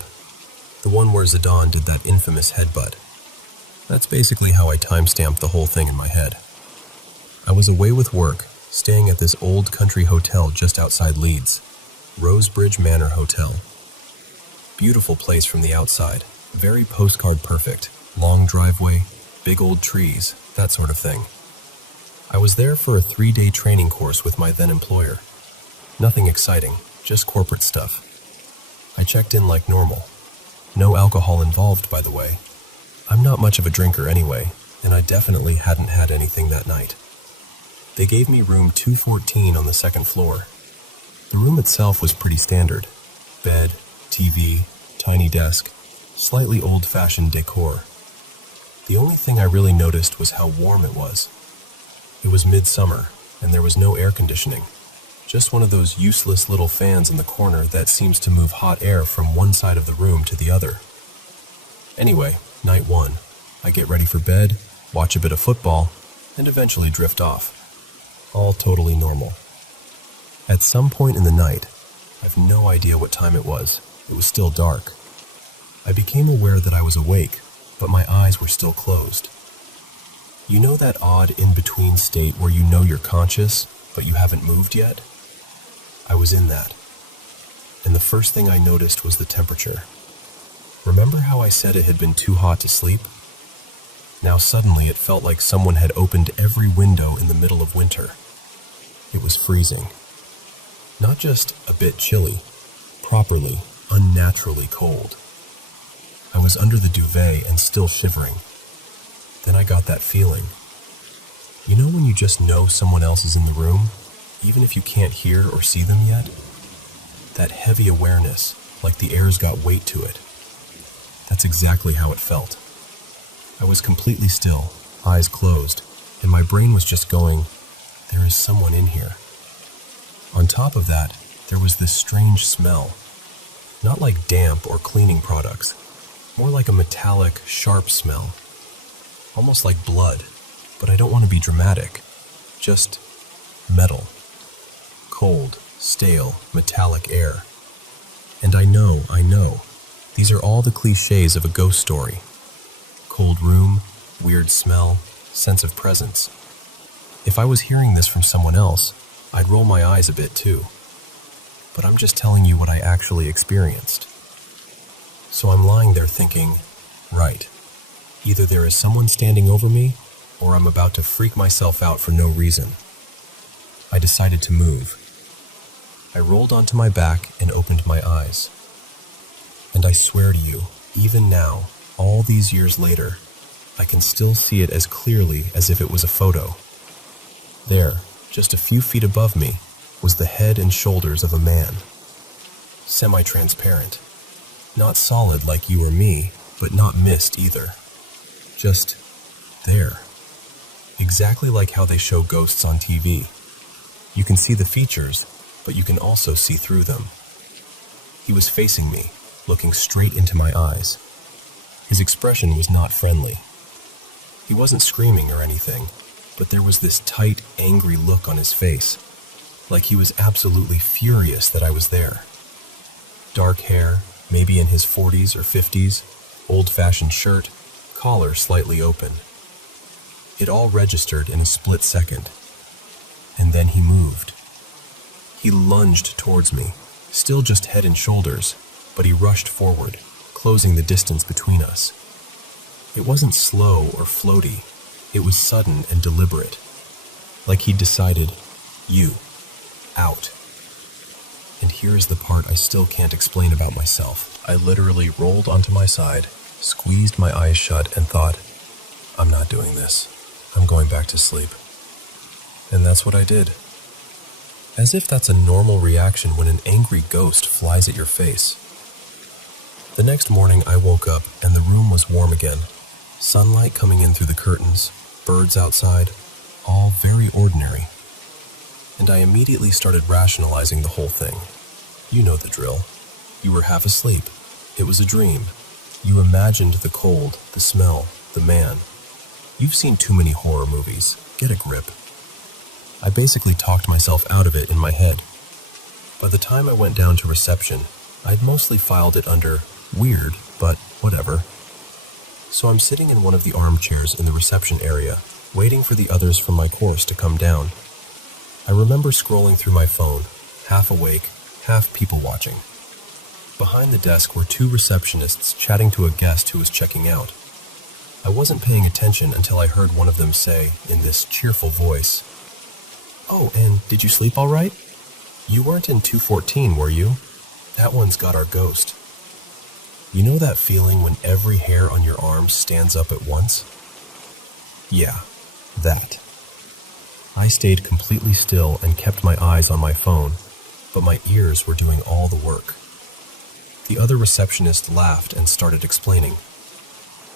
the one where Zidane did that infamous headbutt. That's basically how I timestamped the whole thing in my head. I was away with work, staying at this old country hotel just outside Leeds, Rosebridge Manor Hotel. Beautiful place from the outside, very postcard perfect, long driveway, big old trees, that sort of thing. I was there for a 3-day training course with my then employer. Nothing exciting, just corporate stuff. I checked in like normal. No alcohol involved, by the way. I'm not much of a drinker anyway, and I definitely hadn't had anything that night. They gave me room 214 on the second floor. The room itself was pretty standard. Bed, TV, tiny desk, slightly old-fashioned decor. The only thing I really noticed was how warm it was. It was midsummer, and there was no air conditioning. Just one of those useless little fans in the corner that seems to move hot air from one side of the room to the other. Anyway, night one. I get ready for bed, watch a bit of football, and eventually drift off. All totally normal. At some point in the night, I've no idea what time it was still dark. I became aware that I was awake, but my eyes were still closed. You know that odd in-between state where you know you're conscious, but you haven't moved yet? I was in that. And the first thing I noticed was the temperature. Remember how I said it had been too hot to sleep? Now suddenly it felt like someone had opened every window in the middle of winter. It was freezing. Not just a bit chilly, properly, unnaturally cold. I was under the duvet and still shivering. Then I got that feeling. You know when you just know someone else is in the room, even if you can't hear or see them yet? That heavy awareness, like the air's got weight to it. That's exactly how it felt. I was completely still, eyes closed, and my brain was just going, there is someone in here. On top of that, there was this strange smell. Not like damp or cleaning products, more like a metallic, sharp smell. Almost like blood, but I don't want to be dramatic. Just metal. Cold, stale, metallic air. And I know, these are all the cliches of a ghost story. Cold room, weird smell, sense of presence. If I was hearing this from someone else, I'd roll my eyes a bit too. But I'm just telling you what I actually experienced. So I'm lying there thinking, right, either there is someone standing over me, or I'm about to freak myself out for no reason. I decided to move. I rolled onto my back and opened my eyes. And I swear to you, even now, all these years later, I can still see it as clearly as if it was a photo. There, just a few feet above me, was the head and shoulders of a man. Semi-transparent. Not solid like you or me, but not mist either. Just there. Exactly like how they show ghosts on TV. You can see the features, but you can also see through them. He was facing me, looking straight into my eyes. His expression was not friendly. He wasn't screaming or anything, but there was this tight, angry look on his face, like he was absolutely furious that I was there. Dark hair, maybe in his 40s or 50s, old-fashioned shirt, collar slightly open. It all registered in a split second. And then he moved. He lunged towards me, still just head and shoulders, but he rushed forward, closing the distance between us. It wasn't slow or floaty. It was sudden and deliberate. Like he'd decided, you, out. And here's the part I still can't explain about myself. I literally rolled onto my side, squeezed my eyes shut, and thought, I'm not doing this. I'm going back to sleep. And that's what I did. As if that's a normal reaction when an angry ghost flies at your face. The next morning I woke up and the room was warm again. Sunlight coming in through the curtains, birds outside, all very ordinary. And I immediately started rationalizing the whole thing. You know the drill. You were half asleep. It was a dream. You imagined the cold, the smell, the man. You've seen too many horror movies. Get a grip. I basically talked myself out of it in my head. By the time I went down to reception, I'd mostly filed it under weird, but whatever. So I'm sitting in one of the armchairs in the reception area, waiting for the others from my course to come down. I remember scrolling through my phone, half awake, half people watching. Behind the desk were two receptionists chatting to a guest who was checking out. I wasn't paying attention until I heard one of them say, in this cheerful voice, "Oh, and did you sleep all right?" You weren't in 214, were you? That one's got our ghost. You know that feeling when every hair on your arm stands up at once? Yeah, that. I stayed completely still and kept my eyes on my phone, but my ears were doing all the work. The other receptionist laughed and started explaining.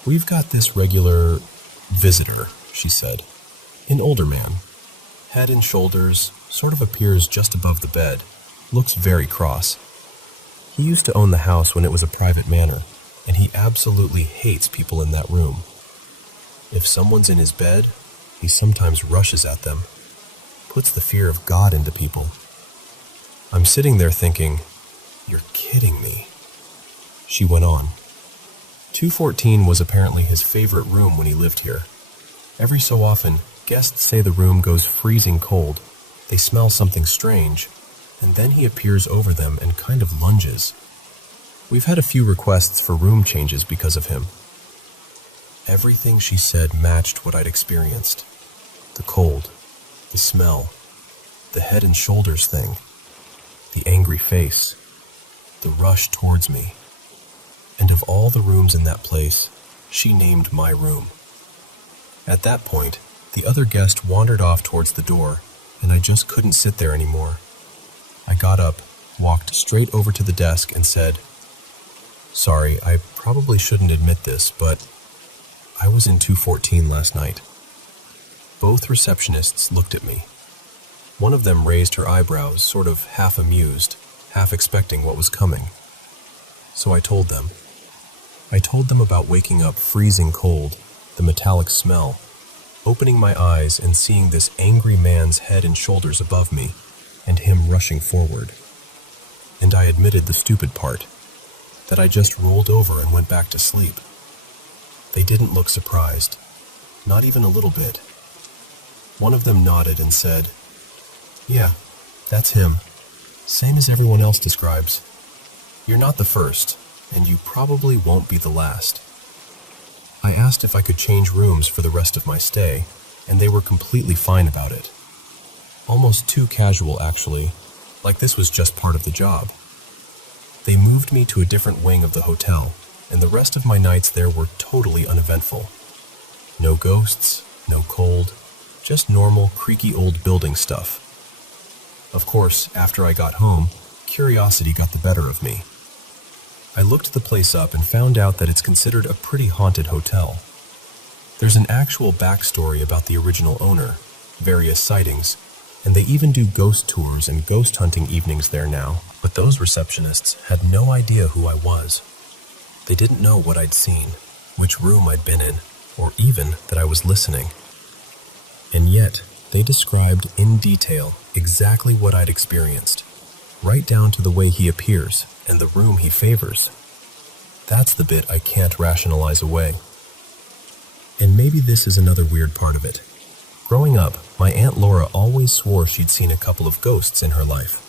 We've got this regular visitor, she said. An older man. Head and shoulders, sort of appears just above the bed. Looks very cross. He used to own the house when it was a private manor, and he absolutely hates people in that room. If someone's in his bed, he sometimes rushes at them. Puts the fear of God into people. I'm sitting there thinking, you're kidding me. She went on. 214 was apparently his favorite room when he lived here. Every so often, guests say the room goes freezing cold. They smell something strange, and then he appears over them and kind of lunges. We've had a few requests for room changes because of him. Everything she said matched what I'd experienced. The cold, the smell, the head and shoulders thing, the angry face, the rush towards me. And of all the rooms in that place, she named my room. At that point, the other guest wandered off towards the door, and I just couldn't sit there anymore. I got up, walked straight over to the desk and said, "Sorry, I probably shouldn't admit this, but I was in 214 last night." Both receptionists looked at me. One of them raised her eyebrows, sort of half amused, half expecting what was coming. So I told them. I told them about waking up freezing cold, the metallic smell, opening my eyes and seeing this angry man's head and shoulders above me, and him rushing forward. And I admitted the stupid part, that I just rolled over and went back to sleep. They didn't look surprised, not even a little bit. One of them nodded and said, "Yeah, that's him. Same as everyone else describes. You're not the first, and you probably won't be the last." I asked if I could change rooms for the rest of my stay, and they were completely fine about it. Almost too casual, actually, like this was just part of the job. They moved me to a different wing of the hotel, and the rest of my nights there were totally uneventful. No ghosts, no cold, just normal, creaky old building stuff. Of course, after I got home, curiosity got the better of me. I looked the place up and found out that it's considered a pretty haunted hotel. There's an actual backstory about the original owner, various sightings, and they even do ghost tours and ghost hunting evenings there now, but those receptionists had no idea who I was. They didn't know what I'd seen, which room I'd been in, or even that I was listening. And yet, they described in detail exactly what I'd experienced, right down to the way he appears and the room he favors. That's the bit I can't rationalize away. And maybe this is another weird part of it. Growing up, my Aunt Laura always swore she'd seen a couple of ghosts in her life.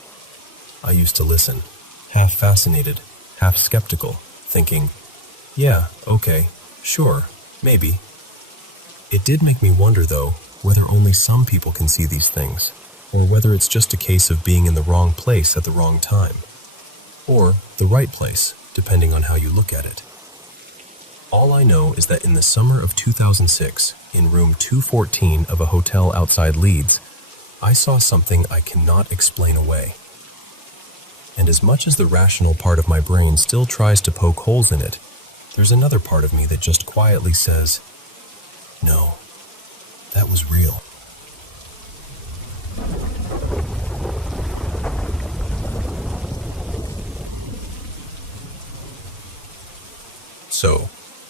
I used to listen, half fascinated, half skeptical, thinking, yeah, okay, sure, maybe. It did make me wonder, though, whether only some people can see these things, or whether it's just a case of being in the wrong place at the wrong time. Or the right place, depending on how you look at it. All I know is that in the summer of 2006, in room 214 of a hotel outside Leeds, I saw something I cannot explain away. And as much as the rational part of my brain still tries to poke holes in it, there's another part of me that just quietly says, no, that was real. So,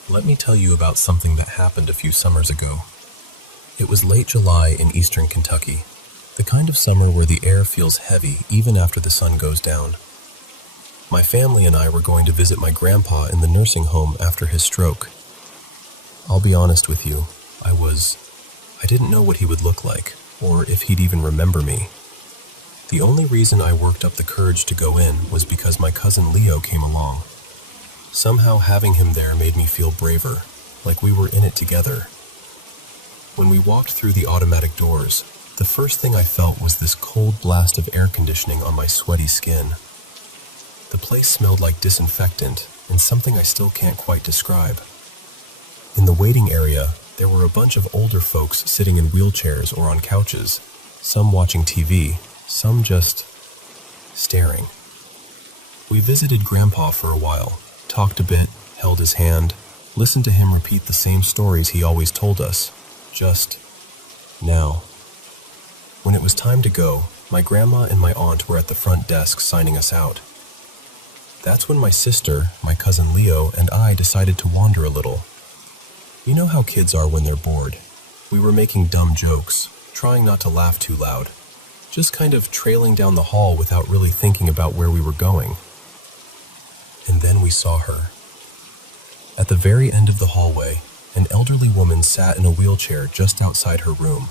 let me tell you about something that happened a few summers ago. It was late July in eastern Kentucky, the kind of summer where the air feels heavy even after the sun goes down. My family and I were going to visit my grandpa in the nursing home after his stroke. I'll be honest with you, I didn't know what he would look like, or if he'd even remember me. The only reason I worked up the courage to go in was because my cousin Leo came along. Somehow having him there made me feel braver, like we were in it together. When we walked through the automatic doors, The first thing I felt was this cold blast of air conditioning on my sweaty skin. The place smelled like disinfectant and something I still can't quite describe. In the waiting area, there were a bunch of older folks sitting in wheelchairs or on couches, some watching TV, some just staring. We visited Grandpa for a while, talked a bit, held his hand, listened to him repeat the same stories he always told us, just now. When it was time to go, my grandma and my aunt were at the front desk signing us out. That's when my sister, my cousin Leo, and I decided to wander a little. You know how kids are when they're bored. We were making dumb jokes, trying not to laugh too loud, just kind of trailing down the hall without really thinking about where we were going. And then we saw her. At the very end of the hallway, an elderly woman sat in a wheelchair just outside her room.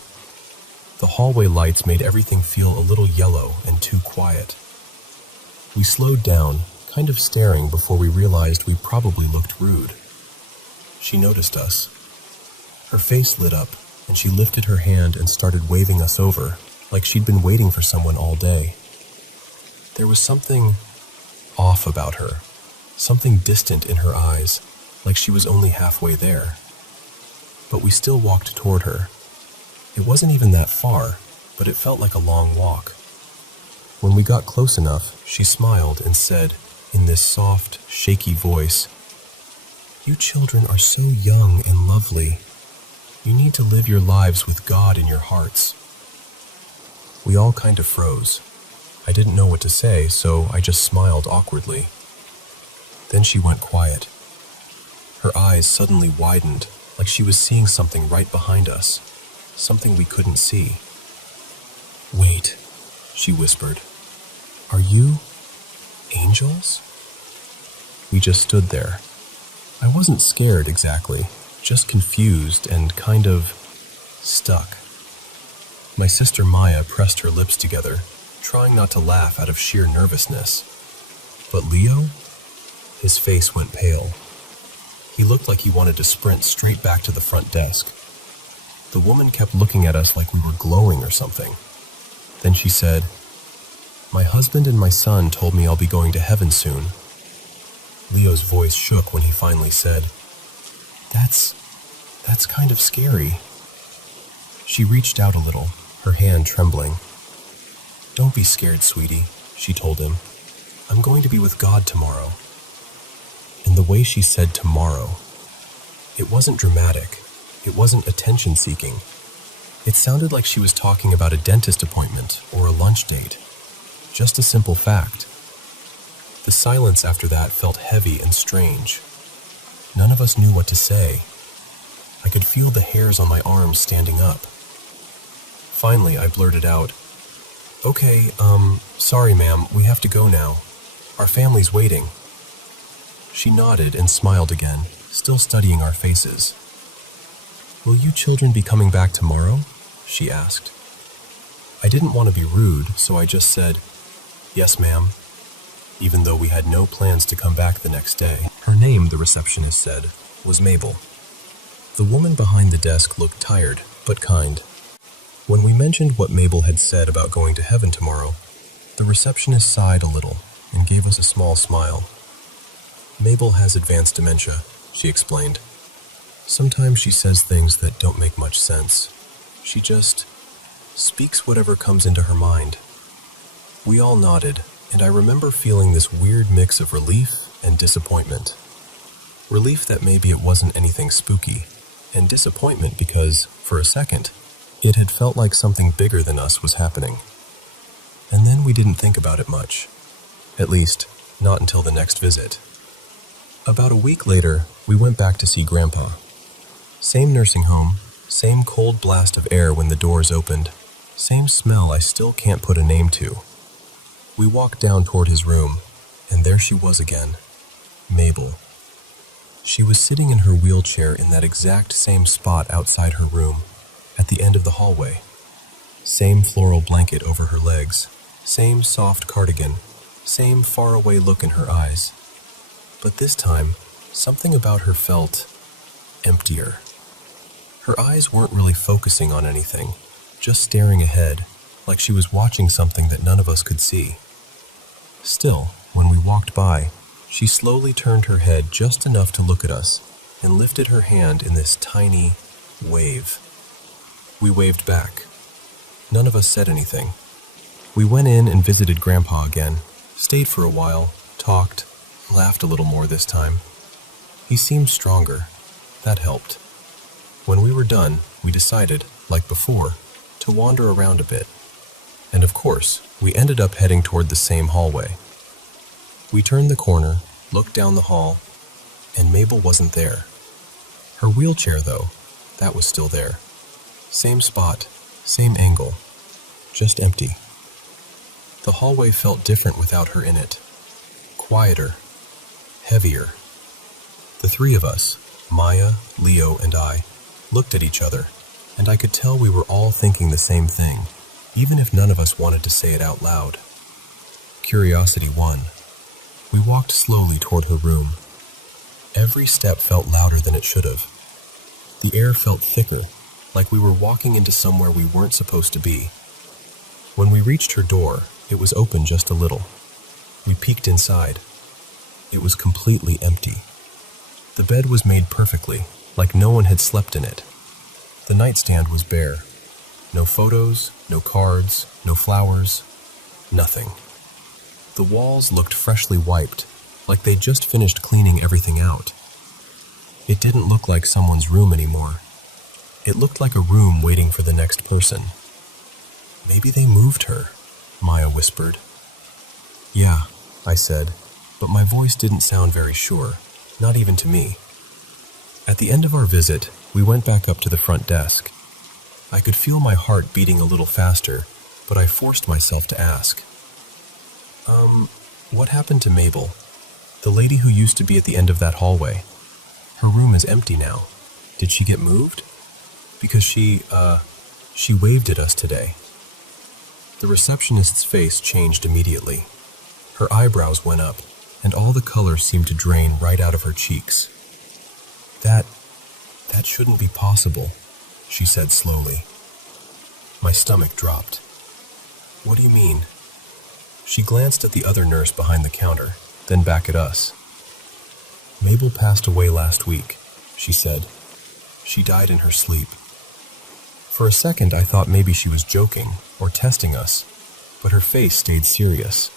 The hallway lights made everything feel a little yellow and too quiet. We slowed down, kind of staring before we realized we probably looked rude. She noticed us. Her face lit up, and she lifted her hand and started waving us over, like she'd been waiting for someone all day. There was something off about her, something distant in her eyes, like she was only halfway there. But we still walked toward her. It wasn't even that far, but it felt like a long walk. When we got close enough, she smiled and said, in this soft, shaky voice, "You children are so young and lovely. You need to live your lives with God in your hearts." We all kind of froze. I didn't know what to say, so I just smiled awkwardly. Then she went quiet. Her eyes suddenly widened, like she was seeing something right behind us, something we couldn't see. "Wait," she whispered. "Are you angels?" We just stood there. I wasn't scared exactly, just confused and kind of stuck. My sister Maya pressed her lips together, trying not to laugh out of sheer nervousness. But Leo? His face went pale. He looked like he wanted to sprint straight back to the front desk. The woman kept looking at us like we were glowing or something. Then she said, "My husband and my son told me I'll be going to heaven soon." Leo's voice shook when he finally said, That's kind of scary." She reached out a little, her hand trembling. "Don't be scared, sweetie," she told him. "I'm going to be with God tomorrow." And the way she said tomorrow, it wasn't dramatic. It wasn't attention-seeking. It sounded like she was talking about a dentist appointment or a lunch date. Just a simple fact. The silence after that felt heavy and strange. None of us knew what to say. I could feel the hairs on my arms standing up. Finally, I blurted out, "Okay, sorry ma'am, we have to go now. Our family's waiting." She nodded and smiled again, still studying our faces. "Will you children be coming back tomorrow?" she asked. I didn't want to be rude, so I just said, "Yes, ma'am," even though we had no plans to come back the next day. Her name, the receptionist said, was Mabel. The woman behind the desk looked tired, but kind. When we mentioned what Mabel had said about going to heaven tomorrow, the receptionist sighed a little and gave us a small smile. "Mabel has advanced dementia," she explained. "Sometimes she says things that don't make much sense. She just speaks whatever comes into her mind." We all nodded, and I remember feeling this weird mix of relief and disappointment. Relief that maybe it wasn't anything spooky, and disappointment because, for a second, it had felt like something bigger than us was happening. And then we didn't think about it much. At least, not until the next visit. About a week later, we went back to see Grandpa. Same nursing home, same cold blast of air when the doors opened, same smell I still can't put a name to. We walked down toward his room, and there she was again, Mabel. She was sitting in her wheelchair in that exact same spot outside her room, at the end of the hallway. Same floral blanket over her legs, same soft cardigan, same faraway look in her eyes. But this time, something about her felt emptier. Her eyes weren't really focusing on anything, just staring ahead, like she was watching something that none of us could see. Still, when we walked by, she slowly turned her head just enough to look at us and lifted her hand in this tiny wave. We waved back. None of us said anything. We went in and visited Grandpa again, stayed for a while, talked, laughed a little more this time. He seemed stronger. That helped. When we were done, we decided, like before, to wander around a bit. And of course, we ended up heading toward the same hallway. We turned the corner, looked down the hall, and Mabel wasn't there. Her wheelchair, though, that was still there. Same spot, same angle, just empty. The hallway felt different without her in it. Quieter, heavier. The three of us, Maya, Leo, and I, looked at each other, and I could tell we were all thinking the same thing, even if none of us wanted to say it out loud. Curiosity won. We walked slowly toward her room. Every step felt louder than it should have. The air felt thicker, like we were walking into somewhere we weren't supposed to be. When we reached her door, it was open just a little. We peeked inside. It was completely empty. The bed was made perfectly, like no one had slept in it. The nightstand was bare. No photos, no cards, no flowers, nothing. The walls looked freshly wiped, like they'd just finished cleaning everything out. It didn't look like someone's room anymore. It looked like a room waiting for the next person. Maybe they moved her, Maya whispered. Yeah, I said, but my voice didn't sound very sure, not even to me. At the end of our visit, we went back up to the front desk. I could feel my heart beating a little faster, but I forced myself to ask. What happened to Mabel? The lady who used to be at the end of that hallway. Her room is empty now. Did she get moved? Because she waved at us today. The receptionist's face changed immediately. Her eyebrows went up, and all the color seemed to drain right out of her cheeks. That shouldn't be possible, she said slowly. My stomach dropped. What do you mean? She glanced at the other nurse behind the counter, then back at us. Mabel passed away last week, she said. She died in her sleep. For a second, I thought maybe she was joking or testing us, but her face stayed serious.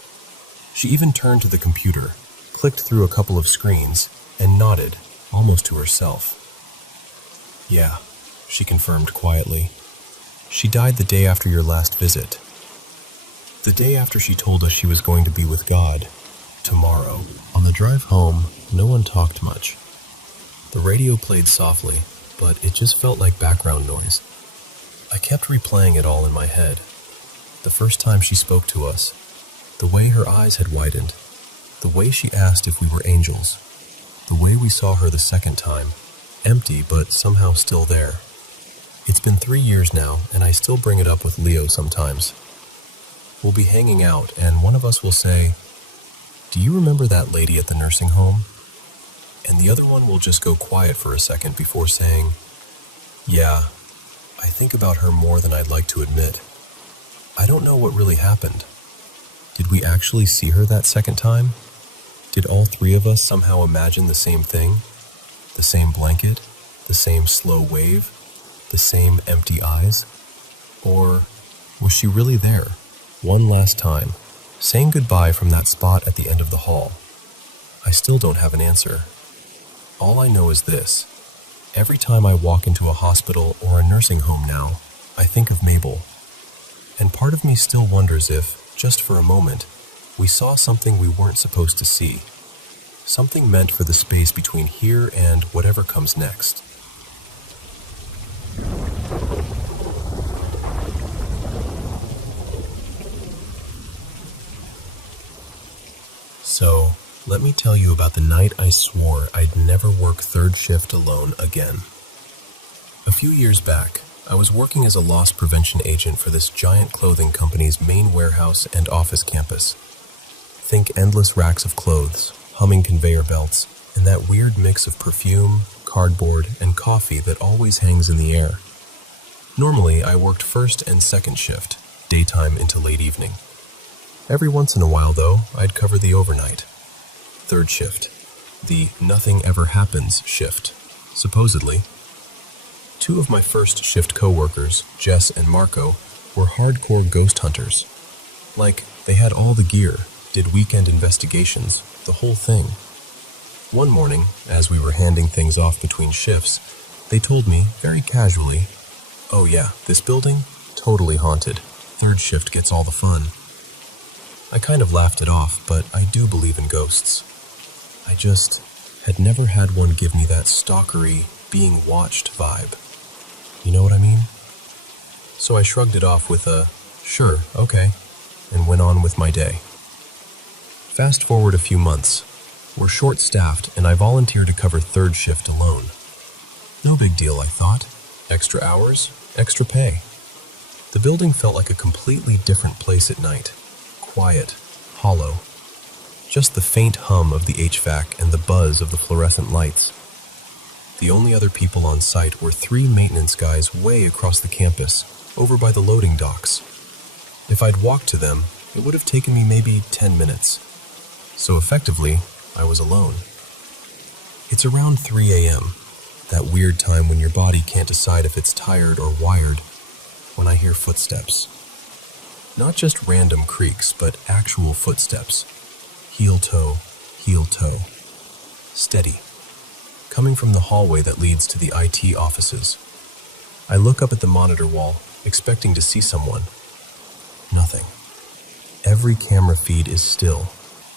She even turned to the computer, clicked through a couple of screens, and nodded, almost to herself. Yeah, she confirmed quietly. She died the day after your last visit. The day after she told us she was going to be with God, tomorrow. On the drive home, no one talked much. The radio played softly, but it just felt like background noise. I kept replaying it all in my head. The first time she spoke to us, the way her eyes had widened, the way she asked if we were angels, the way we saw her the second time, empty but somehow still there. It's been 3 years now, and I still bring it up with Leo sometimes. We'll be hanging out, and one of us will say, "Do you remember that lady at the nursing home?" And the other one will just go quiet for a second before saying, "Yeah, I think about her more than I'd like to admit. I don't know what really happened. Did we actually see her that second time? Did all three of us somehow imagine the same thing? The same blanket? The same slow wave? The same empty eyes? Or was she really there, one last time, saying goodbye from that spot at the end of the hall? I still don't have an answer. All I know is this. Every time I walk into a hospital or a nursing home now, I think of Mabel. And part of me still wonders if, just for a moment, we saw something we weren't supposed to see. Something meant for the space between here and whatever comes next. So, let me tell you about the night I swore I'd never work third shift alone again. A few years back, I was working as a loss prevention agent for this giant clothing company's main warehouse and office campus. Think endless racks of clothes, humming conveyor belts, and that weird mix of perfume, cardboard, and coffee that always hangs in the air. Normally, I worked first and second shift, daytime into late evening. Every once in a while, though, I'd cover the overnight. Third shift, the nothing ever happens shift, supposedly. Two of my first shift co-workers, Jess and Marco, were hardcore ghost hunters. Like, they had all the gear, did weekend investigations, the whole thing. One morning, as we were handing things off between shifts, they told me, very casually, "Oh yeah, this building? Totally haunted. Third shift gets all the fun." I kind of laughed it off, but I do believe in ghosts. I just had never had one give me that stalkery, being watched vibe. You know what I mean? So I shrugged it off with a, "Sure, okay," and went on with my day. Fast forward a few months. We're short-staffed, and I volunteer to cover third shift alone. No big deal, I thought. Extra hours, extra pay. The building felt like a completely different place at night. Quiet, hollow. Just the faint hum of the HVAC and the buzz of the fluorescent lights. The only other people on site were 3 maintenance guys way across the campus, over by the loading docks. If I'd walked to them, it would have taken me maybe 10 minutes. So effectively, I was alone. It's around 3 a.m., that weird time when your body can't decide if it's tired or wired, when I hear footsteps. Not just random creaks, but actual footsteps. Heel-toe, heel-toe. Steady. Coming from the hallway that leads to the IT offices. I look up at the monitor wall, expecting to see someone. Nothing. Every camera feed is still.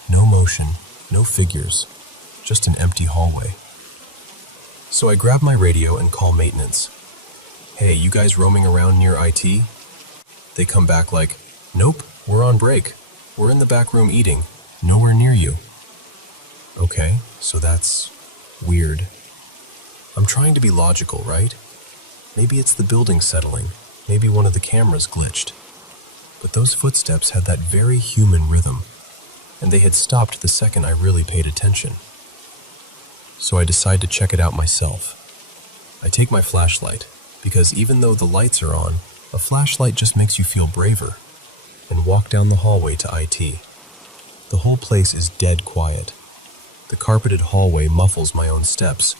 No motion, no figures, just an empty hallway. So I grab my radio and call maintenance. "Hey, you guys roaming around near IT?" They come back like, "Nope, we're on break. We're in the back room eating. Nowhere near you." Okay, so that's weird. I'm trying to be logical, right? Maybe it's the building settling. Maybe one of the cameras glitched. But those footsteps had that very human rhythm, and they had stopped the second I really paid attention. So I decide to check it out myself. I take my flashlight, because even though the lights are on, a flashlight just makes you feel braver, and walk down the hallway to IT. The whole place is dead quiet. The carpeted hallway muffles my own steps,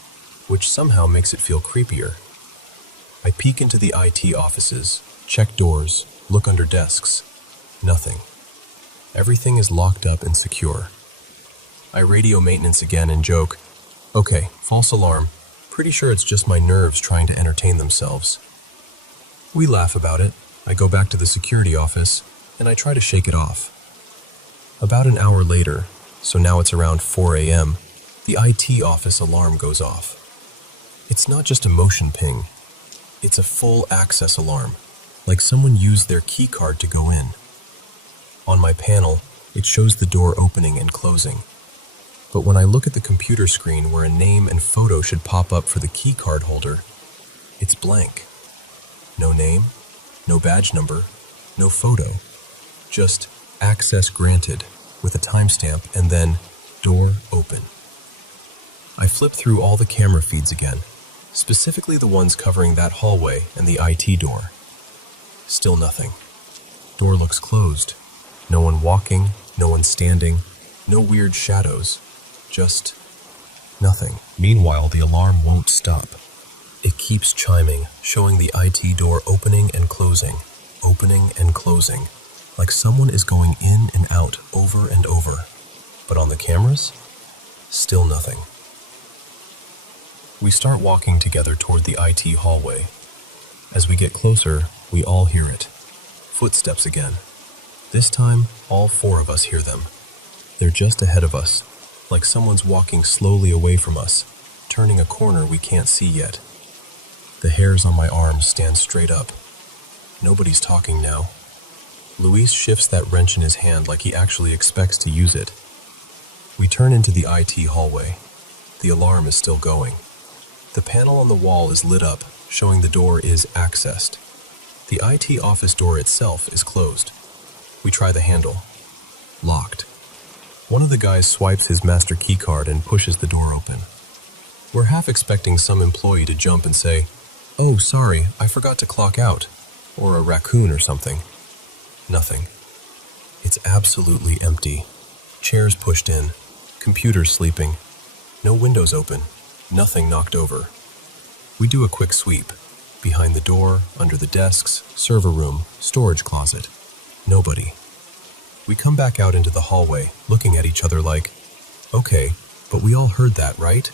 which somehow makes it feel creepier. I peek into the IT offices, check doors, look under desks. Nothing. Everything is locked up and secure. I radio maintenance again and joke, "Okay, false alarm. Pretty sure it's just my nerves trying to entertain themselves." We laugh about it. I go back to the security office, and I try to shake it off. About an hour later, so now it's around 4 a.m., the IT office alarm goes off. It's not just a motion ping. It's a full access alarm, like someone used their key card to go in. On my panel, it shows the door opening and closing. But when I look at the computer screen where a name and photo should pop up for the key card holder, it's blank. No name, no badge number, no photo. Just access granted with a timestamp and then door open. I flip through all the camera feeds again, specifically the ones covering that hallway and the IT door. Still nothing. Door looks closed. No one walking, no one standing, no weird shadows. Just nothing. Meanwhile, the alarm won't stop. It keeps chiming, showing the IT door opening and closing, like someone is going in and out over and over. But on the cameras, still nothing. We start walking together toward the IT hallway. As we get closer, we all hear it. Footsteps again. This time, all 4 of us hear them. They're just ahead of us, like someone's walking slowly away from us, turning a corner we can't see yet. The hairs on my arms stand straight up. Nobody's talking now. Luis shifts that wrench in his hand like he actually expects to use it. We turn into the IT hallway. The alarm is still going. The panel on the wall is lit up, showing the door is accessed. The IT office door itself is closed. We try the handle. Locked. One of the guys swipes his master keycard and pushes the door open. We're half expecting some employee to jump and say, "Oh, sorry, I forgot to clock out." Or a raccoon or something. Nothing. It's absolutely empty. Chairs pushed in, computers sleeping, no windows open, nothing knocked over. We do a quick sweep. Behind the door, under the desks, server room, storage closet. Nobody. We come back out into the hallway, looking at each other like, okay, but we all heard that, right?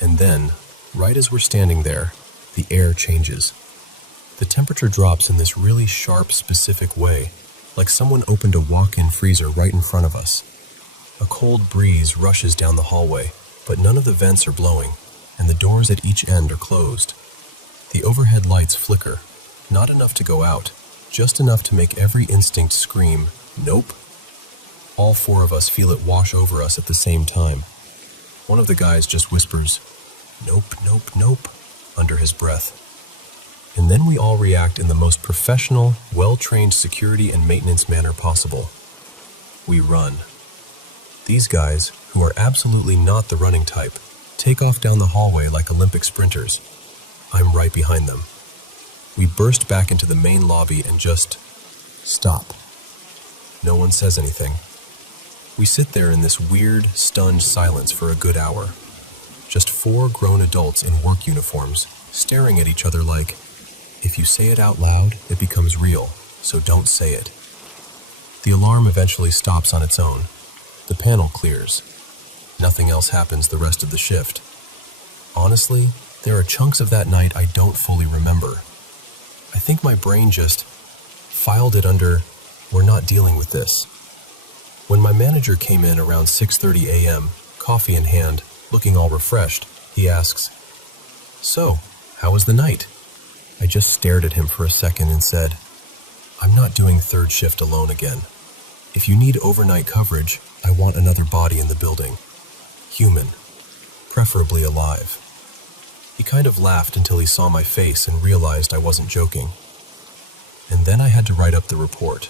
And then, right as we're standing there, the air changes. The temperature drops in this really sharp, specific way, like someone opened a walk-in freezer right in front of us. A cold breeze rushes down the hallway, but none of the vents are blowing, and the doors at each end are closed. The overhead lights flicker, not enough to go out, just enough to make every instinct scream, "Nope." All four of us feel it wash over us at the same time. One of the guys just whispers, "Nope, nope, nope," under his breath. And then we all react in the most professional, well-trained security and maintenance manner possible. We run. These guys, who are absolutely not the running type, take off down the hallway like Olympic sprinters. I'm right behind them. We burst back into the main lobby and just stop. No one says anything. We sit there in this weird, stunned silence for a good hour. Just four grown adults in work uniforms, staring at each other like, if you say it out loud, it becomes real, so don't say it. The alarm eventually stops on its own. The panel clears. Nothing else happens the rest of the shift. Honestly, there are chunks of that night I don't fully remember. I think my brain just filed it under, we're not dealing with this. When my manager came in around 6:30 a.m., coffee in hand, looking all refreshed, he asks, "So, how was the night?" I just stared at him for a second and said, "I'm not doing third shift alone again. If you need overnight coverage, I want another body in the building. Human, preferably alive." He kind of laughed until he saw my face and realized I wasn't joking. And then I had to write up the report.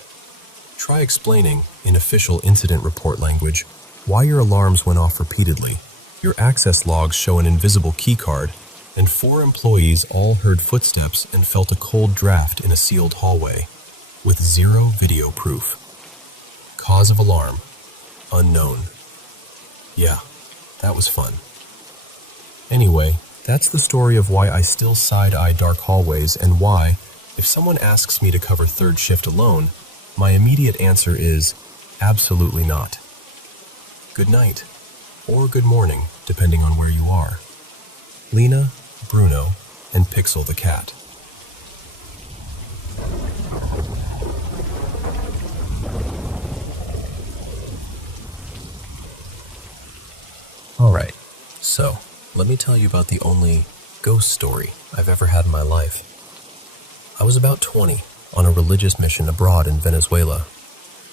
Try explaining, in official incident report language, why your alarms went off repeatedly. Your access logs show an invisible keycard, and 4 employees all heard footsteps and felt a cold draft in a sealed hallway, with 0 video proof. Cause of alarm, unknown. Yeah, that was fun. Anyway, that's the story of why I still side-eye dark hallways and why, if someone asks me to cover third shift alone, my immediate answer is absolutely not. Good night, or good morning, depending on where you are. Lena, Bruno, and Pixel the cat. Alright, so let me tell you about the only ghost story I've ever had in my life. I was about 20, on a religious mission abroad in Venezuela.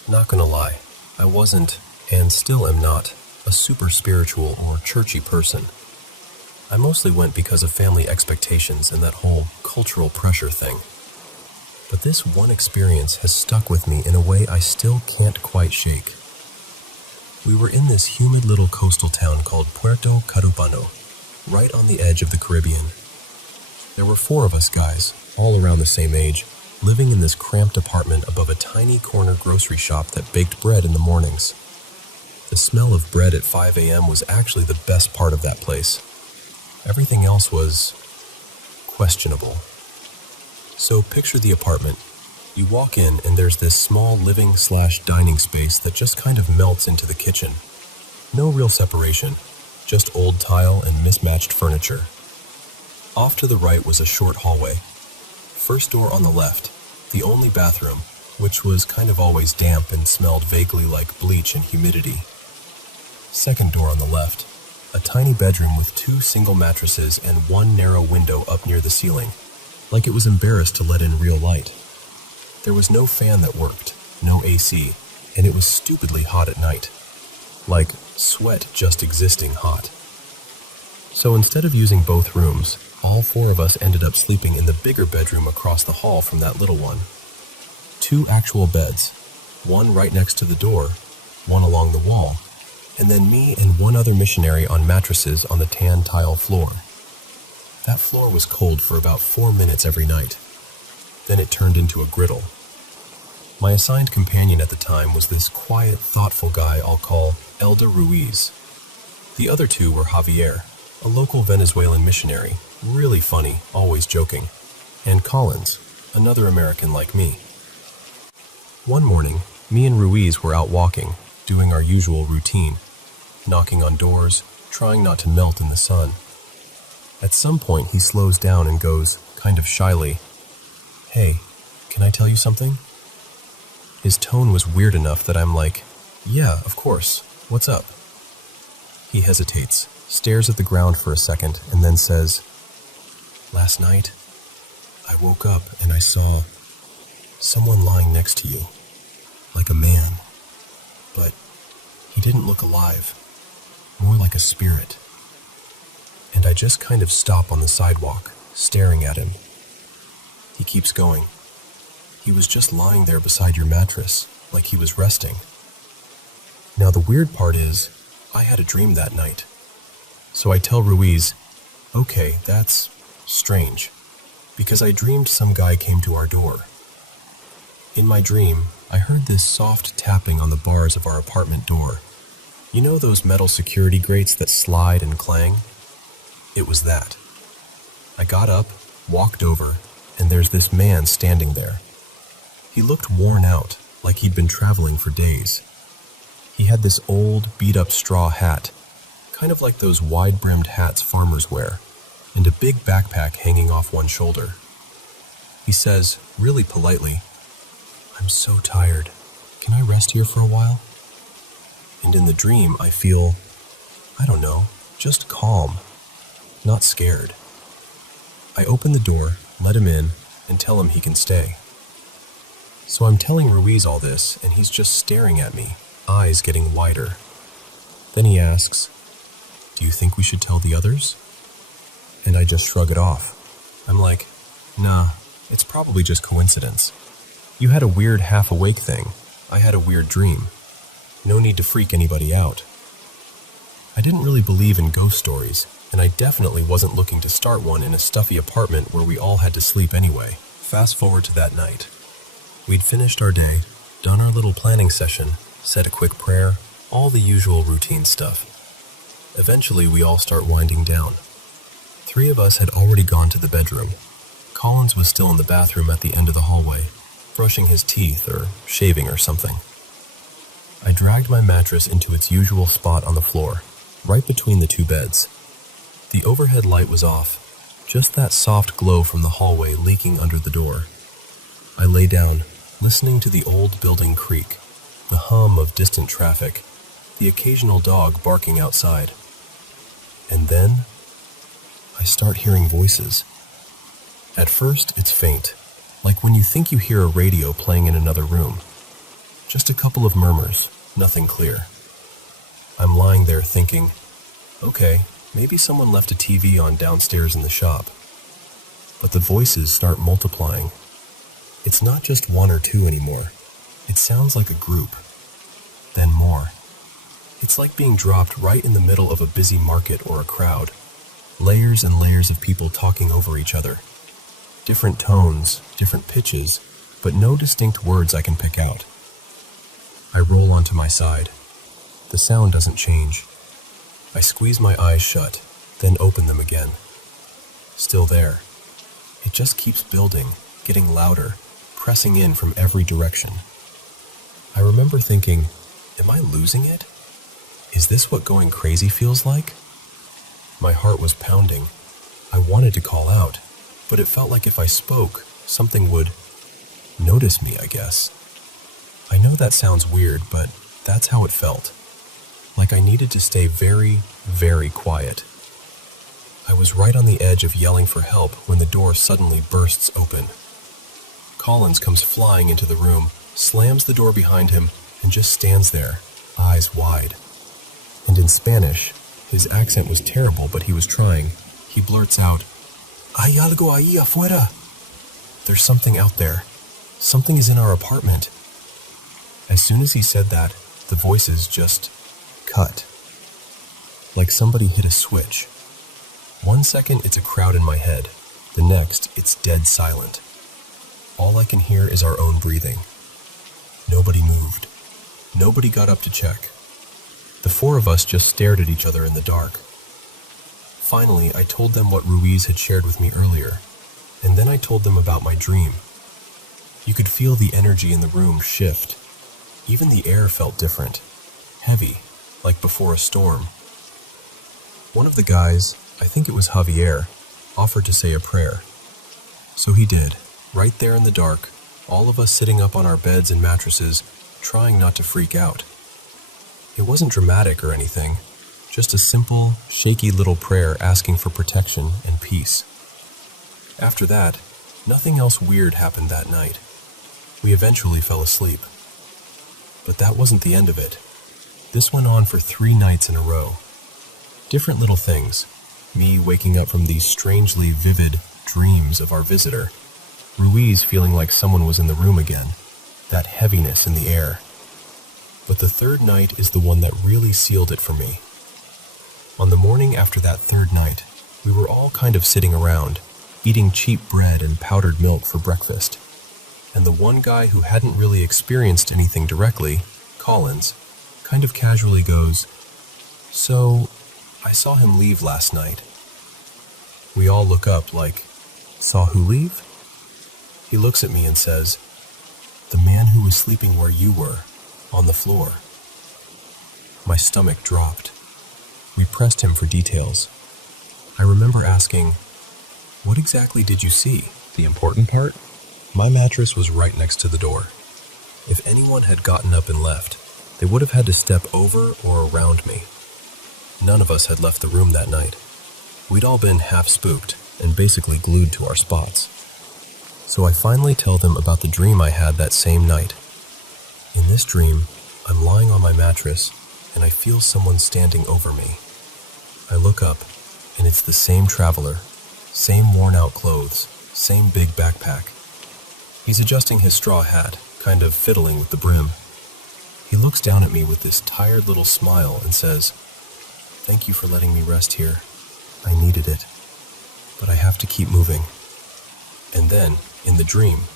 Not gonna lie, I wasn't, and still am not, a super spiritual or churchy person. I mostly went because of family expectations and that whole cultural pressure thing. But this one experience has stuck with me in a way I still can't quite shake. We were in this humid little coastal town called Puerto Carupano, right on the edge of the Caribbean. There were 4 of us guys, all around the same age, living in this cramped apartment above a tiny corner grocery shop that baked bread in the mornings. The smell of bread at 5 a.m. was actually the best part of that place. Everything else was questionable. So picture the apartment. You walk in and there's this small living/dining space that just kind of melts into the kitchen. No real separation, just old tile and mismatched furniture. Off to the right was a short hallway. First door on the left, the only bathroom, which was kind of always damp and smelled vaguely like bleach and humidity. Second door on the left, a tiny bedroom with 2 single mattresses and 1 narrow window up near the ceiling, like it was embarrassed to let in real light. There was no fan that worked, no AC, and it was stupidly hot at night. Like sweat just existing hot. So instead of using both rooms, all 4 of us ended up sleeping in the bigger bedroom across the hall from that little one. 2 actual beds, one right next to the door, one along the wall, and then me and 1 other missionary on mattresses on the tan tile floor. That floor was cold for about 4 minutes every night. Then it turned into a griddle. My assigned companion at the time was this quiet, thoughtful guy I'll call Elda Ruiz. The other two were Javier, a local Venezuelan missionary, really funny, always joking, and Collins, another American like me. One morning, me and Ruiz were out walking, doing our usual routine, knocking on doors, trying not to melt in the sun. At some point, he slows down and goes, kind of shyly, "Hey, can I tell you something?" His tone was weird enough that I'm like, "Yeah, of course. What's up?" He hesitates, stares at the ground for a second, and then says, "Last night, I woke up and I saw someone lying next to you, like a man, but he didn't look alive, more like a spirit." And I just kind of stop on the sidewalk, staring at him. He keeps going. "He was just lying there beside your mattress, like he was resting." Now the weird part is, I had a dream that night. So I tell Ruiz, "Okay, that's strange, because I dreamed some guy came to our door. In my dream, I heard this soft tapping on the bars of our apartment door. You know those metal security grates that slide and clang? It was that. I got up, walked over, and there's this man standing there. He looked worn out, like he'd been traveling for days. He had this old, beat-up straw hat, kind of like those wide-brimmed hats farmers wear, and a big backpack hanging off one shoulder. He says, really politely, "I'm so tired. Can I rest here for a while?" And in the dream, I feel, I don't know, just calm, not scared. I open the door, let him in, and tell him he can stay. So I'm telling Ruiz all this, and he's just staring at me, eyes getting wider. Then he asks, "Do you think we should tell the others?" And I just shrug it off. I'm like, "Nah, it's probably just coincidence. You had a weird half-awake thing. I had a weird dream. No need to freak anybody out." I didn't really believe in ghost stories, and I definitely wasn't looking to start one in a stuffy apartment where we all had to sleep anyway. Fast forward to that night. We'd finished our day, done our little planning session, said a quick prayer, all the usual routine stuff. Eventually, we all start winding down. 3 of us had already gone to the bedroom. Collins was still in the bathroom at the end of the hallway, brushing his teeth or shaving or something. I dragged my mattress into its usual spot on the floor, right between the 2 beds. The overhead light was off, just that soft glow from the hallway leaking under the door. I lay down, listening to the old building creak, the hum of distant traffic, the occasional dog barking outside. And then, I start hearing voices. At first, it's faint, like when you think you hear a radio playing in another room. Just a couple of murmurs, nothing clear. I'm lying there thinking, okay, maybe someone left a TV on downstairs in the shop. But the voices start multiplying. It's not just 1 or 2 anymore. It sounds like a group. Then more. It's like being dropped right in the middle of a busy market or a crowd. Layers and layers of people talking over each other. Different tones, different pitches, but no distinct words I can pick out. I roll onto my side. The sound doesn't change. I squeeze my eyes shut, then open them again. Still there. It just keeps building, getting louder, pressing in from every direction. I remember thinking, am I losing it? Is this what going crazy feels like? My heart was pounding. I wanted to call out, but it felt like if I spoke, something would notice me, I guess. I know that sounds weird, but that's how it felt. Like I needed to stay very, very quiet. I was right on the edge of yelling for help when the door suddenly bursts open. Collins comes flying into the room, slams the door behind him, and just stands there, eyes wide. And in Spanish, his accent was terrible, but he was trying. He blurts out, "Hay algo ahí afuera." There's something out there. Something is in our apartment. As soon as he said that, the voices just cut. Like somebody hit a switch. One second, it's a crowd in my head. The next, it's dead silent. All I can hear is our own breathing. Nobody moved. Nobody got up to check. The four of us just stared at each other in the dark. Finally, I told them what Ruiz had shared with me earlier, and then I told them about my dream. You could feel the energy in the room shift. Even the air felt different, heavy, like before a storm. One of the guys, I think it was Javier, offered to say a prayer. So he did, right there in the dark, all of us sitting up on our beds and mattresses, trying not to freak out. It wasn't dramatic or anything, just a simple, shaky little prayer asking for protection and peace. After that, nothing else weird happened that night. We eventually fell asleep. But that wasn't the end of it. This went on for 3 nights in a row. Different little things. Me waking up from these strangely vivid dreams of our visitor. Ruiz feeling like someone was in the room again. That heaviness in the air. But the 3rd night is the one that really sealed it for me. On the morning after that 3rd night, we were all kind of sitting around, eating cheap bread and powdered milk for breakfast. And the one guy who hadn't really experienced anything directly, Collins, kind of casually goes, "So, I saw him leave last night." We all look up like, "Saw who leave?" He looks at me and says, "The man who was sleeping where you were, on the floor." My stomach dropped. We pressed him for details. I remember asking, "What exactly did you see?" The important part? My mattress was right next to the door. If anyone had gotten up and left, they would have had to step over or around me. None of us had left the room that night. We'd all been half spooked and basically glued to our spots. So I finally tell them about the dream I had that same night. In this dream, I'm lying on my mattress and I feel someone standing over me. I look up and it's the same traveler, same worn-out clothes, same big backpack. He's adjusting his straw hat, kind of fiddling with the brim. He looks down at me with this tired little smile and says, "Thank you for letting me rest here. I needed it. But I have to keep moving." And then, in the dream,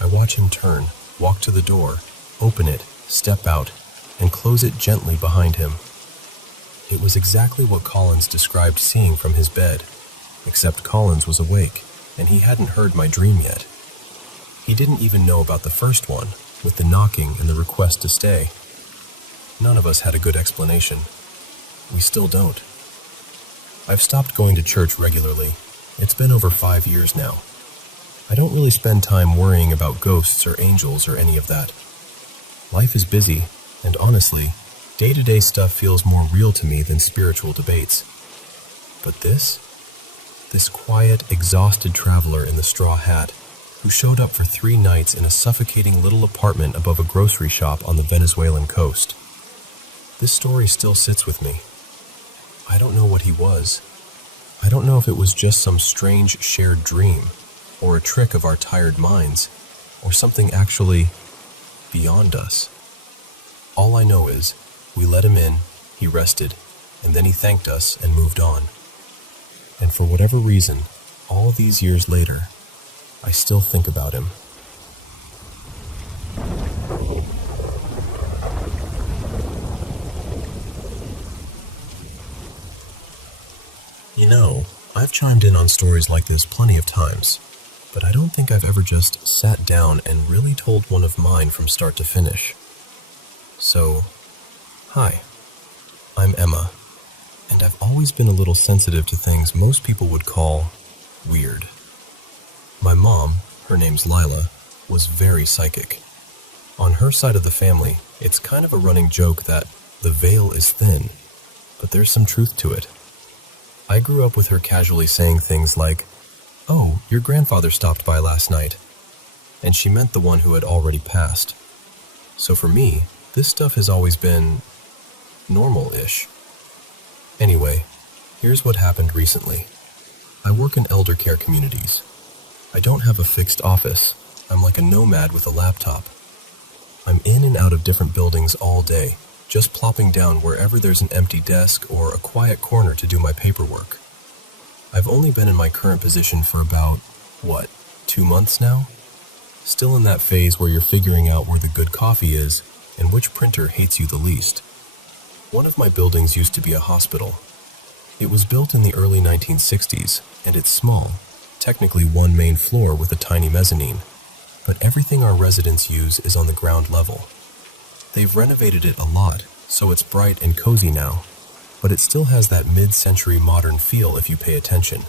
I watch him turn, walk to the door, open it, step out, and close it gently behind him. It was exactly what Collins described seeing from his bed, except Collins was awake, and he hadn't heard my dream yet. He didn't even know about the first one, with the knocking and the request to stay. None of us had a good explanation. We still don't. I've stopped going to church regularly. It's been over 5 years now. I don't really spend time worrying about ghosts or angels or any of that. Life is busy, and honestly, day-to-day stuff feels more real to me than spiritual debates. But this quiet, exhausted traveler in the straw hat, who showed up for 3 nights in a suffocating little apartment above a grocery shop on the Venezuelan coast. This story still sits with me. I don't know what he was. I don't know if it was just some strange shared dream, or a trick of our tired minds, or something actually beyond us. All I know is, we let him in, he rested, and then he thanked us and moved on. And for whatever reason, all these years later, I still think about him. You know, I've chimed in on stories like this plenty of times, but I don't think I've ever just sat down and really told one of mine from start to finish. So, hi, I'm Emma, and I've always been a little sensitive to things most people would call weird. My mom, her name's Lila, was very psychic. On her side of the family, it's kind of a running joke that the veil is thin, but there's some truth to it. I grew up with her casually saying things like, "Oh, your grandfather stopped by last night," and she meant the one who had already passed. So for me, this stuff has always been normal-ish. Anyway, here's what happened recently. I work in elder care communities. I don't have a fixed office. I'm like a nomad with a laptop. I'm in and out of different buildings all day, just plopping down wherever there's an empty desk or a quiet corner to do my paperwork. I've only been in my current position for about, 2 months now? Still in that phase where you're figuring out where the good coffee is and which printer hates you the least. One of my buildings used to be a hospital. It was built in the early 1960s, and it's small, technically one main floor with a tiny mezzanine, but everything our residents use is on the ground level. They've renovated it a lot, so it's bright and cozy now, but it still has that mid-century modern feel if you pay attention.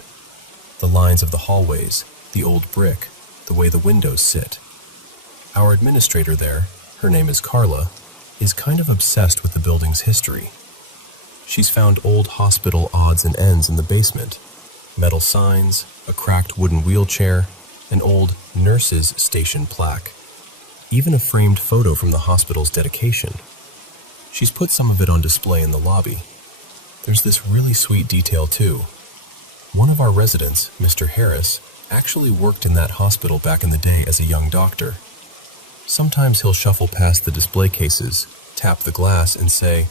The lines of the hallways, the old brick, the way the windows sit. Our administrator there, her name is Carla, is kind of obsessed with the building's history. She's found old hospital odds and ends in the basement, metal signs, a cracked wooden wheelchair, an old nurses station plaque, even a framed photo from the hospital's dedication. She's put some of it on display in the lobby. There's this really sweet detail too. One of our residents, Mr. Harris, actually worked in that hospital back in the day as a young doctor. Sometimes he'll shuffle past the display cases, tap the glass and say,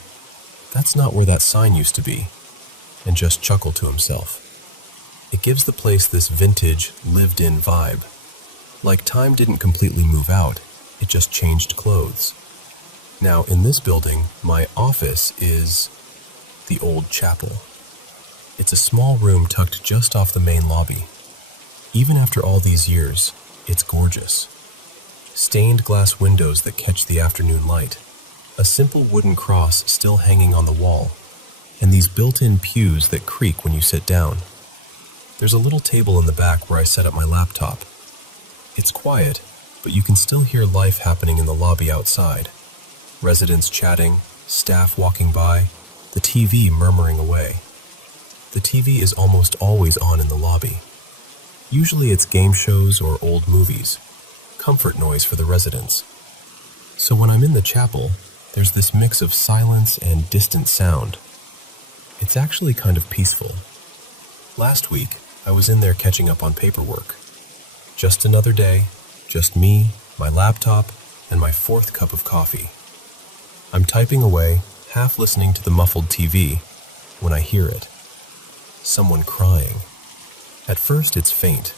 "That's not where that sign used to be," and just chuckle to himself. It gives the place this vintage, lived-in vibe. Like time didn't completely move out, it just changed clothes. Now, in this building, my office is the old chapel. It's a small room tucked just off the main lobby. Even after all these years, it's gorgeous. Stained glass windows that catch the afternoon light, a simple wooden cross still hanging on the wall, and these built-in pews that creak when you sit down. There's a little table in the back where I set up my laptop. It's quiet, but you can still hear life happening in the lobby outside. Residents chatting, staff walking by, the TV murmuring away. The TV is almost always on in the lobby. Usually it's game shows or old movies, comfort noise for the residents. So when I'm in the chapel, there's this mix of silence and distant sound. It's actually kind of peaceful. Last week, I was in there catching up on paperwork. Just another day, just me, my laptop, and my 4th cup of coffee. I'm typing away, half listening to the muffled TV, when I hear it. Someone crying. At first it's faint,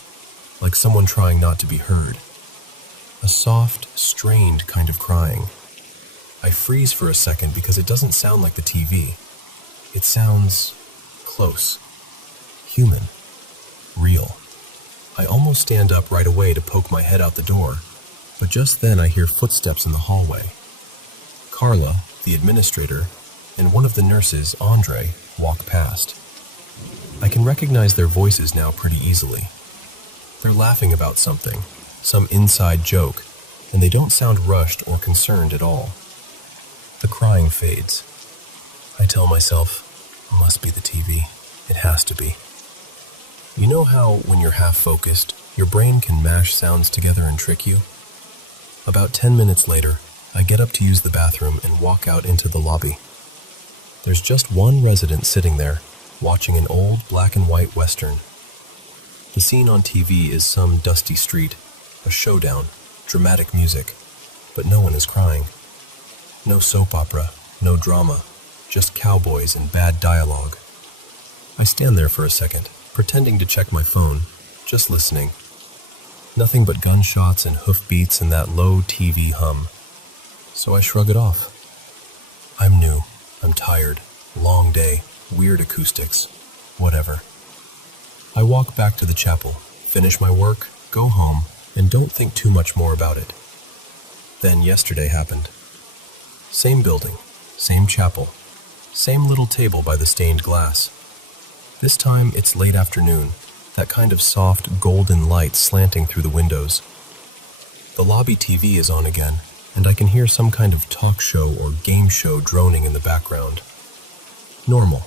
like someone trying not to be heard. A soft, strained kind of crying. I freeze for a second because it doesn't sound like the TV. It sounds close, human, real. I almost stand up right away to poke my head out the door, but just then I hear footsteps in the hallway. Carla, the administrator, and one of the nurses, Andre, walk past. I can recognize their voices now pretty easily. They're laughing about something, some inside joke, and they don't sound rushed or concerned at all. The crying fades. I tell myself, must be the TV. It has to be. You know how, when you're half focused, your brain can mash sounds together and trick you? About 10 minutes later, I get up to use the bathroom and walk out into the lobby. There's just one resident sitting there, watching an old black and white western. The scene on TV is some dusty street, a showdown, dramatic music, but no one is crying. No soap opera, no drama, just cowboys and bad dialogue. I stand there for a second, pretending to check my phone, just listening. Nothing but gunshots and hoofbeats and that low TV hum. So I shrug it off. I'm new, I'm tired, long day, weird acoustics, whatever. I walk back to the chapel, finish my work, go home, and don't think too much more about it. Then yesterday happened. Same building, same chapel, same little table by the stained glass. This time it's late afternoon, that kind of soft golden light slanting through the windows. The lobby TV is on again, and I can hear some kind of talk show or game show droning in the background. Normal.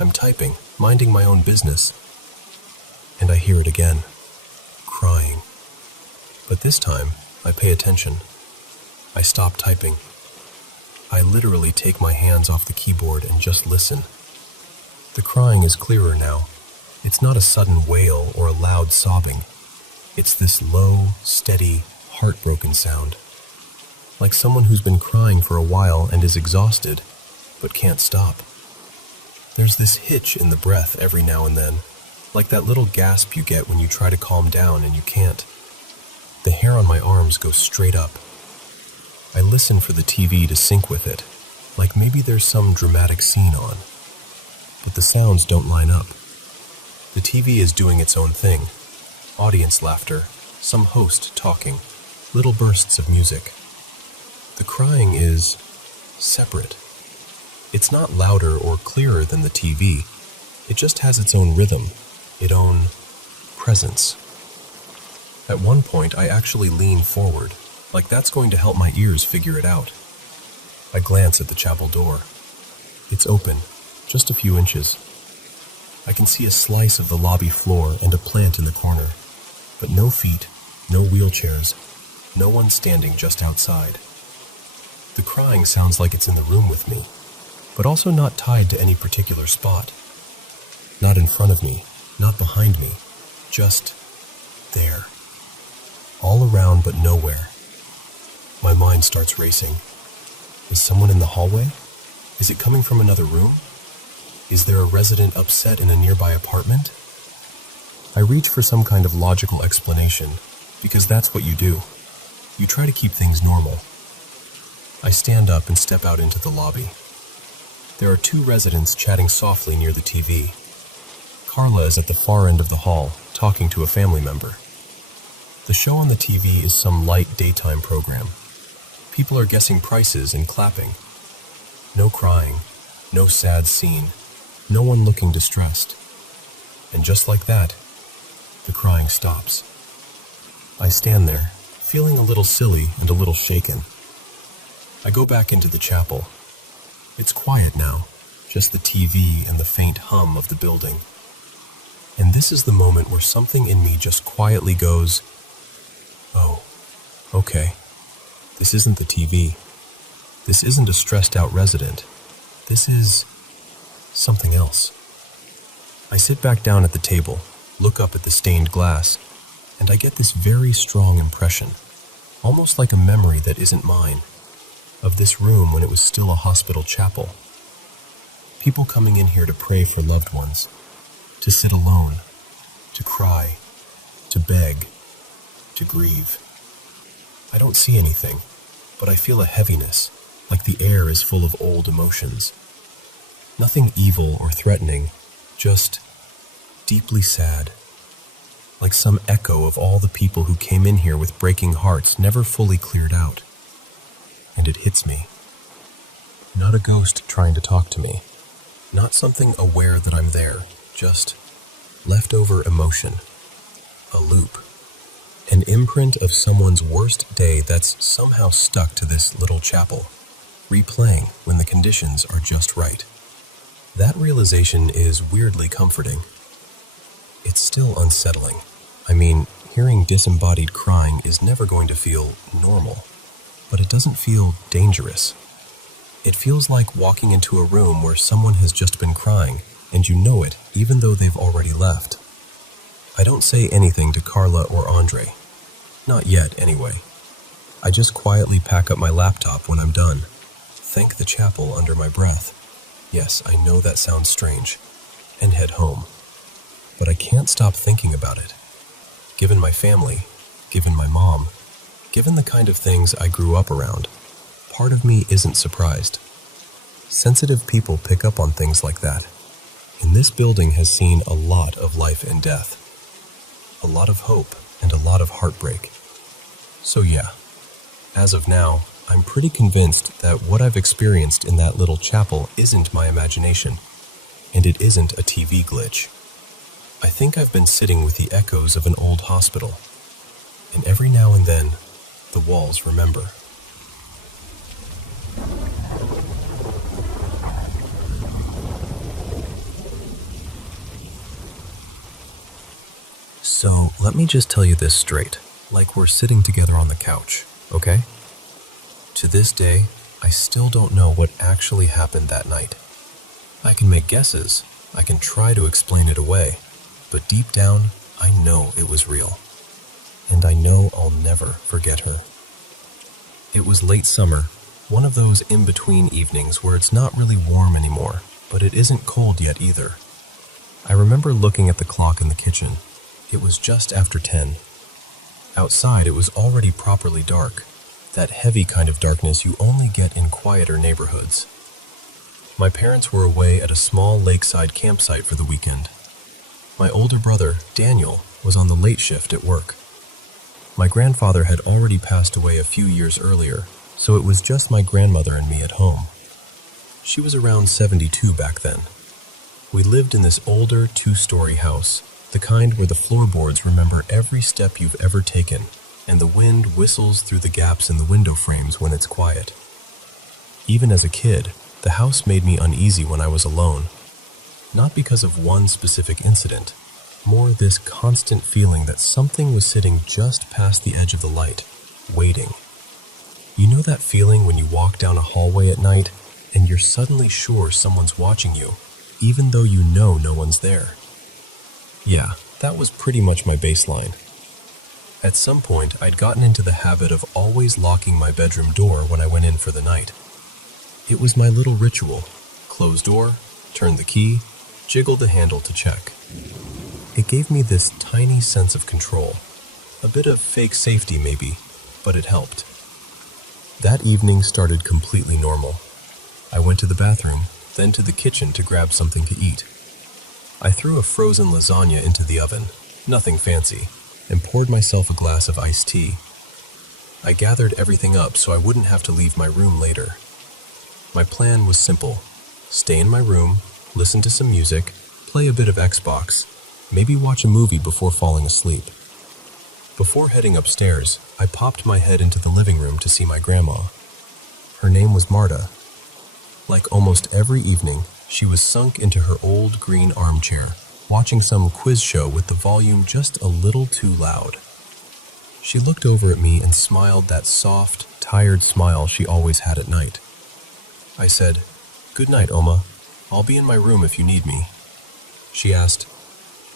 I'm typing, minding my own business. And I hear it again, crying. But this time, I pay attention. I stop typing. I literally take my hands off the keyboard and just listen. The crying is clearer now. It's not a sudden wail or a loud sobbing. It's this low, steady, heartbroken sound. Like someone who's been crying for a while and is exhausted, but can't stop. There's this hitch in the breath every now and then, Like that little gasp you get when you try to calm down and you can't. The hair on my arms goes straight up. I listen for the TV to sync with it, like maybe there's some dramatic scene on. But the sounds don't line up. The TV is doing its own thing. Audience laughter, some host talking, little bursts of music. The crying is separate. It's not louder or clearer than the TV. It just has its own rhythm, its own presence. At one point, I actually lean forward, like that's going to help my ears figure it out. I glance at the chapel door. It's open, just a few inches. I can see a slice of the lobby floor and a plant in the corner, but no feet, no wheelchairs, no one standing just outside. The crying sounds like it's in the room with me, but also not tied to any particular spot. Not in front of me, not behind me, just there. All around but nowhere. My mind starts racing. Is someone in the hallway? Is it coming from another room? Is there a resident upset in a nearby apartment? I reach for some kind of logical explanation, because that's what you do. You try to keep things normal. I stand up and step out into the lobby. There are two residents chatting softly near the TV. Carla is at the far end of the hall, talking to a family member. The show on the TV is some light daytime program. People are guessing prices and clapping. No crying, no sad scene, no one looking distressed. And just like that, the crying stops. I stand there, feeling a little silly and a little shaken. I go back into the chapel. It's quiet now, just the TV and the faint hum of the building. And this is the moment where something in me just quietly goes, oh, okay. This isn't the TV. This isn't a stressed out resident. This is something else. I sit back down at the table, look up at the stained glass, and I get this very strong impression, almost like a memory that isn't mine, of this room when it was still a hospital chapel. People coming in here to pray for loved ones, to sit alone, to cry, to beg, to grieve. I don't see anything, but I feel a heaviness, like the air is full of old emotions. Nothing evil or threatening, just deeply sad, like some echo of all the people who came in here with breaking hearts never fully cleared out. And it hits me. Not a ghost trying to talk to me, not something aware that I'm there, just leftover emotion, a loop, an imprint of someone's worst day that's somehow stuck to this little chapel, replaying when the conditions are just right. That realization is weirdly comforting. It's still unsettling. I mean, hearing disembodied crying is never going to feel normal, but it doesn't feel dangerous. It feels like walking into a room where someone has just been crying, and you know it, even though they've already left. I don't say anything to Carla or Andre. Not yet, anyway. I just quietly pack up my laptop when I'm done, thank the chapel under my breath. Yes, I know that sounds strange, and head home. But I can't stop thinking about it. Given my family, given my mom, given the kind of things I grew up around, part of me isn't surprised. Sensitive people pick up on things like that. And this building has seen a lot of life and death. A lot of hope and a lot of heartbreak. So yeah, as of now, I'm pretty convinced that what I've experienced in that little chapel isn't my imagination, and it isn't a TV glitch. I think I've been sitting with the echoes of an old hospital, and every now and then, the walls remember. So, let me just tell you this straight, like we're sitting together on the couch, okay? To this day, I still don't know what actually happened that night. I can make guesses, I can try to explain it away, but deep down, I know it was real. And I know I'll never forget her. It was late summer, one of those in-between evenings where it's not really warm anymore, but it isn't cold yet either. I remember looking at the clock in the kitchen. It was just after 10. Outside, it was already properly dark, that heavy kind of darkness you only get in quieter neighborhoods. My parents were away at a small lakeside campsite for the weekend. My older brother, Daniel, was on the late shift at work. My grandfather had already passed away a few years earlier, so it was just my grandmother and me at home. She was around 72 back then. We lived in this older 2-story house, the kind where the floorboards remember every step you've ever taken, and the wind whistles through the gaps in the window frames when it's quiet. Even as a kid, the house made me uneasy when I was alone. Not because of one specific incident, more this constant feeling that something was sitting just past the edge of the light, waiting. You know that feeling when you walk down a hallway at night and you're suddenly sure someone's watching you, even though you know no one's there? Yeah, that was pretty much my baseline. At some point, I'd gotten into the habit of always locking my bedroom door when I went in for the night. It was my little ritual. Close door, turn the key, jiggle the handle to check. It gave me this tiny sense of control. A bit of fake safety maybe, but it helped. That evening started completely normal. I went to the bathroom, then to the kitchen to grab something to eat. I threw a frozen lasagna into the oven, nothing fancy, and poured myself a glass of iced tea. I gathered everything up so I wouldn't have to leave my room later. My plan was simple. Stay in my room, listen to some music, play a bit of Xbox, maybe watch a movie before falling asleep. Before heading upstairs, I popped my head into the living room to see my grandma. Her name was Marta. Like almost every evening, she was sunk into her old green armchair, watching some quiz show with the volume just a little too loud. She looked over at me and smiled that soft, tired smile she always had at night. I said, "Good night, Oma. I'll be in my room if you need me." She asked,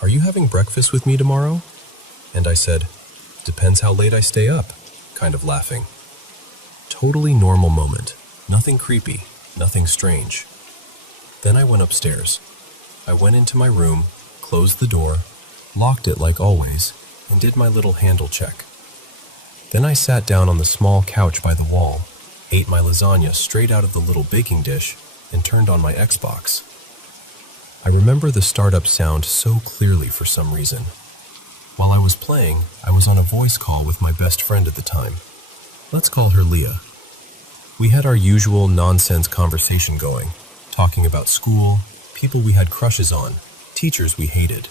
"Are you having breakfast with me tomorrow?" And I said, "Depends how late I stay up," kind of laughing. Totally normal moment. Nothing creepy, nothing strange. Then I went upstairs. I went into my room, closed the door, locked it like always, and did my little handle check. Then I sat down on the small couch by the wall, ate my lasagna straight out of the little baking dish, and turned on my Xbox. I remember the startup sound so clearly for some reason. While I was playing, I was on a voice call with my best friend at the time. Let's call her Leah. We had our usual nonsense conversation going, talking about school, people we had crushes on, teachers we hated.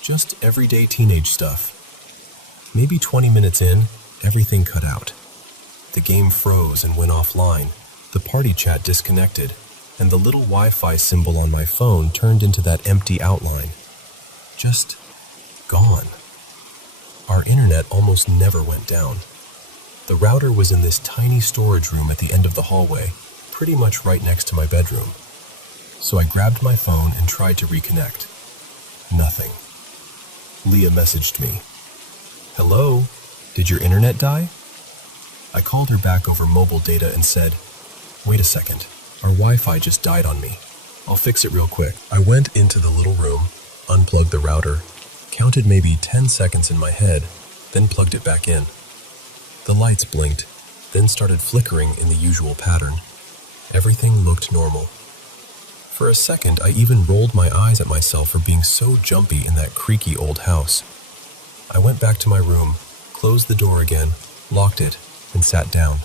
Just everyday teenage stuff. Maybe 20 minutes in, everything cut out. The game froze and went offline, the party chat disconnected, and the little Wi-Fi symbol on my phone turned into that empty outline. Just gone. Our internet almost never went down. The router was in this tiny storage room at the end of the hallway, pretty much right next to my bedroom. So I grabbed my phone and tried to reconnect. Nothing. Leah messaged me. "Hello? Did your internet die?" I called her back over mobile data and said, "Wait a second. Our Wi-Fi just died on me. I'll fix it real quick." I went into the little room, unplugged the router, counted maybe 10 seconds in my head, then plugged it back in. The lights blinked, then started flickering in the usual pattern. Everything looked normal. For a second, I even rolled my eyes at myself for being so jumpy in that creaky old house. I went back to my room, closed the door again, locked it, and sat down.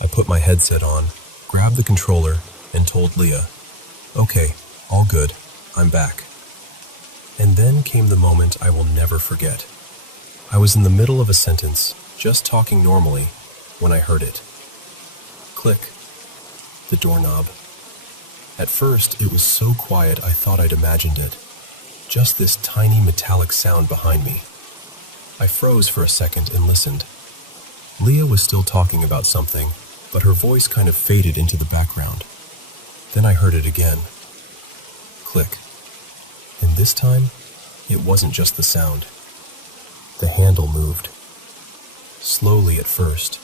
I put my headset on, grabbed the controller, and told Leah, "Okay, all good, I'm back." And then came the moment I will never forget. I was in the middle of a sentence, just talking normally, when I heard it. Click. The doorknob. At first, it was so quiet I thought I'd imagined it. Just this tiny metallic sound behind me. I froze for a second and listened. Leah was still talking about something, but her voice kind of faded into the background. Then I heard it again. Click. And this time, it wasn't just the sound. The handle moved. Slowly at first,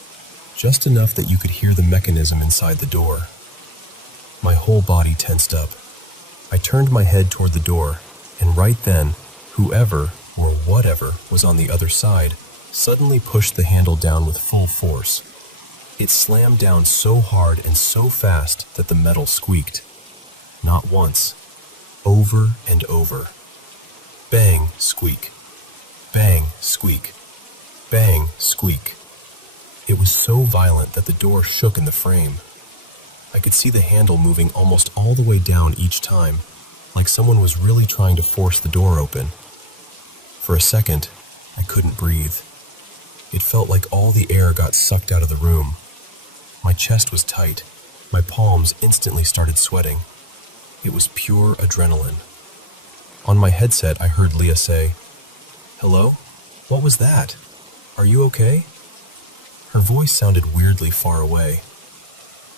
just enough that you could hear the mechanism inside the door. My whole body tensed up. I turned my head toward the door, and right then, whoever or whatever was on the other side suddenly pushed the handle down with full force. It slammed down so hard and so fast that the metal squeaked. Not once, over and over. Bang, squeak. Bang, squeak. Bang, squeak. It was so violent that the door shook in the frame. I could see the handle moving almost all the way down each time, like someone was really trying to force the door open. For a second, I couldn't breathe. It felt like all the air got sucked out of the room. My chest was tight. My palms instantly started sweating. It was pure adrenaline. On my headset, I heard Leah say, "Hello? What was that? Are you okay?" Her voice sounded weirdly far away.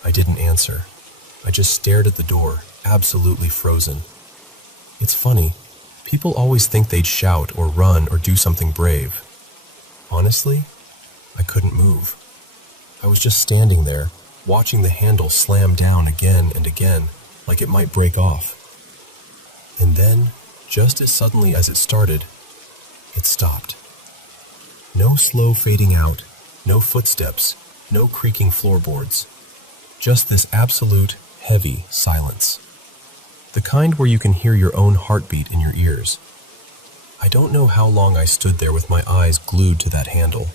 I didn't answer. I just stared at the door, absolutely frozen. It's funny, people always think they'd shout or run or do something brave. Honestly, I couldn't move. I was just standing there, watching the handle slam down again and again, like it might break off. And then, just as suddenly as it started, it stopped. No slow fading out, no footsteps, no creaking floorboards. Just this absolute, heavy silence. The kind where you can hear your own heartbeat in your ears. I don't know how long I stood there with my eyes glued to that handle.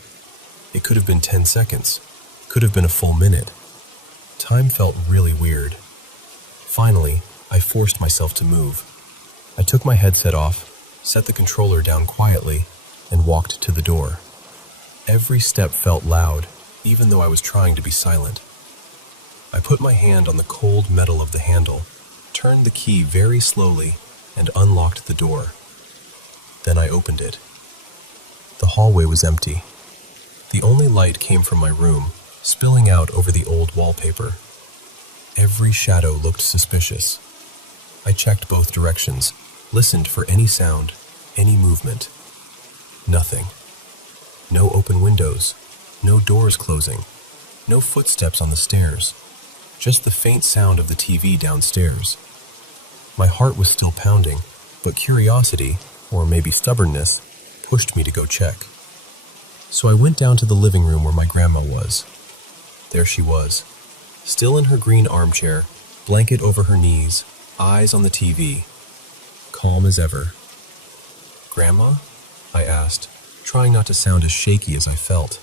It could have been 10 seconds. Could have been a full minute. Time felt really weird. Finally, I forced myself to move. I took my headset off, set the controller down quietly, and walked to the door. Every step felt loud, even though I was trying to be silent. I put my hand on the cold metal of the handle, turned the key very slowly, and unlocked the door. Then I opened it. The hallway was empty. The only light came from my room, spilling out over the old wallpaper. Every shadow looked suspicious. I checked both directions, listened for any sound, any movement. Nothing. No open windows, no doors closing, no footsteps on the stairs, just the faint sound of the TV downstairs. My heart was still pounding, but curiosity, or maybe stubbornness, pushed me to go check. So I went down to the living room where my grandma was. There she was, still in her green armchair, blanket over her knees, eyes on the TV, calm as ever. "Grandma?" I asked, trying not to sound as shaky as I felt.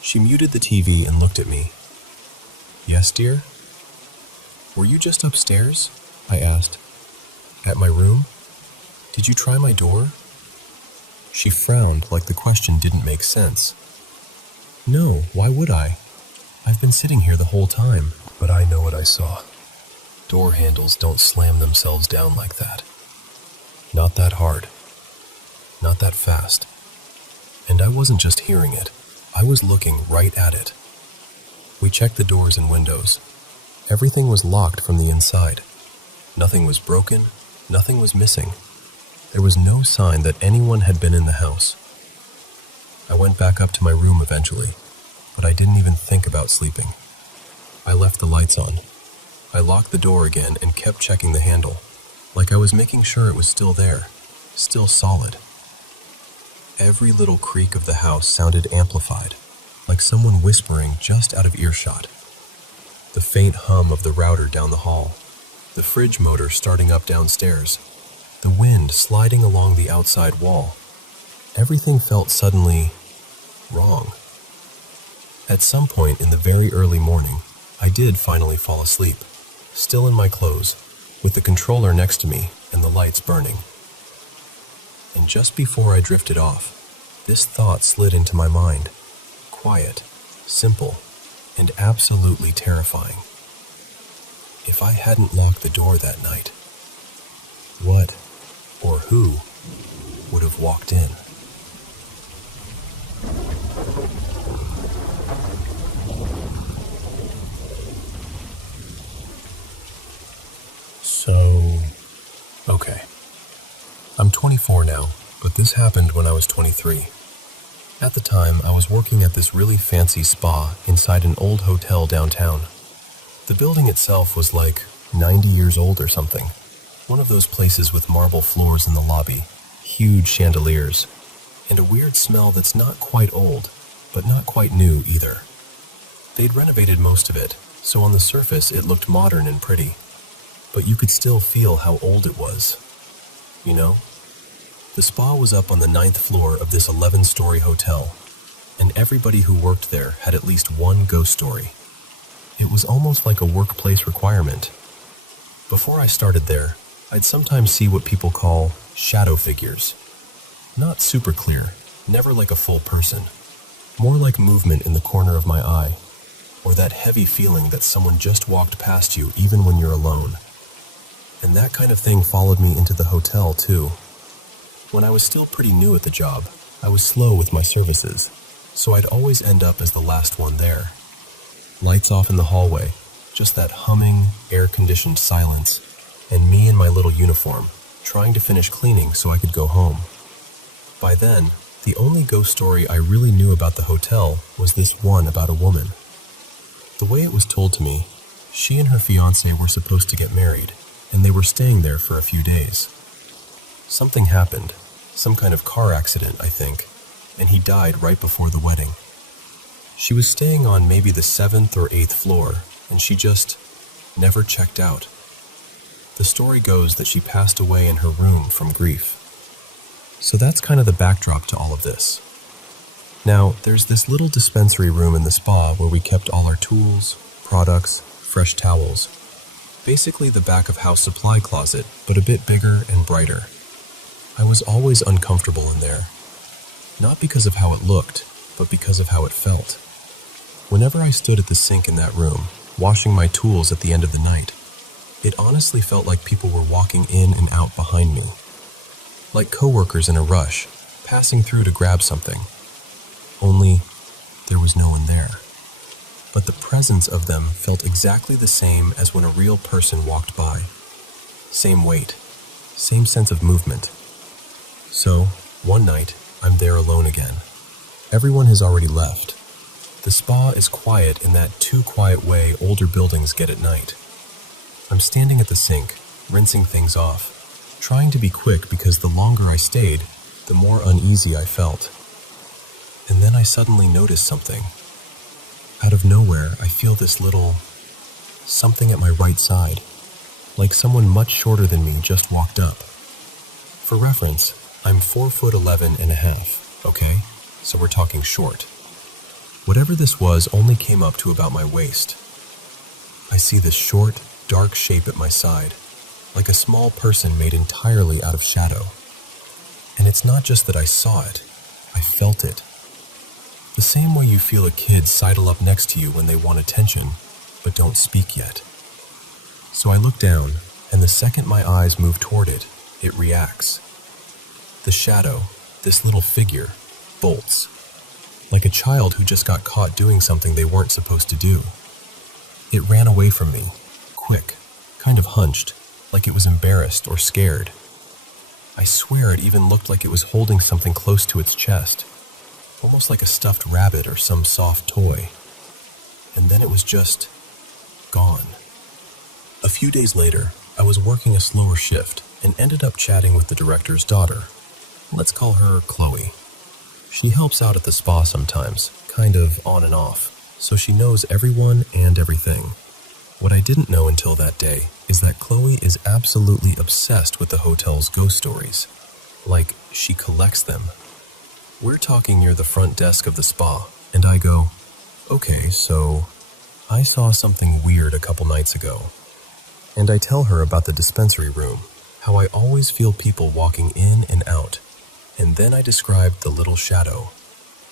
She muted the TV and looked at me. "Yes, dear?" "Were you just upstairs?" I asked. "At my room? Did you try my door?" She frowned like the question didn't make sense. "No, why would I? I've been sitting here the whole time." "But I know what I saw. Door handles don't slam themselves down like that. Not that hard. Not that fast. And I wasn't just hearing it. I was looking right at it." We checked the doors and windows. Everything was locked from the inside. Nothing was broken. Nothing was missing. There was no sign that anyone had been in the house. I went back up to my room eventually, but I didn't even think about sleeping. I left the lights on. I locked the door again and kept checking the handle, like I was making sure it was still there, still solid. Every little creak of the house sounded amplified, like someone whispering just out of earshot. The faint hum of the router down the hall, the fridge motor starting up downstairs, the wind sliding along the outside wall. Everything felt suddenly wrong. At some point in the very early morning, I did finally fall asleep, still in my clothes, with the controller next to me and the lights burning. And just before I drifted off, this thought slid into my mind, quiet, simple, and absolutely terrifying. If I hadn't locked the door that night, what or who would have walked in? Okay. I'm 24 now, but this happened when I was 23. At the time, I was working at this really fancy spa inside an old hotel downtown. The building itself was like 90 years old or something. One of those places with marble floors in the lobby, huge chandeliers, and a weird smell that's not quite old, but not quite new either. They'd renovated most of it, so on the surface it looked modern and pretty, but you could still feel how old it was. You know? The spa was up on the 9th floor of this 11-story hotel, and everybody who worked there had at least one ghost story. It was almost like a workplace requirement. Before I started there, I'd sometimes see what people call shadow figures. Not super clear, never like a full person. More like movement in the corner of my eye, or that heavy feeling that someone just walked past you even when you're alone. And that kind of thing followed me into the hotel too. When I was still pretty new at the job, I was slow with my services, so I'd always end up as the last one there. Lights off in the hallway, just that humming, air-conditioned silence, and me in my little uniform, trying to finish cleaning so I could go home. By then, the only ghost story I really knew about the hotel was this one about a woman. The way it was told to me, she and her fiancé were supposed to get married, and they were staying there for a few days. Something happened, some kind of car accident, I think, and he died right before the wedding. She was staying on maybe the 7th or 8th floor, and she just never checked out. The story goes that she passed away in her room from grief. So that's kind of the backdrop to all of this. Now, there's this little dispensary room in the spa where we kept all our tools, products, fresh towels. Basically the back of house supply closet, but a bit bigger and brighter. I was always uncomfortable in there. Not because of how it looked, but because of how it felt. Whenever I stood at the sink in that room, washing my tools at the end of the night, it honestly felt like people were walking in and out behind me. Like coworkers in a rush, passing through to grab something. Only, there was no one there. But the presence of them felt exactly the same as when a real person walked by. Same weight, same sense of movement. So, one night, I'm there alone again. Everyone has already left. The spa is quiet in that too quiet way older buildings get at night. I'm standing at the sink, rinsing things off, trying to be quick because the longer I stayed, the more uneasy I felt. And then I suddenly notice something. Out of nowhere, I feel this little something at my right side, like someone much shorter than me just walked up. For reference, I'm 4'11" and a half, okay? So we're talking short. Whatever this was only came up to about my waist. I see this short, dark shape at my side, like a small person made entirely out of shadow. And it's not just that I saw it, I felt it. The same way you feel a kid sidle up next to you when they want attention, but don't speak yet. So I look down, and the second my eyes move toward it, it reacts. The shadow, this little figure, bolts. Like a child who just got caught doing something they weren't supposed to do. It ran away from me, quick, kind of hunched, like it was embarrassed or scared. I swear it even looked like it was holding something close to its chest, almost like a stuffed rabbit or some soft toy. And then it was just gone. A few days later, I was working a slower shift and ended up chatting with the director's daughter. Let's call her Chloe. She helps out at the spa sometimes, kind of on and off, so she knows everyone and everything. What I didn't know until that day is that Chloe is absolutely obsessed with the hotel's ghost stories. Like, she collects them. We're talking near the front desk of the spa, and I go, okay, so I saw something weird a couple nights ago. And I tell her about the dispensary room, how I always feel people walking in and out. And then I described the little shadow.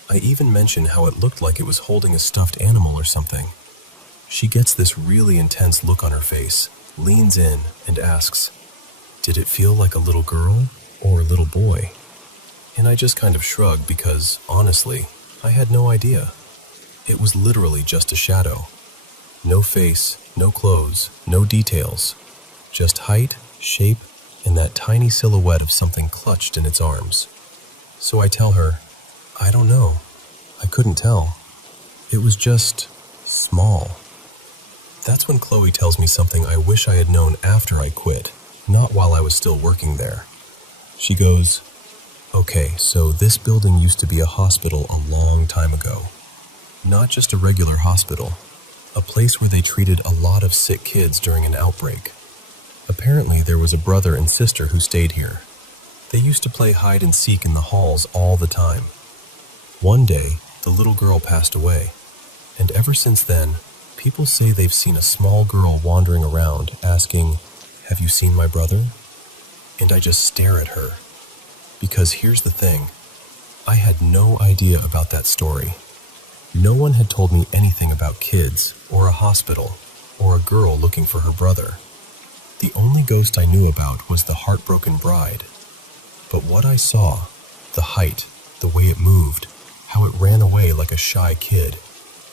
I even mentioned how it looked like it was holding a stuffed animal or something. She gets this really intense look on her face, leans in, and asks, did it feel like a little girl or a little boy? And I just kind of shrugged because, honestly, I had no idea. It was literally just a shadow. No face, no clothes, no details. Just height, shape, and that tiny silhouette of something clutched in its arms. So I tell her, I don't know. I couldn't tell. It was just small. That's when Chloe tells me something I wish I had known after I quit. not while I was still working there. She goes, "Okay, so this building used to be a hospital a long time ago. Not just a regular hospital, a place where they treated a lot of sick kids during an outbreak. Apparently there was a brother and sister who stayed here. They used to play hide and seek in the halls all the time. One day, the little girl passed away, and ever since then, people say they've seen a small girl wandering around asking, 'Have you seen my brother?' And I just stare at her. Because here's the thing, I had no idea about that story. No one had told me anything about kids, or a hospital, or a girl looking for her brother. The only ghost I knew about was the heartbroken bride. But what I saw, the height, the way it moved, how it ran away like a shy kid,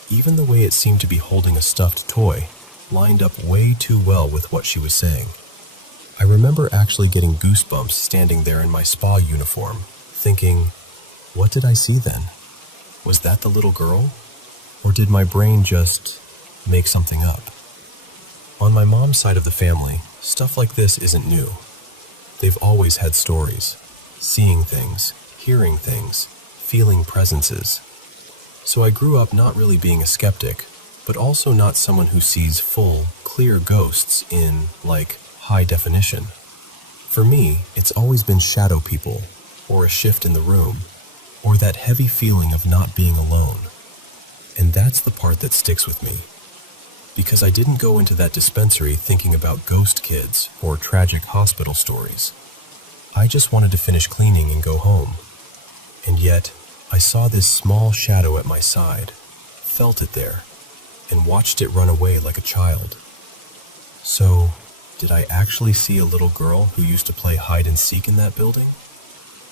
even the way it seemed to be holding a stuffed toy, lined up way too well with what she was saying. I remember actually getting goosebumps standing there in my spa uniform, thinking, what did I see then? Was that the little girl? Or did my brain just make something up? On my mom's side of the family, stuff like this isn't new. They've always had stories, seeing things, hearing things, feeling presences. So I grew up not really being a skeptic, but also not someone who sees full, clear ghosts in, like, high definition. For me, it's always been shadow people, or a shift in the room, or that heavy feeling of not being alone. And that's the part that sticks with me. Because I didn't go into that dispensary thinking about ghost kids or tragic hospital stories. I just wanted to finish cleaning and go home. And yet, I saw this small shadow at my side, felt it there, and watched it run away like a child. So, did I actually see a little girl who used to play hide and seek in that building?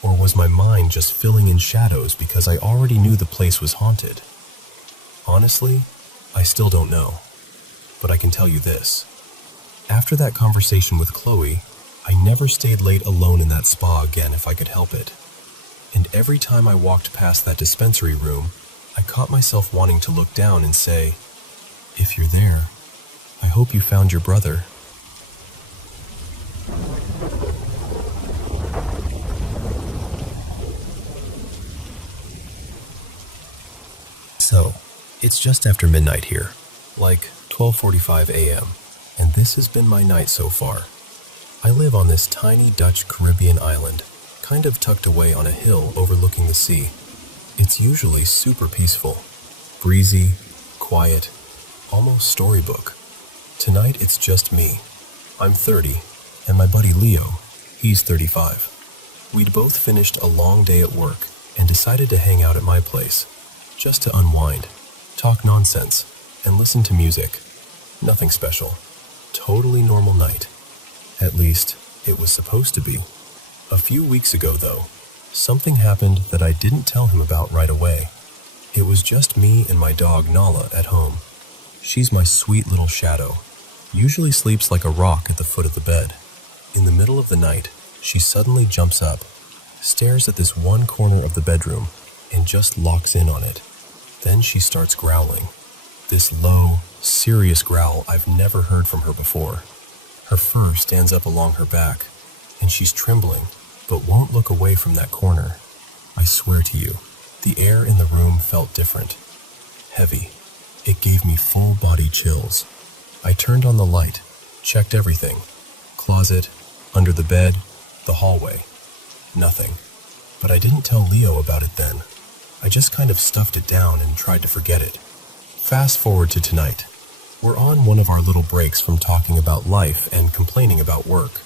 Or was my mind just filling in shadows because I already knew the place was haunted? Honestly, I still don't know. But I can tell you this. After that conversation with Chloe, I never stayed late alone in that spa again if I could help it. And every time I walked past that dispensary room, I caught myself wanting to look down and say, "If you're there, I hope you found your brother." So, it's just after midnight here, like 12:45 a.m., and this has been my night so far. I live on this tiny Dutch Caribbean island, kind of tucked away on a hill overlooking the sea. It's usually super peaceful, breezy, quiet, almost storybook. Tonight it's just me. I'm 30, and my buddy Leo, he's 35. We'd both finished a long day at work and decided to hang out at my place, just to unwind, talk nonsense, and listen to music. Nothing special. Totally normal night. At least, it was supposed to be. A few weeks ago, though, something happened that I didn't tell him about right away. It was just me and my dog Nala at home. She's my sweet little shadow. Usually sleeps like a rock at the foot of the bed. In the middle of the night, she suddenly jumps up, stares at this one corner of the bedroom, and just locks in on it. Then she starts growling. This low, serious growl I've never heard from her before. Her fur stands up along her back, and she's trembling, but won't look away from that corner. I swear to you, the air in the room felt different. Heavy. It gave me full body chills. I turned on the light, checked everything. Closet, under the bed, the hallway. Nothing. But I didn't tell Leo about it then. I just kind of stuffed it down and tried to forget it. Fast forward to tonight. We're on one of our little breaks from talking about life and complaining about work.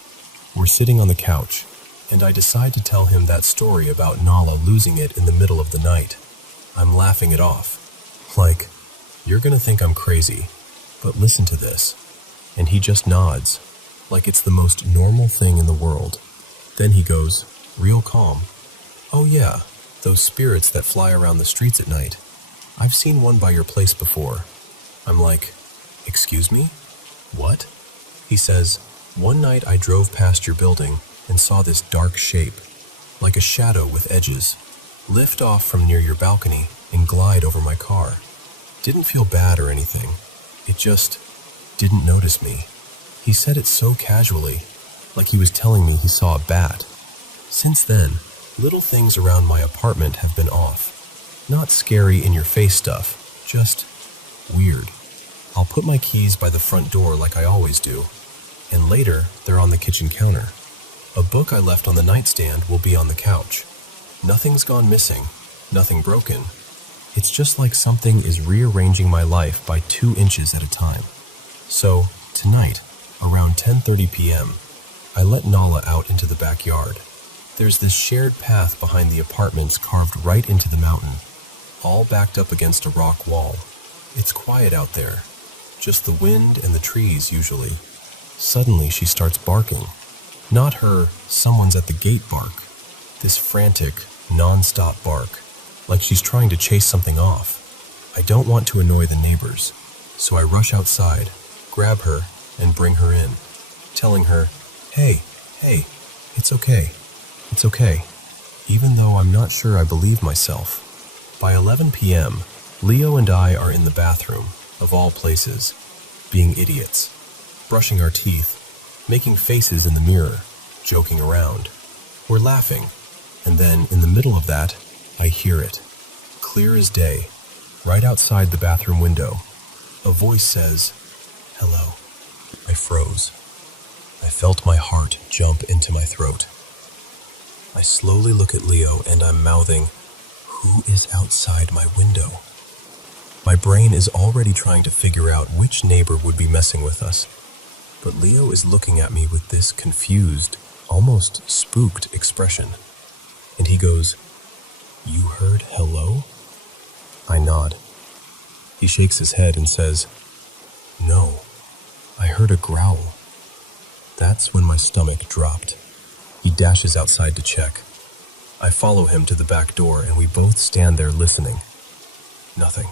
We're sitting on the couch, and I decide to tell him that story about Nala losing it in the middle of the night. I'm laughing it off. Like, you're gonna think I'm crazy, but listen to this. And he just nods, like it's the most normal thing in the world. Then he goes, real calm. "Oh yeah, those spirits that fly around the streets at night. I've seen one by your place before." I'm like, "Excuse me? What?" He says, "One night I drove past your building and saw this dark shape, like a shadow with edges, lift off from near your balcony and glide over my car. Didn't feel bad or anything. It just didn't notice me." He said it so casually, like he was telling me he saw a bat. Since then, little things around my apartment have been off. Not scary in-your-face stuff, just weird. I'll put my keys by the front door like I always do, and later they're on the kitchen counter. A book I left on the nightstand will be on the couch. Nothing's gone missing, nothing broken. It's just like something is rearranging my life by 2 inches at a time. So, tonight, around 10:30 p.m., I let Nala out into the backyard. There's this shared path behind the apartments carved right into the mountain, all backed up against a rock wall. It's quiet out there, just the wind and the trees usually. Suddenly she starts barking. Not her, someone's at the gate bark. This frantic, non-stop bark, like she's trying to chase something off. I don't want to annoy the neighbors, so I rush outside, grab her, and bring her in, telling her, hey, it's okay, even though I'm not sure I believe myself. By 11 p.m., Leo and I are in the bathroom, of all places, being idiots, brushing our teeth, making faces in the mirror, joking around. We're laughing, and then in the middle of that, I hear it, clear as day, right outside the bathroom window. A voice says, hello. I froze. I felt my heart jump into my throat. I slowly look at Leo and I'm mouthing, who is outside my window? My brain is already trying to figure out which neighbor would be messing with us. But Leo is looking at me with this confused, almost spooked expression. And he goes, you heard hello? I nod. He shakes his head and says, no, I heard a growl. That's when my stomach dropped. He dashes outside to check. I follow him to the back door and we both stand there listening. Nothing.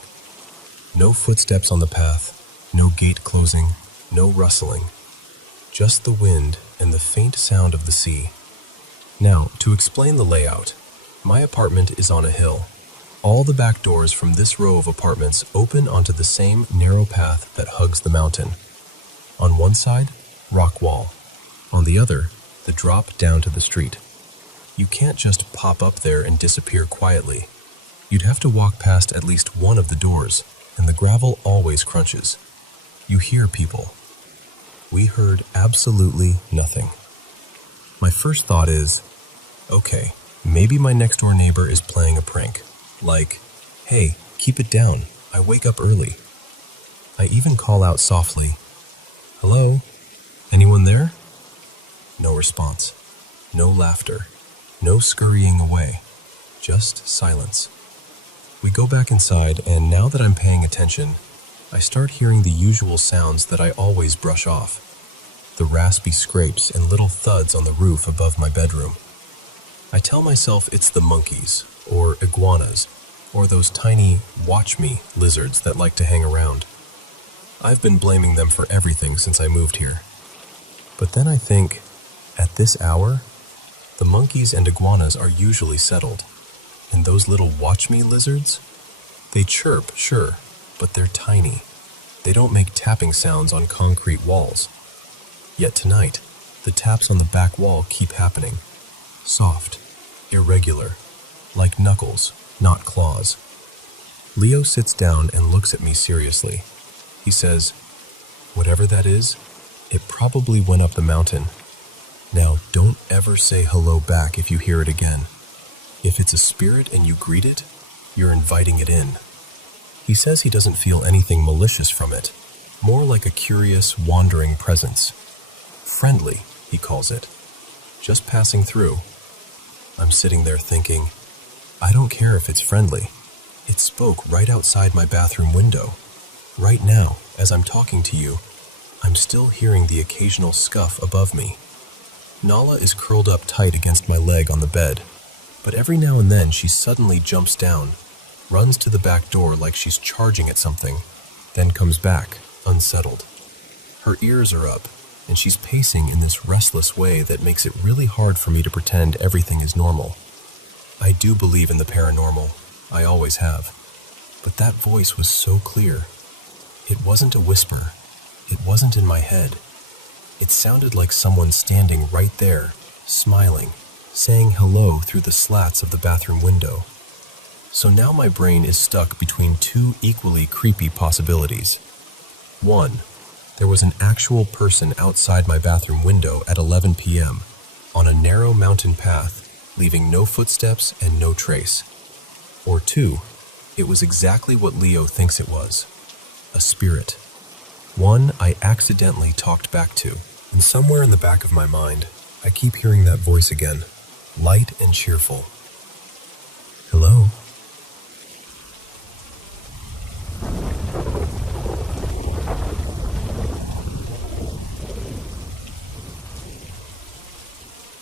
No footsteps on the path, no gate closing, no rustling. Just the wind and the faint sound of the sea. Now, to explain the layout, my apartment is on a hill. All the back doors from this row of apartments open onto the same narrow path that hugs the mountain. On one side, rock wall. On the other, the drop down to the street. You can't just pop up there and disappear quietly. You'd have to walk past at least one of the doors, and the gravel always crunches. You hear people. We heard absolutely nothing. My first thought is, okay, maybe my next door neighbor is playing a prank. Like, hey, keep it down, I wake up early. I even call out softly, hello, anyone there? No response, no laughter, no scurrying away, just silence. We go back inside, and now that I'm paying attention, I start hearing the usual sounds that I always brush off. The raspy scrapes and little thuds on the roof above my bedroom. I tell myself it's the monkeys, or iguanas, or those tiny watch-me lizards that like to hang around. I've been blaming them for everything since I moved here. But then I think, at this hour, the monkeys and iguanas are usually settled. And those little watch-me lizards? They chirp, sure, but they're tiny. They don't make tapping sounds on concrete walls. Yet tonight, the taps on the back wall keep happening. Soft, irregular, like knuckles, not claws. Leo sits down and looks at me seriously. He says, whatever that is, it probably went up the mountain. Now, don't ever say hello back if you hear it again. If it's a spirit and you greet it, you're inviting it in. He says he doesn't feel anything malicious from it, more like a curious, wandering presence. Friendly, he calls it. Just passing through. I'm sitting there thinking, I don't care if it's friendly. It spoke right outside my bathroom window. Right now, as I'm talking to you, I'm still hearing the occasional scuff above me. Nala is curled up tight against my leg on the bed, but every now and then she suddenly jumps down, runs to the back door like she's charging at something, then comes back, unsettled. Her ears are up, and she's pacing in this restless way that makes it really hard for me to pretend everything is normal. I do believe in the paranormal, I always have, but that voice was so clear. It wasn't a whisper, it wasn't in my head. It sounded like someone standing right there, smiling, saying hello through the slats of the bathroom window. So now my brain is stuck between two equally creepy possibilities. One, there was an actual person outside my bathroom window at 11 p.m. on a narrow mountain path, leaving no footsteps and no trace. Or two, it was exactly what Leo thinks it was, a spirit. One I accidentally talked back to, and somewhere in the back of my mind, I keep hearing that voice again, light and cheerful. Hello.